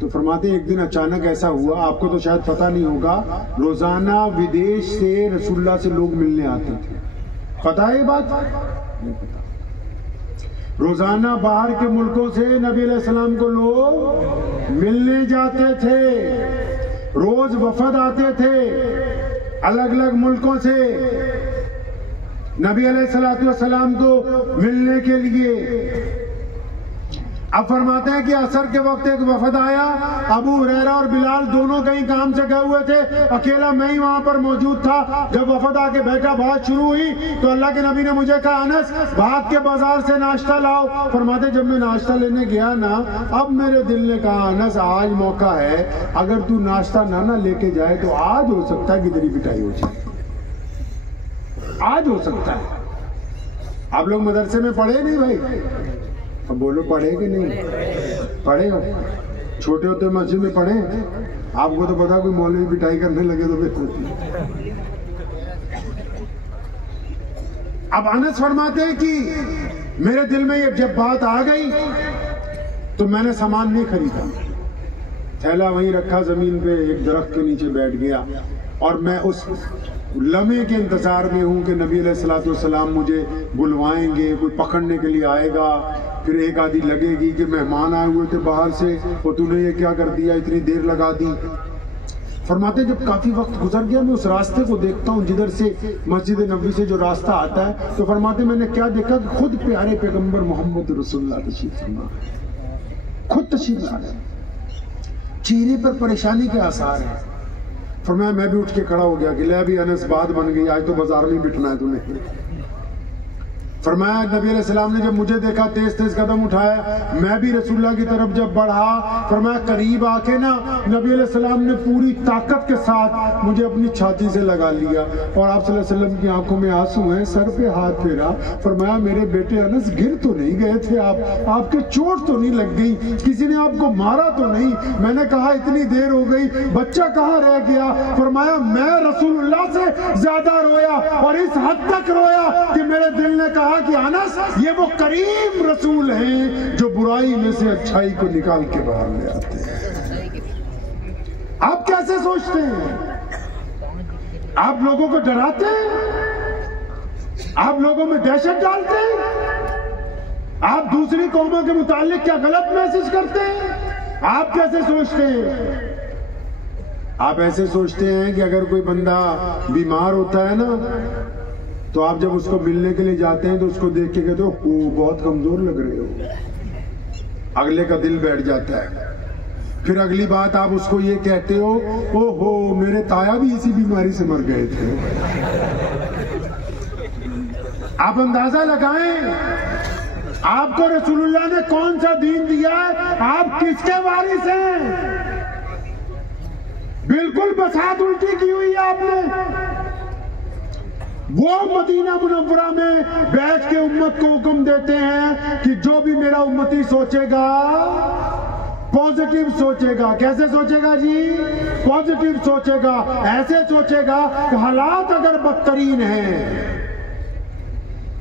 तो फरमाते एक दिन अचानक ऐसा हुआ, आपको तो शायद पता नहीं होगा, रोजाना विदेश से रसूलुल्लाह से लोग मिलने आते थे, पता है ये बात? नहीं पता। रोजाना बाहर के मुल्कों से नबी अलैहि सलाम को लोग मिलने जाते थे, रोज वफद आते थे अलग अलग मुल्कों से नबी अलैहिस्सलाम को मिलने के लिए। अब फरमाते हैं कि असर के वक्त एक वफद आया, अबू हुरैरा और बिलाल दोनों कहीं काम से गए हुए थे, अकेला मैं ही वहां पर मौजूद था। जब वफद आके बैठा, बात शुरू हुई तो अल्लाह के नबी ने मुझे कहा अनस भाग के बाजार से नाश्ता लाओ। फरमाते जब मैं नाश्ता लेने गया ना, अब मेरे दिल ने कहा अनस आज मौका है, अगर तू नाश्ता ना लेके जाए तो आज हो सकता है कि तेरी पिटाई हो जाए, आज हो सकता है। आप लोग मदरसे में पढ़े नहीं भाई? अब बोलो पढ़े कि नहीं पढ़े हो? छोटे होते मस्जिद में पढ़े? आपको तो पता कोई मौलवी पिटाई करने लगे तो फिर। अब अनस फरमाते हैं कि मेरे दिल में ये जब बात आ गई तो मैंने सामान नहीं खरीदा, थैला वहीं रखा जमीन पे, एक दरख्त के नीचे बैठ गया और मैं उस लम्हे के इंतजार में हूं कि नबी अलैहिस्सलाम मुझे बुलवाएंगे, कोई पकड़ने के लिए आएगा, फिर एक आधी लगेगी कि मेहमान आए हुए थे बाहर से और तूने ये क्या कर दिया, इतनी देर लगा दी। फरमाते जब काफी वक्त गुजर गया मैं उस रास्ते को देखता हूँ जिधर से मस्जिद नबी से जो रास्ता आता है, तो फरमाते मैंने क्या देखा कि खुद प्यारे पैगंबर मोहम्मद रसूलुल्लाह तशरीफ फरमा, खुद तशरीफ ला रहे, चेहरे पर परेशानी के आसार है। फरमाया मैं भी उठ के खड़ा हो गया कि ले अभी अनस बात बन गई, आज तो बाजार में बिठना है तूने। फरमाया नबी अलैहिस्सलाम ने जब मुझे देखा तेज तेज कदम उठाया, मैं भी रसूलुल्लाह की तरफ जब बढ़ा, फरमाया करीब आके ना नबी अलैहिस्सलाम ने पूरी ताकत के साथ मुझे अपनी छाती से लगा लिया और आप सल्लल्लाहु अलैहि वसल्लम की आंखों में आंसू हैं, सर पे हाथ फेरा, फरमाया मेरे बेटे अनस गिर तो नहीं गए थे आपके चोट तो नहीं लग गई, किसी ने आपको मारा तो नहीं? मैंने कहा इतनी देर हो गई, बच्चा कहाँ रह गया? फरमाया मैं रसूलुल्लाह से ज्यादा रोया और इस हद तक रोया कि मेरे दिल ने कहा कि अनस ये वो करीम रसूल हैं जो बुराई में से अच्छाई को निकाल के बाहर ले आते हैं। आप कैसे सोचते हैं? आप लोगों को डराते हैं, आप लोगों में दहशत डालते हैं, आप दूसरी कौमों के मुतालिक क्या गलत मैसेज करते हैं? आप कैसे सोचते हैं? आप ऐसे सोचते हैं कि अगर कोई बंदा बीमार होता है ना, तो आप जब उसको मिलने के लिए जाते हैं तो उसको देख के कहते हो बहुत कमजोर लग रहे हो, अगले का दिल बैठ जाता है। फिर अगली बात आप उसको ये कहते हो, ओहो मेरे ताया भी इसी बीमारी से मर गए थे। आप अंदाजा लगाएं आपको रसूलुल्लाह ने कौन सा दीन दिया है, आप किसके वारिस हैं? बिल्कुल बसात उल्टी की हुई है आपने। वो मदीना मुनव्वरा में बैठ के उम्मत को हुक्म देते हैं कि जो भी मेरा उम्मती सोचेगा पॉजिटिव सोचेगा। कैसे सोचेगा जी? पॉजिटिव सोचेगा। ऐसे सोचेगा कि हालात अगर बदतरीन हैं,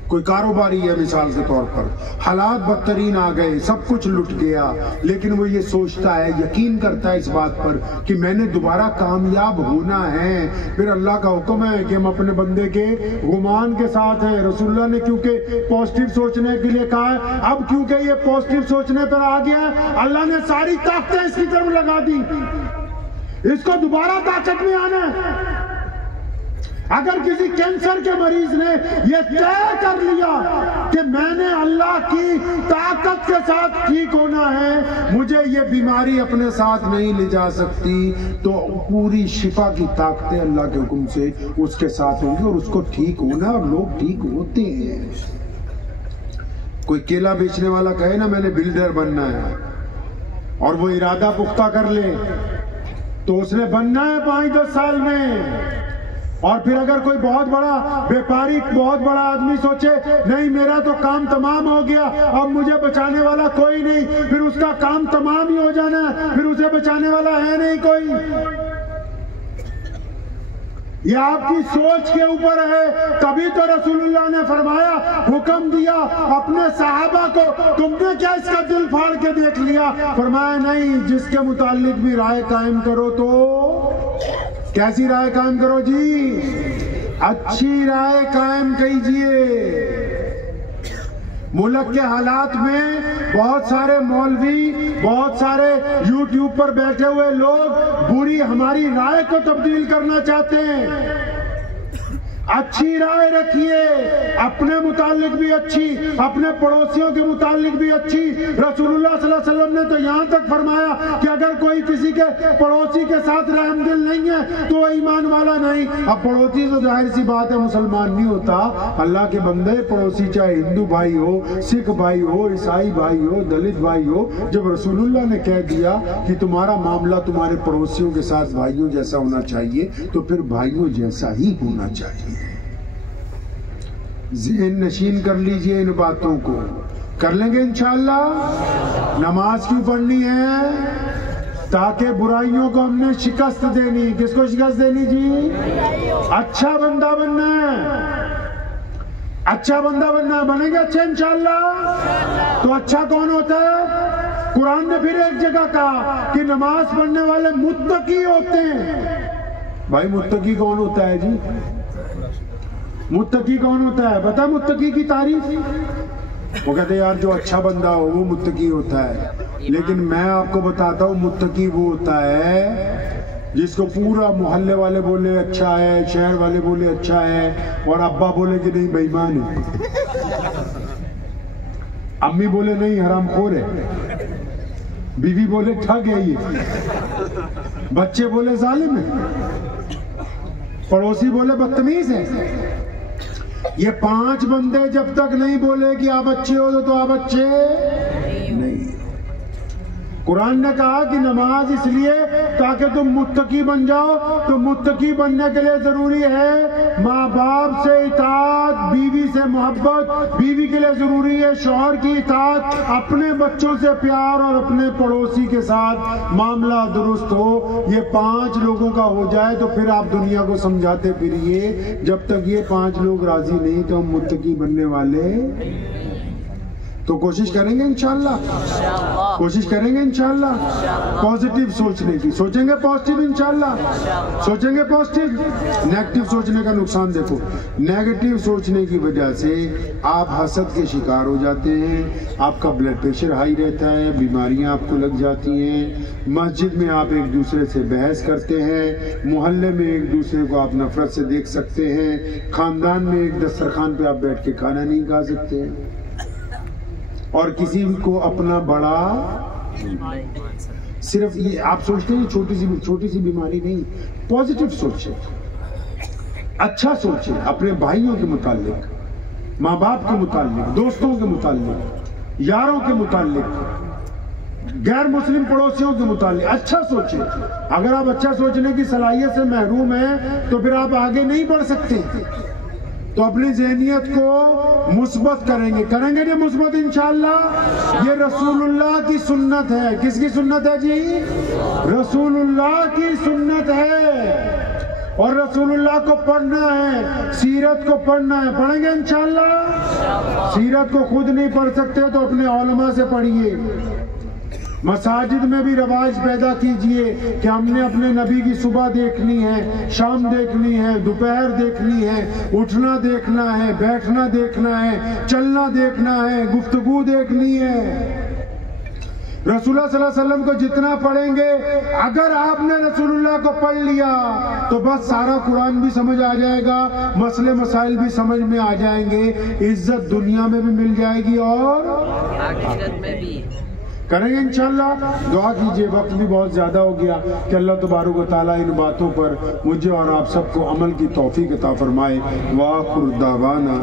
कोई कारोबारी है मिसाल के तौर पर, हालात बदतरीन आ गए, सब कुछ लुट गया, लेकिन वो ये सोचता है, यकीन करता है इस बात पर कि मैंने दोबारा कामयाब होना है। फिर अल्लाह का हुक्म है कि हम अपने बंदे के गुमान के साथ हैं। रसूलुल्लाह ने क्योंकि पॉजिटिव सोचने के लिए कहा है, अब क्योंकि ये पॉजिटिव सोचने पर आ गया है, अल्लाह ने सारी ताकतें इसकी तरफ लगा दी, इसको दोबारा ताकत में आना है। अगर किसी कैंसर के मरीज ने यह तय कर लिया कि मैंने अल्लाह की ताकत के साथ ठीक होना है, मुझे ये बीमारी अपने साथ नहीं ले जा सकती, तो पूरी शिफा की ताकतें अल्लाह के हुक्म से उसके साथ होंगी और उसको ठीक होना, और लोग ठीक होते हैं। कोई केला बेचने वाला कहे ना मैंने बिल्डर बनना है, और वो इरादा पुख्ता कर ले, तो उसने बनना है 5-10 साल में। और फिर अगर कोई बहुत बड़ा व्यापारी, बहुत बड़ा आदमी सोचे नहीं मेरा तो काम तमाम हो गया, अब मुझे बचाने वाला कोई नहीं, फिर उसका काम तमाम ही हो जाना है, फिर उसे बचाने वाला है नहीं कोई। ये आपकी सोच के ऊपर है। तभी तो रसूलुल्लाह ने फरमाया, हुक्म दिया अपने सहाबा को, तुमने क्या इसका दिल फाड़ के देख लिया? फरमाया नहीं, जिसके मुतालिक भी राय कायम करो तो कैसी राय कायम करो जी? अच्छी राय कायम कीजिए। मुल्क के हालात में बहुत सारे मौलवी, बहुत सारे यूट्यूब पर बैठे हुए लोग बुरी हमारी राय को तब्दील करना चाहते हैं। अच्छी राय रखिए, अपने मुतालिक भी अच्छी, अपने पड़ोसियों के मुतालिक भी अच्छी। रसूलुल्लाह सल्लल्लाहु अलैहि वसल्लम ने तो यहाँ तक फरमाया कि अगर कोई किसी के पड़ोसी के साथ रहमदिल नहीं है तो वह ईमान वाला नहीं। अब पड़ोसी तो जाहिर सी बात है मुसलमान नहीं होता, अल्लाह के बंदे पड़ोसी चाहे हिंदू भाई हो, सिख भाई हो, ईसाई भाई हो, दलित भाई हो। जब रसूलुल्लाह ने कह दिया कि तुम्हारा मामला तुम्हारे पड़ोसियों के साथ भाइयों जैसा होना चाहिए, तो फिर भाइयों जैसा ही होना चाहिए। ज़हन नशीन कर लीजिए इन बातों को, कर लेंगे इंशाअल्लाह। नमाज क्यों पढ़नी है? ताकि बुराइयों को हमने शिकस्त देनी। किसको शिकस्त देनी जी? अच्छा बंदा बनना है, अच्छा बंदा बनना है। बनेंगे अच्छे इंशाअल्लाह। तो अच्छा कौन होता है? कुरान ने फिर एक जगह कहा कि नमाज पढ़ने वाले मुत्तकी होते हैं। भाई मुत्तकी कौन होता है जी? मुत्तकी कौन होता है? बता मुत्तकी की तारीफ। वो कहते यार जो अच्छा बंदा हो वो मुत्तकी होता है, लेकिन मैं आपको बताता हूँ मुत्तकी वो होता है जिसको पूरा मोहल्ले वाले बोले अच्छा है, शहर वाले बोले अच्छा है, और अब्बा बोले कि नहीं बेईमान है, अम्मी बोले नहीं हरामखोर है, बीवी बोले ठग है ये, बच्चे बोले जालिम है, पड़ोसी बोले बदतमीज है। ये 5 बंदे जब तक नहीं बोले कि आप अच्छे हो तो आप अच्छे नहीं। कुरान ने कहा कि नमाज इसलिए ताकि तुम मुत्तकी बन जाओ। तो मुत्तकी बनने के लिए जरूरी है माँ बाप से इताअत, बीवी से मोहब्बत, बीवी के लिए जरूरी है शौहर की इताअत, अपने बच्चों से प्यार और अपने पड़ोसी के साथ मामला दुरुस्त हो। ये 5 लोगों का हो जाए तो फिर आप दुनिया को समझाते फिरिए। जब तक ये 5 लोग राजी नहीं तो हम मुत्तकी बनने वाले। तो कोशिश करेंगे इंशाल्लाह, कोशिश करेंगे इंशाल्लाह पॉजिटिव सोचने की। सोचेंगे पॉजिटिव इंशाल्लाह, सोचेंगे पॉजिटिव। नेगेटिव सोचने का नुकसान देखो, नेगेटिव सोचने की वजह से आप हसद के शिकार हो जाते हैं, आपका ब्लड प्रेशर हाई रहता है, बीमारियां आपको लग जाती हैं, मस्जिद में आप एक दूसरे से बहस करते हैं, मोहल्ले में एक दूसरे को आप नफरत से देख सकते हैं, खानदान में एक दस्तरखान पे आप बैठ के खाना नहीं खा सकते हैं, और किसी को अपना बड़ा सिर्फ ये आप सोचते हैं छोटी सी बीमारी नहीं। पॉजिटिव सोचे, अच्छा सोचे अपने भाइयों के मुतालिक, माँ बाप के मुतालिक, दोस्तों के मुतालिक, यारों के मुतालिक, गैर मुस्लिम पड़ोसियों के मुतालिक अच्छा सोचे। अगर आप अच्छा सोचने की सलाहियत से महरूम हैं तो फिर आप आगे नहीं बढ़ सकते। तो अपनी ज़हनियत को मुस्बत करेंगे ना मुस्बत इंशाअल्लाह। ये रसूलुल्लाह की सुन्नत है। किसकी सुन्नत है जी? रसूलुल्लाह की सुन्नत है। और रसूलुल्लाह को पढ़ना है, सीरत को पढ़ना है। पढ़ेंगे इंशाअल्लाह। सीरत को खुद नहीं पढ़ सकते तो अपने उलमा से पढ़िए। मसाजिद में भी रवाज पैदा कीजिए कि हमने अपने नबी की सुबह देखनी है, शाम देखनी है, दोपहर देखनी है, उठना देखना है, बैठना देखना है, चलना देखना है, गुफ्तगू देखनी है। रसूलुल्लाह सल्लल्लाहु अलैहि वसल्लम को जितना पढ़ेंगे, अगर आपने रसूलुल्लाह को पढ़ लिया तो बस सारा कुरान भी समझ आ जाएगा, मसले मसाइल भी समझ में आ जाएंगे, इज्जत दुनिया में भी मिल जाएगी और आखिरत में भी। करेंगे इंशाअल्लाह। दुआ कीजिए, वक्त भी बहुत ज़्यादा हो गया कि अल्लाह तबारक व तआला इन बातों पर मुझे और आप सबको अमल की तौफीक अता फरमाए। वाखिर दावाना